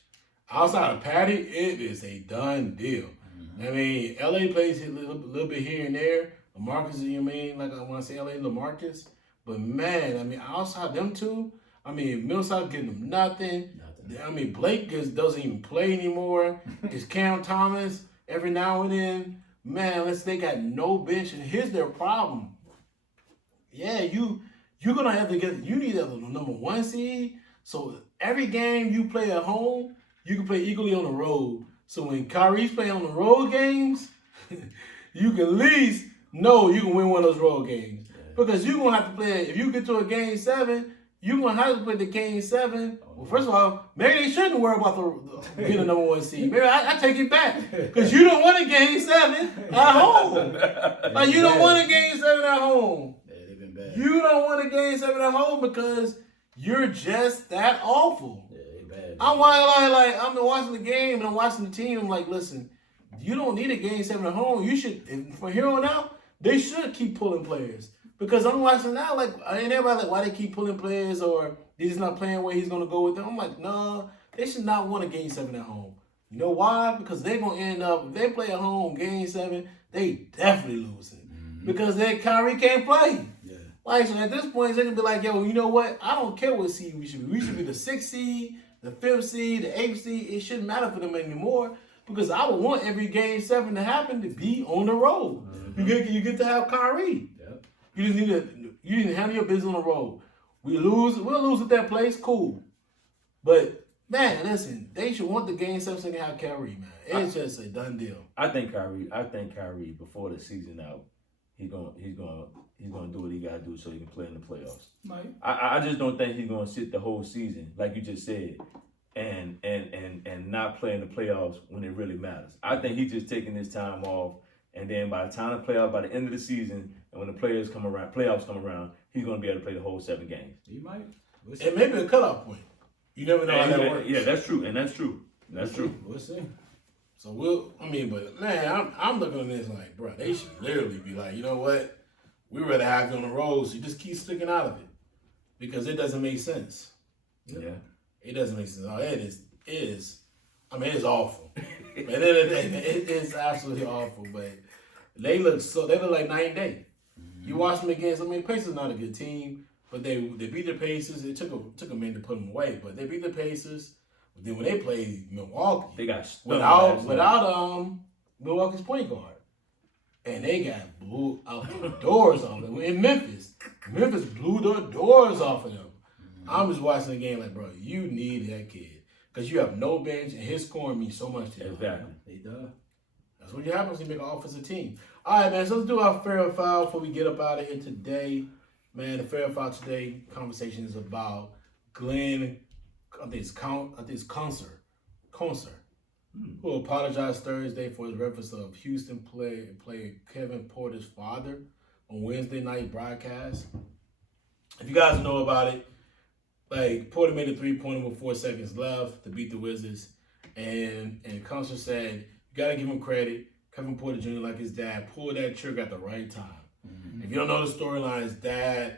Outside of Patty, it is a done deal. Mm-hmm. I mean, LA plays a little bit here and there. LaMarcus, you mean, like when I say LA, LaMarcus. But man, I mean, outside them two, I mean, Millsap getting them nothing. I mean, Blake just doesn't even play anymore. It's Cam Thomas every now and then. Man, they got no bench, and here's their problem. Yeah, you're gonna have to you need a number 1 seed. So every game you play at home, you can play equally on the road. So when Kyrie's playing on the road games, you can at least know you can win one of those road games. Yeah. Because you're gonna have to play, if you get to a game 7, you're gonna have to play the game 7 Well, first of all, maybe they shouldn't worry about the being the number 1 seed. Maybe I take it back because you don't want a game 7 at home. Like you don't want a game 7 at home. Yeah, they've been bad. You don't want a game 7 at home because you're just that awful. Yeah, they bad. I'm I'm watching the game and I'm watching the team. I'm like, listen, you don't need a game 7 at home. You should, from here on out, they should keep pulling players. Because I'm watching now, like, ain't everybody like, why they keep pulling players or he's not playing where he's going to go with them? I'm like, nah, they should not want a game 7 at home. You know why? Because they're going to end up, if they play at home game 7, they definitely losing. Mm-hmm. Because Kyrie can't play. Yeah. Like, so at this point, they're going to be like, yo, you know what? I don't care what seed we should be. We should be the 6th seed, the 5th seed, the 8th seed. It shouldn't matter for them anymore. Because I would want every game 7 to happen to be on the road. Mm-hmm. You get to have Kyrie. Yep. You just need to handle your business on the road. We'll lose at that place, cool. But man, listen, they should want the game 7 so they can have Kyrie, man. It's just a done deal. I think Kyrie before the season out, he's gonna do what he gotta do so he can play in the playoffs. Right. I just don't think he's gonna sit the whole season, like you just said, and not play in the playoffs when it really matters. I think he's just taking his time off, and then by the time the playoff, by the end of the season, and when the playoffs come around, he's gonna be able to play the whole 7 games. He might. It may be a cutoff point. You never know how that works. Yeah, that's true, and that's true. That's true. We'll see. So but man, I'm looking at this like, bro, they should literally be like, you know what? We rather have you on the road, so you just keep sticking out of it because it doesn't make sense. Yeah. It doesn't make sense. Oh, it is. I mean, it's awful. it is absolutely awful. But they look like night and day. Mm-hmm. You watch them against. I mean, Pacers not a good team, but they beat the Pacers. It took a minute to put them away, but they beat the Pacers. But then when they played Milwaukee, they got without Milwaukee's point guard, and they got blew out the doors off them in Memphis. Memphis blew the doors off of them. I'm just watching the game like, bro, you need that kid. Because you have no bench, and his scoring means so much to you. Exactly. He does. That's what happens when you make an offensive team. All right, man, so let's do our fair or foul before we get up out of here today. Man, the fair or foul today conversation is about Glenn, I think it's Concert, who apologized Thursday for his reference of Houston player Kevin Porter's father on Wednesday night broadcast. If you guys know about it, like Porter made a 3-pointer with 4 seconds left to beat the Wizards, and Concert said, you got to give him credit. Kevin Porter Jr., like his dad, pulled that trigger at the right time. Mm-hmm. If you don't know the storyline, his dad,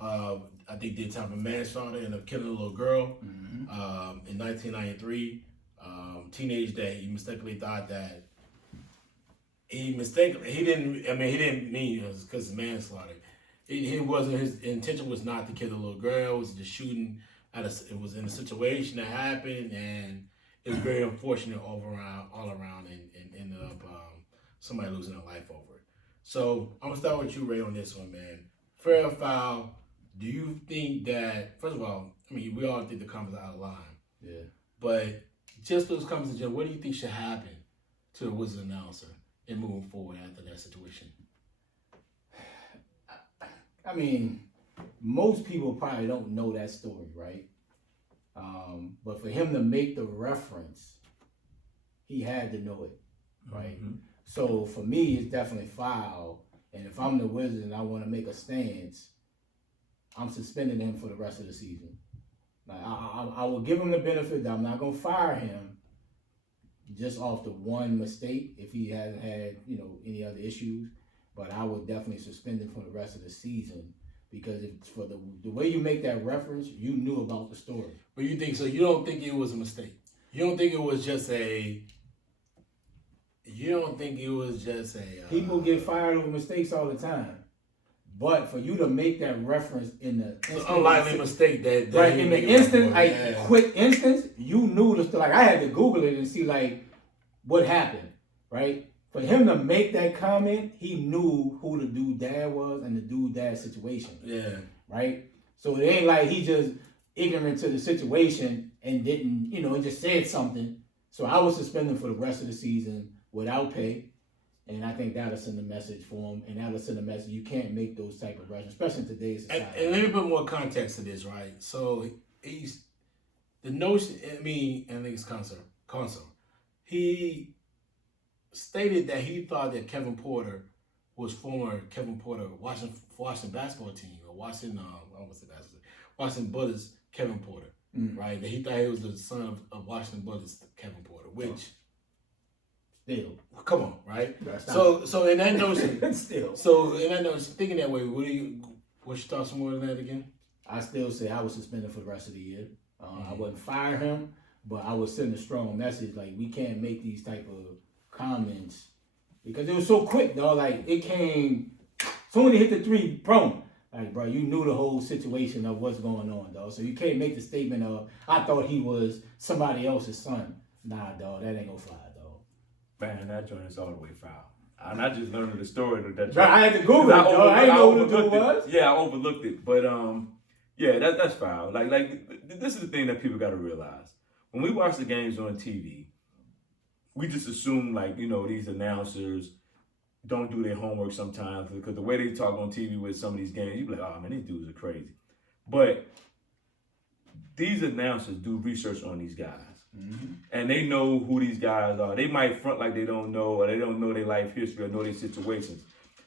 I think did time for manslaughter and of killing a little girl in 1993. Teenage day, he mistakenly thought that he didn't mean it was because of manslaughter. His intention was not to kill the little girl. It was just shooting it was in a situation that happened, and it was very unfortunate all around, and ended up somebody losing their life over it. So I'm gonna start with you, Ray, on this one, man. Fair or foul? Do you think that, first of all, I mean, we all think the comments are out of line. Yeah. But just those comments in general, what do you think should happen to the Wizards announcer in moving forward after that situation? I mean, most people probably don't know that story, right? But for him to make the reference, he had to know it, right? Mm-hmm. So for me, it's definitely foul. And if I'm the Wizards and I want to make a stance, I'm suspending him for the rest of the season. Like I will give him the benefit that I'm not going to fire him just off the one mistake if he hasn't had, any other issues. But I would definitely suspend him for the rest of the season because for the way you make that reference, you knew about the story. But you think so? You don't think it was a mistake? You don't think it was just a? People get fired over mistakes all the time. But for you to make that reference in the it's an unlikely mistake that right in the instant, quick instance, you knew the story. Like I had to Google it and see what happened, right? For him to make that comment, he knew who the dude dad was and the dude dad's situation. Yeah. Right? So it ain't like he just ignorant to the situation and didn't, and just said something. So I would suspend him for the rest of the season without pay. And I think that'll send a message for him. And that'll send a message. You can't make those type of references, especially in today's society. And let me put more context to this, right? So the notion, I think it's Consul. He stated that he thought that Kevin Porter was former Kevin Porter, Washington basketball team, or Washington Bullets Kevin Porter, right? That he thought he was the son of Washington Bullets Kevin Porter, which still, come on, right? So in that notion, thinking that way, what's your thoughts more than that again? I still say I was suspended for the rest of the year. I wouldn't fire him, but I would send a strong message like we can't make these type of comments because it was so quick, though. Like it came soon as he hit the three, boom. Like, bro, you knew the whole situation of what's going on, dog. So you can't make the statement of I thought he was somebody else's son. Nah, dog, that ain't gonna fly, dog. Man, that joint is all the way foul. And I just learned the story of that. I had to Google it, dog. I didn't know who the dude was. Yeah, I overlooked it, but yeah, that's foul. Like this is the thing that people got to realize. When we watch the games on TV, we just assume these announcers don't do their homework sometimes because the way they talk on TV with some of these games, you be like, oh man, these dudes are crazy. But these announcers do research on these guys. Mm-hmm. And they know who these guys are. They might front like they don't know, or they don't know their life history or know their situations.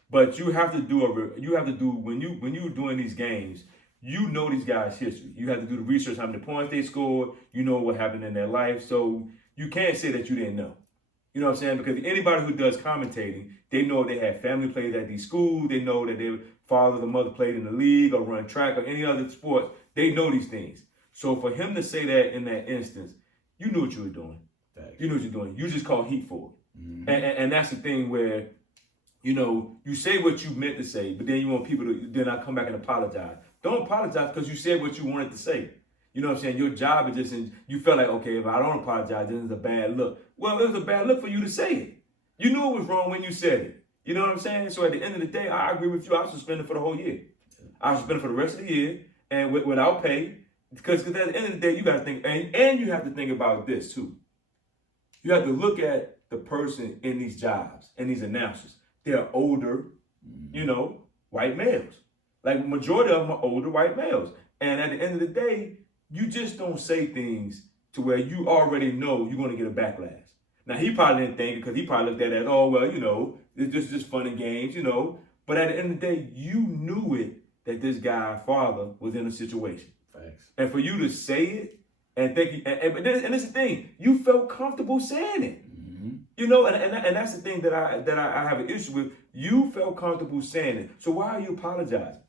But you have to do when you're doing these games, you know these guys' history. You have to do the research, how many points they scored, you know what happened in their life. So you can't say that you didn't know. You know what I'm saying? Because anybody who does commentating, they know they had family players at these schools. They know that their father or mother played in the league or run track or any other sport. They know these things. So for him to say that in that instance, you knew what you were doing. Thanks. You knew what you're doing. You just called heat for it. Mm-hmm. And that's the thing where, you say what you meant to say, but then you want people to then not come back and apologize. Don't apologize because you said what you wanted to say. You know what I'm saying? Your job is you felt like, okay, if I don't apologize, then it's a bad look. Well, it was a bad look for you to say it. You knew it was wrong when you said it. You know what I'm saying? So at the end of the day, I agree with you. I was suspended for the whole year. I was suspended for the rest of the year and without pay. Because at the end of the day, you got to think, and you have to think about this too. You have to look at the person in these jobs and these announcers. They're older, white males. Like majority of them are older white males. And at the end of the day, you just don't say things to where you already know you're going to get a backlash. Now, he probably didn't think it because he probably looked at it as, oh, well, it's just fun and games, But at the end of the day, you knew it that this guy's father was in a situation. Thanks. And for you to say it and think, and that's the thing, you felt comfortable saying it. Mm-hmm. And that's the thing that I have an issue with. You felt comfortable saying it. So why are you apologizing?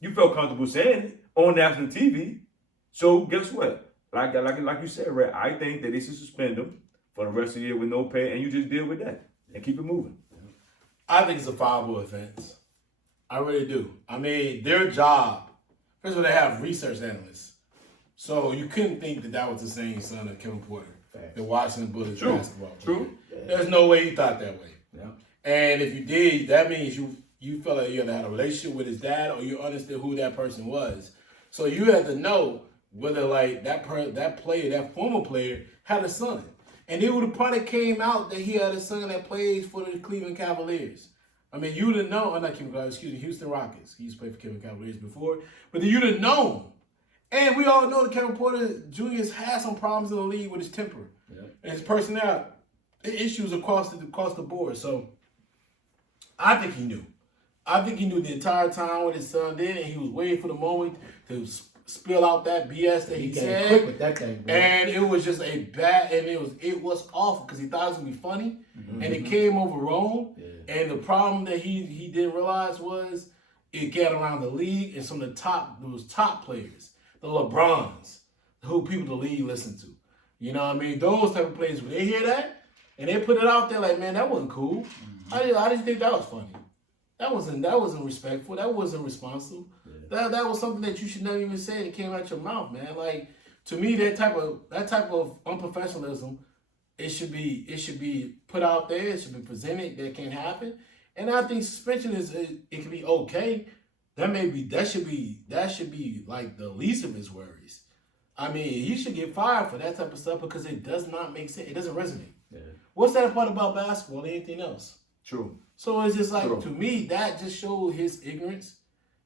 You felt comfortable saying it on national TV. So guess what? Like you said, Red, I think that they should suspend them for the rest of the year with no pay, and you just deal with that and keep it moving. I think it's a fireable offense. I really do. Their job, first of all, they have research analysts. So you couldn't think that was the same son of Kevin Porter, the Washington Bullets basketball player. True. There's no way he thought that way. Yeah. And if you did, that means you felt like you either had a relationship with his dad or you understood who that person was. So you had to know whether that former player had a son. And it would have probably came out that he had a son that plays for the Cleveland Cavaliers. You would have known, Houston Rockets. He used to play for Cleveland Cavaliers before. But you'd have known. And we all know that Kevin Porter Jr. has had some problems in the league with his temper. Yeah. And his personality. Issues across the board. So I think he knew. I think he knew the entire time what his son did, and he was waiting for the moment to spill out that BS that he said. Quick with that thing, bro. And it was just and it was awful because he thought it was gonna be funny, and it came over wrong. Yeah. And the problem that he didn't realize was it got around the league and some of those top players, the Lebrons, who people in the league listen to. You know what I mean? Those type of players, when they hear that and they put it out there like, man, that wasn't cool. Mm-hmm. I just think that was funny. That wasn't respectful. That wasn't responsible. Yeah. That was something that you should never even say. It came out your mouth, man. Like, to me, that type of unprofessionalism, it should be put out there. It should be presented. That can't happen. And I think suspension it can be okay. That should be like the least of his worries. He should get fired for that type of stuff because it does not make sense. It doesn't resonate. Yeah. What's that part about basketball and anything else? True. So it's just like, to me, that just showed his ignorance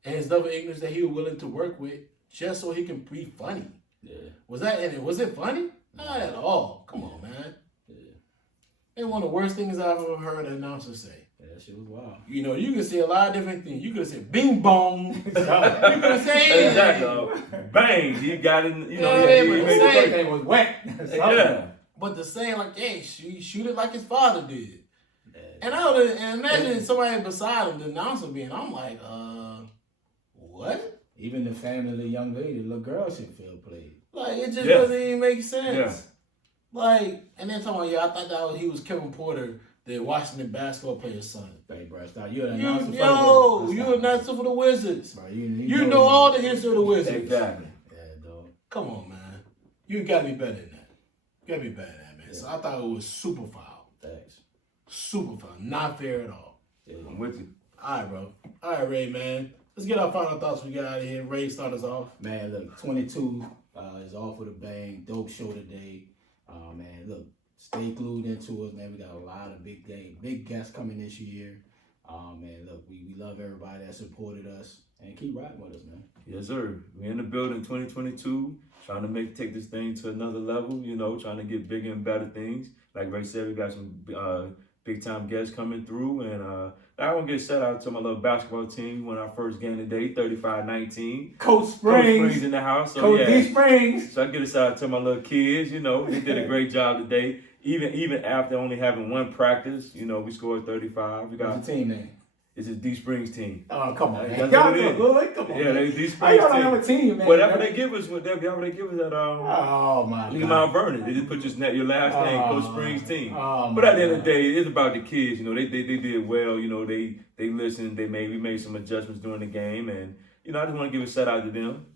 and his level of ignorance that he was willing to work with just so he can be funny. Yeah. Was it funny? Not at all. Come on, man. Yeah. It's one of the worst things I've ever heard an announcer say. Yeah, that shit was wild. You know, you can say a lot of different things. You could have said bing bong. You could have said anything. Exactly. Bang. You got it. You know, The thing was wet. Yeah. But to say like, hey, shoot it like his father did. And I would imagine somebody beside him, the announcer being, I'm like, what? Even the family of the young lady, the little girl should feel played. Like, it just doesn't even make sense. Yeah. Like, and then talking about, I thought he was Kevin Porter, the Washington basketball player's son. Hey, bro, stop. You're an announcer You're an announcer for the Wizards. Bro, you know all the history of the Wizards. Exactly. Yeah, dog. Come on, man. You gotta be better than that. You gotta be better than that, man. Yeah. So I thought it was super foul. Thanks. Super foul. Not fair at all. Yeah. I'm with you. All right, bro. All right, Ray, man. Let's get our final thoughts. We get out of here. Ray, start us off. Man, look, 22 is off with a bang. Dope show today. Man, look, stay glued into us, man. We got a lot of big guests coming this year. Man, look, we love everybody that supported us, and keep riding with us, man. Yes, sir. We're in the building 2022, trying to take this thing to another level, you know, trying to get bigger and better things. Like Ray said, we got some big time guests coming through, and I want to get a shout out to my little basketball team. Won our first game today, 35-19. Coach Springs in the house. So, Coach yeah. DSprings. So I get a shout out to my little kids, you know, they did a great job today. Even after only having one practice, you know, we scored 35. We got What's the team name? It's a DSprings team. Oh, come on, man. That's Y'all what it is. good. Come on, Yeah, they man. DSprings How y'all don't team. have a team, man? Whatever they give us at Oh, my God. Mount Vernon. They just put your last name, Coach Springs team. Oh, But at the end of the day, it's about the kids. You know, they did well. You know, they listened. We made some adjustments during the game, and you know, I just want to give a shout out to them.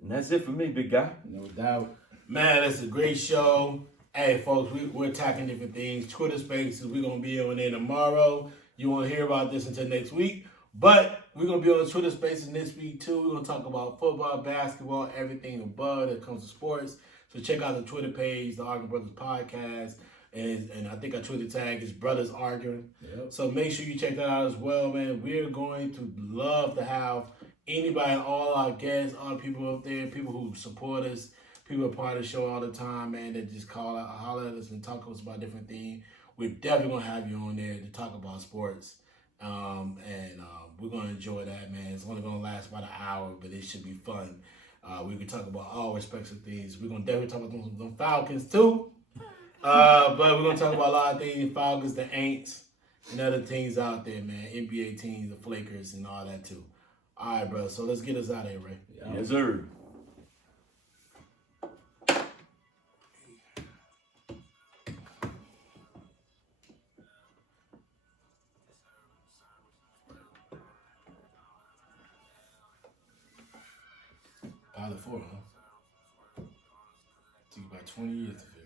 And that's it for me, big guy. No doubt. Man, it's a great show. Hey, folks, we're attacking different things. Twitter Spaces, we're going to be on there tomorrow. You won't hear about this until next week. But we're going to be on the Twitter Spaces this week, too. We're going to talk about football, basketball, everything above that comes to sports. So check out the Twitter page, the Arguing Brothers Podcast. And I think our Twitter tag is Brothers Arguing. Yep. So make sure you check that out as well, man. We're going to love to have anybody, all our guests, all the people up there, people who support us, people who are part of the show all the time, man, that just call out, holler at us and talk to us about different things. We're definitely going to have you on there to talk about sports. We're going to enjoy that, man. It's only going to last about an hour, but it should be fun. We can talk about all respects of things. We're going to definitely talk about them Falcons, too. But we're going to talk about a lot of things, Falcons, the Aints, and other teams out there, man. NBA teams, the Flakers, and all that, too. All right, bro. So let's get us out of here, Ray. Yes, sir. Pilot 4, huh? Took about 20 years to finish.